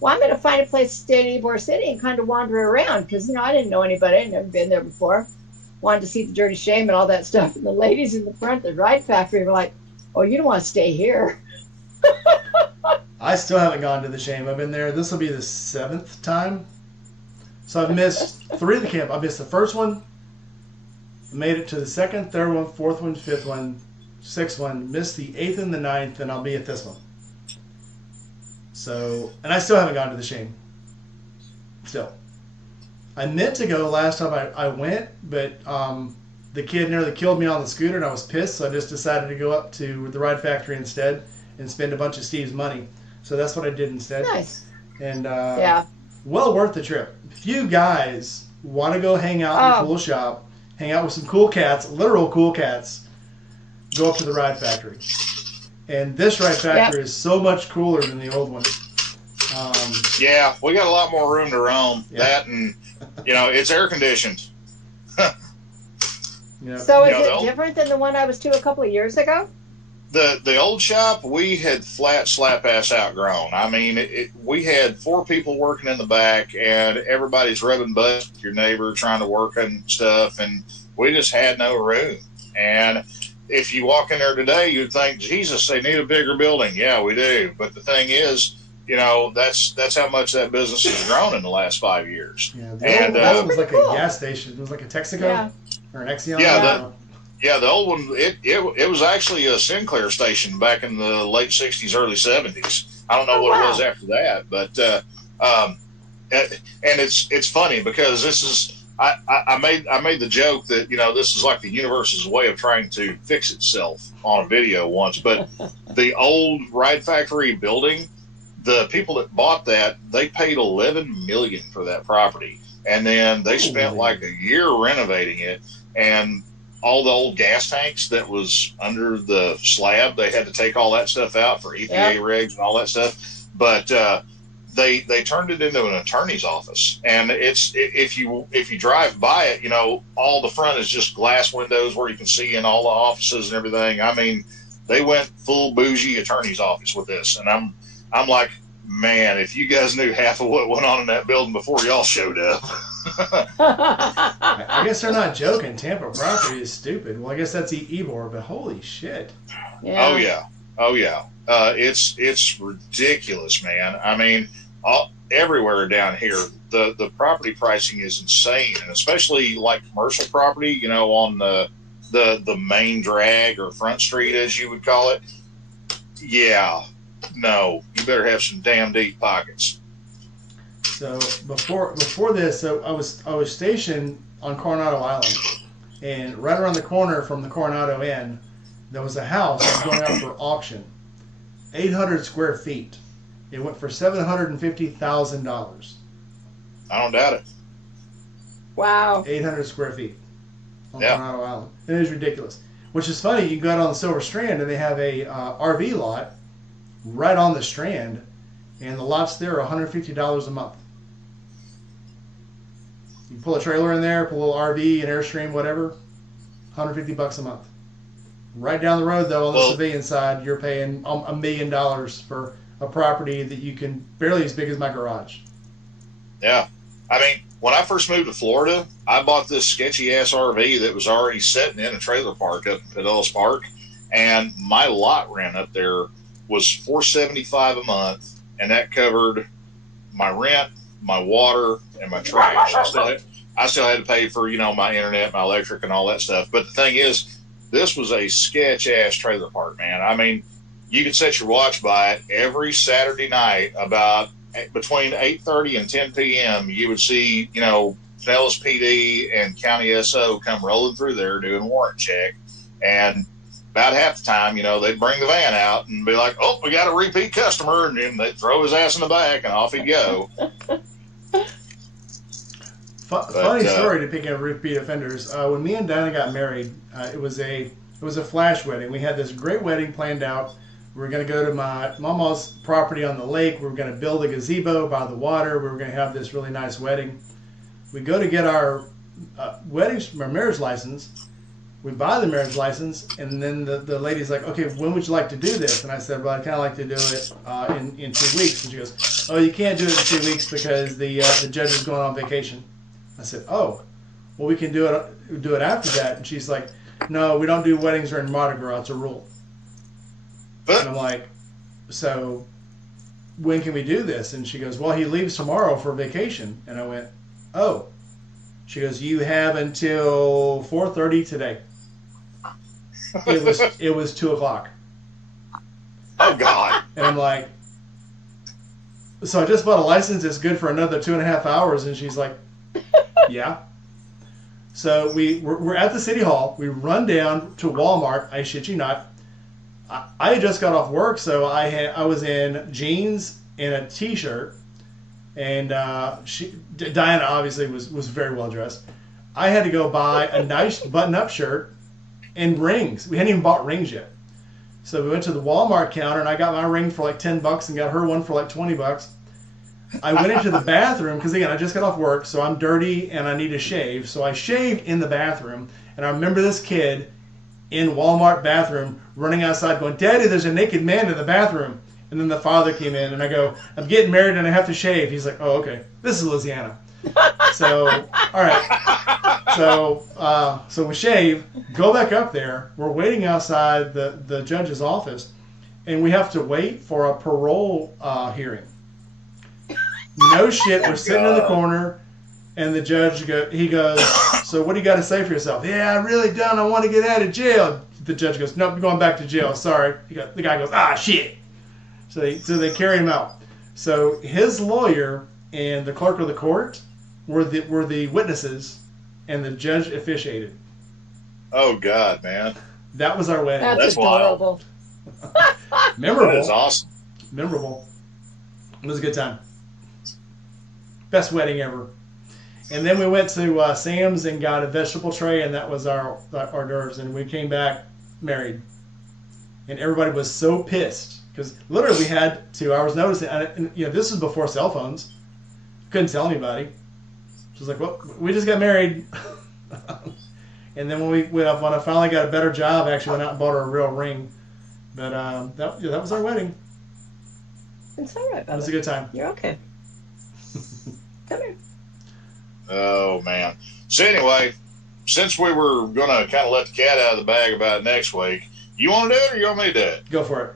well, I'm going to find a place to stay in Ybor City and kind of wander around, because, I didn't know anybody. I'd never been there before. Wanted to see the Dirty Shame and all that stuff. And the ladies in the front of the Ride Factory were like, oh, you don't want to stay here. I still haven't gone to the Shame. I've been there. This will be the 7th time. So I've missed 3 of the camp. I missed the first one. Made it to the 2nd, 3rd one, 4th one, 5th one, 6th one. Missed the 8th and the 9th, and I'll be at this one. So, and I still haven't gone to the Shame. Still. I meant to go last time I went, but the kid nearly killed me on the scooter, and I was pissed, so I just decided to go up to the Ride Factory instead and spend a bunch of Steve's money. So that's what I did instead. Nice. And well worth the trip. If you guys want to go hang out in a cool shop, hang out with some cool cats, literal cool cats, go up to the Ride Factory. And this Ride Factory is so much cooler than the old one. Yeah, we got a lot more room to roam. Yeah. That and, it's air conditioned. So is it different than the one I was to a couple of years ago? The old shop, we had flat slap ass outgrown. I mean, we had 4 people working in the back, and everybody's rubbing butts with your neighbor trying to work and stuff, and we just had no room. And if you walk in there today, you'd think, Jesus, they need a bigger building. Yeah, we do. But the thing is, that's how much that business has grown in the last 5 years. Yeah, the old one was like a gas station. It was like a Texaco or an Exxon. Yeah, the old one, it was actually a Sinclair station back in the late 60s, early 70s. I don't know what it was after that, but and it's funny because this is I made the joke that this is like the universe's way of trying to fix itself on a video once, but the old Ride Factory building, the people that bought that, they paid $11 million for that property, and then they spent like a year renovating it, and all the old gas tanks that was under the slab, they had to take all that stuff out for EPA regs and all that stuff. But they turned it into an attorney's office, and if you drive by it, all the front is just glass windows where you can see in all the offices and everything. I mean, they went full bougie attorney's office with this, and I'm like, man, if you guys knew half of what went on in that building before y'all showed up. I guess they're not joking. Tampa property is stupid. Well, I guess that's Ybor, but holy shit. Yeah. Oh yeah. It's ridiculous, man. I mean, everywhere down here, the property pricing is insane, and especially like commercial property. On the main drag or front street, as you would call it. Yeah. No, you better have some damn deep pockets. So before this, so I was stationed on Coronado Island, and right around the corner from the Coronado Inn, there was a house that was going up for auction, 800 square feet. It went for $750,000. I don't doubt it. Wow. 800 square feet on Coronado Island. It is ridiculous. Which is funny. You go out on the Silver Strand, and they have a RV lot right on the Strand, and the lots there are $150 a month. You pull a trailer in there, pull a little RV, an Airstream, whatever, $150 a month. Right down the road, though, on the civilian side, you're paying $1 million for a property that you can barely as big as my garage. Yeah. I mean, when I first moved to Florida, I bought this sketchy-ass RV that was already sitting in a trailer park up at Ellis Park, and my lot rent up there was $475 a month, and that covered my rent, my water, and my trash. I still had to pay for, my internet, my electric, and all that stuff. But the thing is, this was a sketch-ass trailer park, man. I mean, you could set your watch by it every Saturday night about between 8:30 and 10 p.m. You would see, Pinellas PD and County SO come rolling through there doing a warrant check. And about half the time, they'd bring the van out and be like, oh, we got a repeat customer. And then they'd throw his ass in the back and off he'd go. Funny story to pick up repeat offenders. When me and Dinah got married, it was a flash wedding. We had this great wedding planned out. We were going to go to my mama's property on the lake. We were going to build a gazebo by the water. We were going to have this really nice wedding. We go to get our marriage license. We buy the marriage license, and then the lady's like, okay, when would you like to do this? And I said, well, I'd kind of like to do it in 2 weeks. And she goes, oh, you can't do it in 2 weeks because the judge is going on vacation. I said, oh, well, we can do it after that. And she's like, no, we don't do weddings during Mardi Gras. It's a rule. And I'm like, so when can we do this? And she goes, well, he leaves tomorrow for vacation. And I went, oh. She goes, you have until 4:30 today. It was 2:00. Oh, God. And I'm like, so I just bought a license. It's good for another 2.5 hours. And she's like, yeah. So we're at the city hall. We run down to Walmart. I shit you not. I had just got off work, so I was in jeans and a t-shirt, and Diana obviously was very well dressed. I had to go buy a nice button-up shirt and rings. We hadn't even bought rings yet, so we went to the Walmart counter, and I got my ring for like $10 and got her one for like $20. I went into the bathroom because again I just got off work, so I'm dirty and I need to shave. So I shaved in the bathroom, and I remember this kid in Walmart bathroom running outside going, Daddy, there's a naked man in the bathroom. And then the father came in, and I go, I'm getting married and I have to shave. He's like, oh, okay. This is Louisiana. So, all right. So we shave, go back up there. We're waiting outside the judge's office, and we have to wait for a parole hearing. No shit. We're sitting in the corner, and the judge goes, so what do you got to say for yourself? Yeah, I really don't. I want to get out of jail. The judge goes, nope, you're going back to jail. Sorry. The guy goes, shit. So they carry him out. So his lawyer and the clerk of the court were the witnesses, and the judge officiated. Oh, God, man. That was our wedding. That's adorable. Memorable. That is awesome. Memorable. It was a good time. Best wedding ever. And then we went to Sam's and got a vegetable tray, and that was our hors d'oeuvres. And we came back married. And everybody was so pissed because literally we had 2 hours notice. And this was before cell phones. Couldn't tell anybody. She was like, well, we just got married. And then when I finally got a better job, I actually went out and bought her a real ring. But that was our wedding. It's all right, Bubba. It was a good time. You're okay. Come here. Oh, man. So anyway, since we were going to kind of let the cat out of the bag about next week, you want to do it or you want me to do it? Go for it.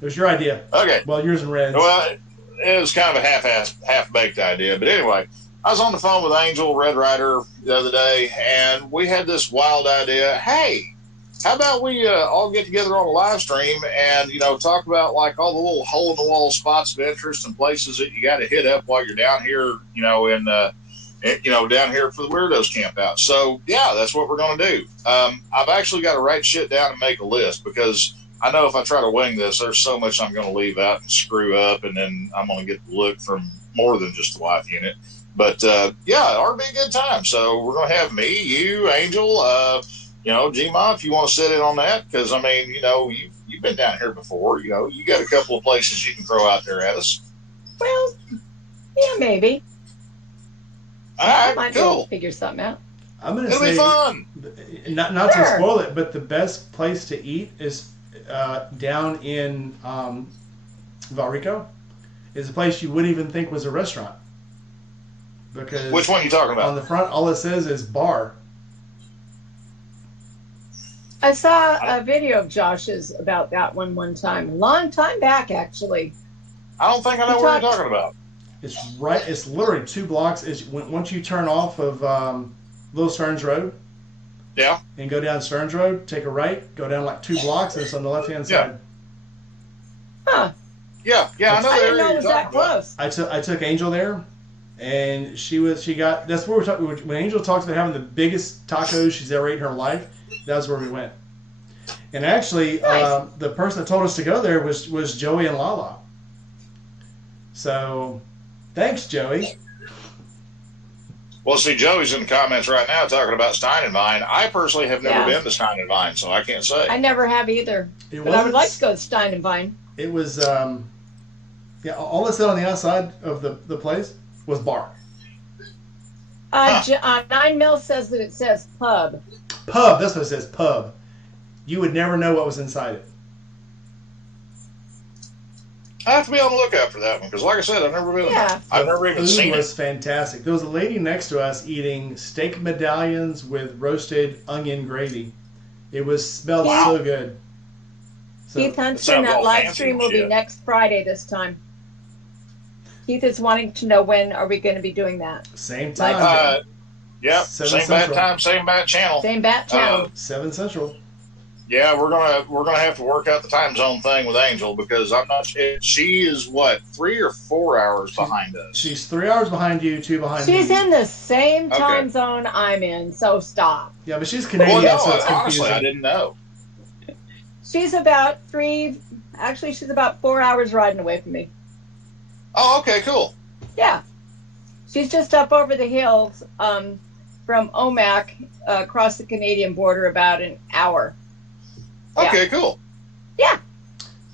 It was your idea. Okay. Well, yours and Red's. Well, it was kind of a half-baked idea. But anyway, I was on the phone with Angel, Red Rider, the other day, and we had this wild idea. Hey, how about we all get together on a live stream and, talk about like all the little hole in the wall spots of interest and places that you got to hit up while you're down here, down here for the Weirdos Camp Out. So, yeah, that's what we're going to do. I've actually got to write shit down and make a list because I know if I try to wing this, there's so much I'm going to leave out and screw up, and then I'm going to get the look from more than just the wife unit. But, yeah, it'll be a good time. So we're going to have me, you, Angel, G-Ma, if you want to sit in on that, because, I mean, you've been down here before. You got a couple of places you can throw out there at us. Well, yeah, maybe. All right, I might be cool. able to figure something out. I'm going to It'll say, be fun. Not Sure. to spoil it, but the best place to eat is down in Valrico. Is a place you wouldn't even think was a restaurant. Because which one are you talking about? on the front, all it says is bar. I saw a video of Josh's about that one time. A long time back, actually. I don't think I know what you're talking about. It's right. It's literally 2 blocks. Once you turn off of Little Stearns Road. Yeah. And go down Stearns Road, take a right, go down like 2 blocks, and it's on the left-hand side. Huh. Yeah, I know. I didn't know it was that close. I took Angel there, and she got. That's where we're talking. When Angel talks about having the biggest tacos she's ever ate in her life, that's where we went. And actually, Nice. The person that told us to go there was Joey and Lala. So, thanks, Joey. Well, see, Joey's in the comments right now talking about Stein and Vine. I personally have never been to Stein and Vine, so I can't say. I never have either. But I would like to go to Stein and Vine. It was, all it said on the outside of the place was bar. 9 Mil says that it says pub. Pub, that's what it says, pub. You would never know what was inside it. I have to be on the lookout for that one because, like I said, I've never been. Yeah. I've never even seen It was it. fantastic. There was a lady next to us eating steak medallions with roasted onion gravy. It smelled so good. So, Keith Huntsman, sounds that all live fancy stream and will be shit. next Friday this time. Keith is wanting to know when are we going to be doing that. same time. Yeah, 7 same bad Central. time, same bad channel. Same bat channel. 7 Central. Yeah, we're gonna have to work out the time zone thing with Angel because I'm not. She is what 3 or 4 hours behind us. She's 3 hours behind you, 2 behind me. She's in the same Okay. time zone I'm in, so stop. Yeah, but she's Canadian, Well, no, so it's honestly, confusing. I didn't know. She's about she's about 4 hours riding away from me. Oh, okay, cool. Yeah. She's just up over the hills from Omak across the Canadian border about an hour. Okay, cool. Yeah.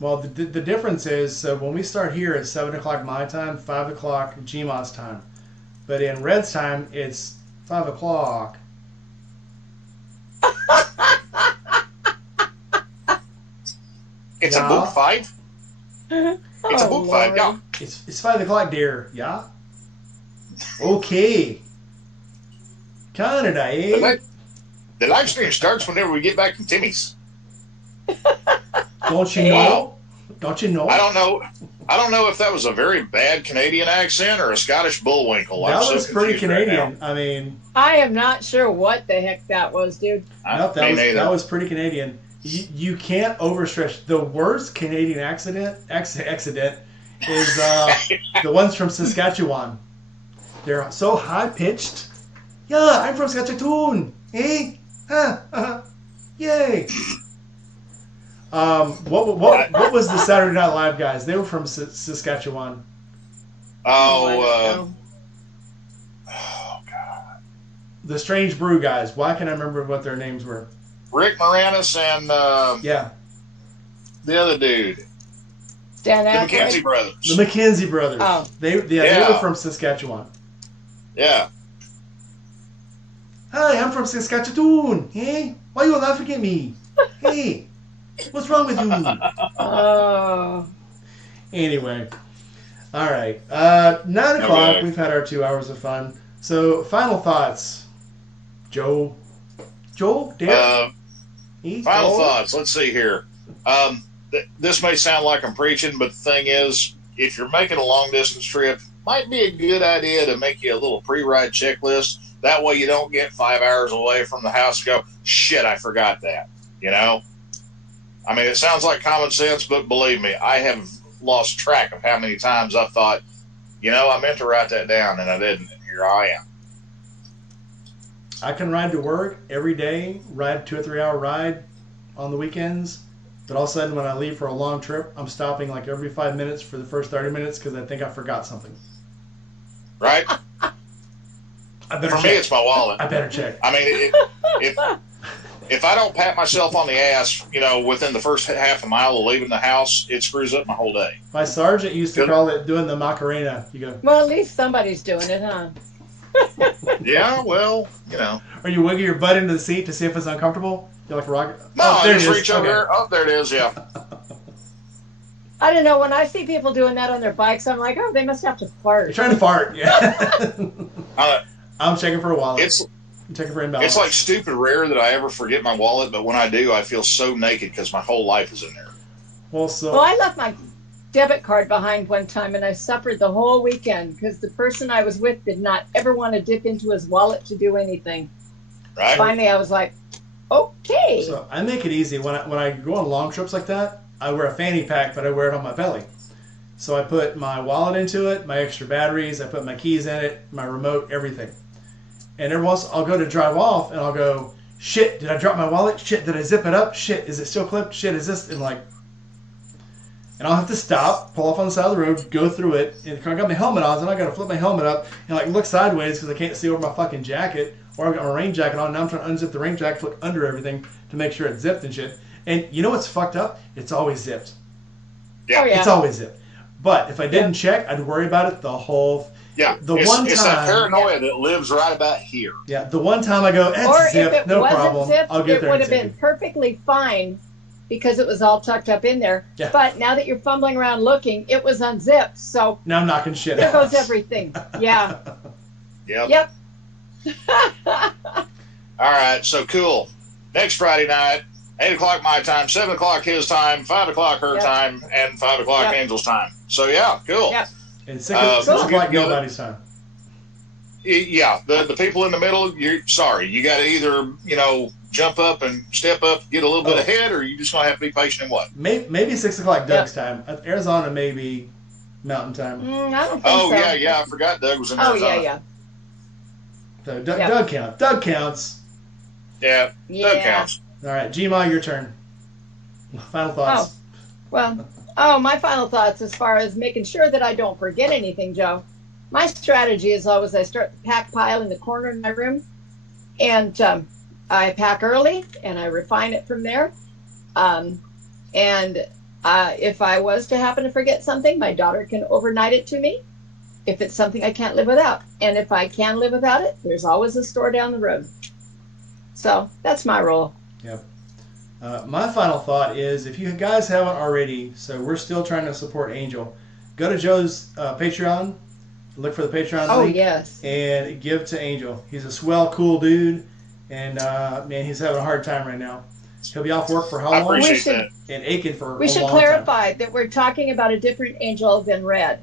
Well, the difference is, so when we start here at 7 o'clock my time, 5 o'clock GMA's time. But in Red's time, it's 5 o'clock. It's Yeah. a book fight. It's a book fight. Yeah. It's 5 o'clock, dear. Yeah? Okay. Canada, eh? The live stream starts whenever we get back from Timmy's. Don't you know? Don't you know? I don't know if that was a very bad Canadian accent or a Scottish bullwinkle. I'm That so was pretty confused right Canadian. I mean, I am not sure what the heck that was, dude. now. nope, Me neither. that was pretty Canadian. You can't overstretch. The worst Canadian accident is the ones from Saskatchewan. They're so high pitched. Yeah, I'm from Saskatchewan. Eh? Yay. What was the Saturday Night Live guys? They were from Saskatchewan. Oh God. The Strange Brew guys. Why can't I remember what their names were? Rick Moranis and Yeah, the other dude, Dan the Aykroyd. McKenzie brothers. the McKenzie brothers. Oh. They were Yeah. from Saskatchewan. Yeah. Hi, I'm from Saskatchewan. Hey, why you laughing at me? Hey, what's wrong with you? Oh. Anyway, all right. 9 o'clock. Okay. We've had our 2 hours of fun. So, final thoughts, Joe, Derek. Final thoughts. Let's see here. This may sound like I'm preaching, but the thing is, if you're making a long distance trip, might be a good idea to make you a little pre-ride checklist. That way you don't get 5 hours away from the house and go, shit, I forgot that. You know, I mean, it sounds like common sense, but believe me, I have lost track of how many times I've thought, you know, I meant to write that down and I didn't, and here I am. I can ride to work every day, ride 2 or 3 hour ride on the weekends, but all of a sudden when I leave for a long trip, I'm stopping like every 5 minutes for the first 30 minutes because I think I forgot something. Right? I better For check. me, it's my wallet. I better check. I mean, if I don't pat myself on the ass, you know, within the first half a mile of leaving the house, it screws up my whole day. My sergeant used to call it doing the Macarena. You go, Well, at least somebody's doing it, huh? Yeah, well, you know. or you wiggle your butt into the seat to see if it's uncomfortable. You're like a rocket. No, Oh, there I it just is. reach over Okay. there. Oh, there it is, yeah. I don't know. When I see people doing that on their bikes, I'm like, oh, they must have to You're fart. trying to fart. Yeah. Uh, I'm checking for a wallet. it's I'm checking for imbalance. it's like stupid rare that I ever forget my wallet, but when I do, I feel so naked because my whole life is in there. Well, so Well, I left my debit card behind one time, and I suffered the whole weekend because the person I was with did not ever want to dip into his wallet to do anything. Right? Finally, I was like, okay. So I make it easy when I go on long trips like that. I wear a fanny pack, but I wear it on my belly. So I put my wallet into it, my extra batteries, I put my keys in it, my remote, everything. And every once I'll go to drive off, and I'll go, shit, did I drop my wallet? Shit, did I zip it up? Shit, is it still clipped? Shit, is this? And I'll have to stop, pull off on the side of the road, go through it, and I got my helmet on, so I got to flip my helmet up and like look sideways because I can't see over my fucking jacket, or I've got my rain jacket on. Now I'm trying to unzip the rain jacket, look under everything to make sure it's zipped and shit. And you know what's fucked up? It's always zipped. Yeah. Oh, yeah. It's always zipped. But if I didn't check, I'd worry about it the whole. Yeah. The it's, one it's that time. paranoia that lives right about here. Yeah, the one time I go, Or it's if it zipped, no wasn't problem. zipped, I'll get it there would and have zip been it. perfectly fine because it was all tucked up in there. Yeah. But now that you're fumbling around looking, it was unzipped. So Now I'm knocking shit there out. goes everything. Yeah. Yep. Yep. All right, so cool. Next Friday night, 8 o'clock my time, 7 o'clock his time, 5 o'clock her Yep. time, and 5 o'clock Yep. Angel's time. So, yeah, cool. Yep. And Cool. 6 o'clock Good. nobody's time. Yeah, the people in the middle, you're sorry. You got to either, you know, jump up and step up, get a little bit Oh. ahead, or you just going to have to be patient and what? Maybe 6 o'clock Doug's time. Arizona, maybe Mountain time. I don't think Oh, so. yeah, I forgot Doug was in Oh, Arizona. yeah. So Yeah. Doug counts. Doug counts. Yeah, Doug Yeah. counts. All right, Gma, your turn. Final thoughts. Well, my final thoughts as far as making sure that I don't forget anything, Joe. My strategy is always I start the pack pile in the corner of my room, and I pack early, and I refine it from there. If I was to happen to forget something, my daughter can overnight it to me if it's something I can't live without. And if I can live without it, there's always a store down the road. So that's my rule. Yep. My final thought is, if you guys haven't already, so we're still trying to support Angel, go to Joe's Patreon, look for the Patreon Oh, link, yes. and give to Angel. He's a swell, cool dude, and man, he's having a hard time right now. He'll be off work for how I long? appreciate We should- that. And aching for We a should long clarify that we're talking about a different angel than red.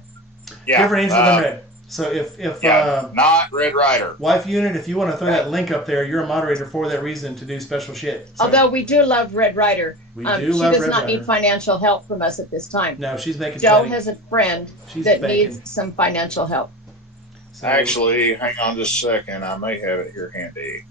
Yeah, Different Angel than Red. So if not Red Rider. Wife Unit, if you want to throw that link up there, you're a moderator for that reason to do special shit. So Although we do love Red Rider. we She do love does Red not Rider. need financial help from us at this time. No, she's making Joe plenty. has a friend She's that baking. needs some financial help. So, Actually, hang on just a second. I may have it here handy.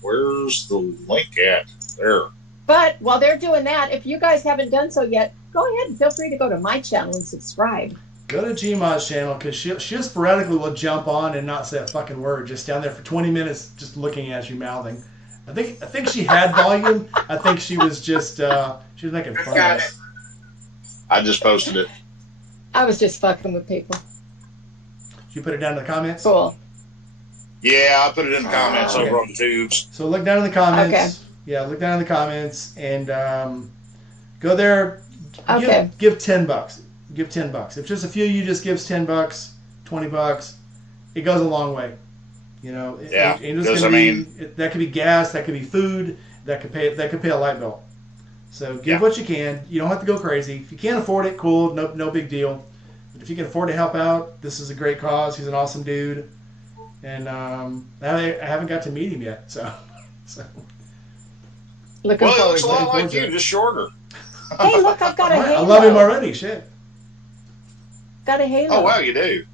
Where's the link at? There. But while they're doing that, if you guys haven't done so yet, go ahead and feel free to go to my channel and subscribe. go to Gma's channel because she sporadically will jump on and not say a fucking word, just down there for 20 minutes, just looking at you mouthing. I think she had volume. I think she was just she was making fun of Got us. I just posted it. I was just fucking with people. Did you put it down in the comments? Cool. Yeah, I put it in the comments Okay. over on the tubes. So look down in the comments. Okay. Yeah, look down in the comments and go there. Okay. Give $10. Give $10. If just a few of you just gives $10, $20, it goes a long way. You know. Yeah, Angel's because, gonna I be- mean- that could be gas, that could be food, that could pay a light bill. So give Yeah. what you can. You don't have to go crazy. If you can't afford it, cool, no big deal. But if you can afford to help out, this is a great cause. He's an awesome dude, and I haven't got to meet him yet. So So. Looking Well, it forward looks a to it. lot like you, just shorter. Hey, look, I've got a halo. I love him already. Shit. Got a halo. Oh, wow, you do.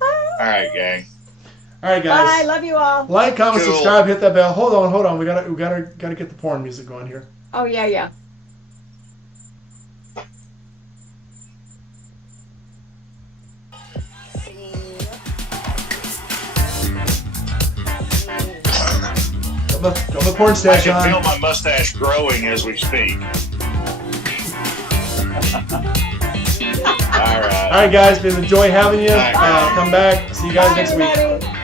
All right, gang. All right, guys. Bye. Love you all. Like, comment, Cool. subscribe, hit that bell. Hold on. We gotta get the porn music going here. Oh, yeah. Got my porn I stash can feel on. my mustache growing as we speak. All right. All right, guys. Been a joy having you. Bye. Come back. See you guys Bye, next week. everybody.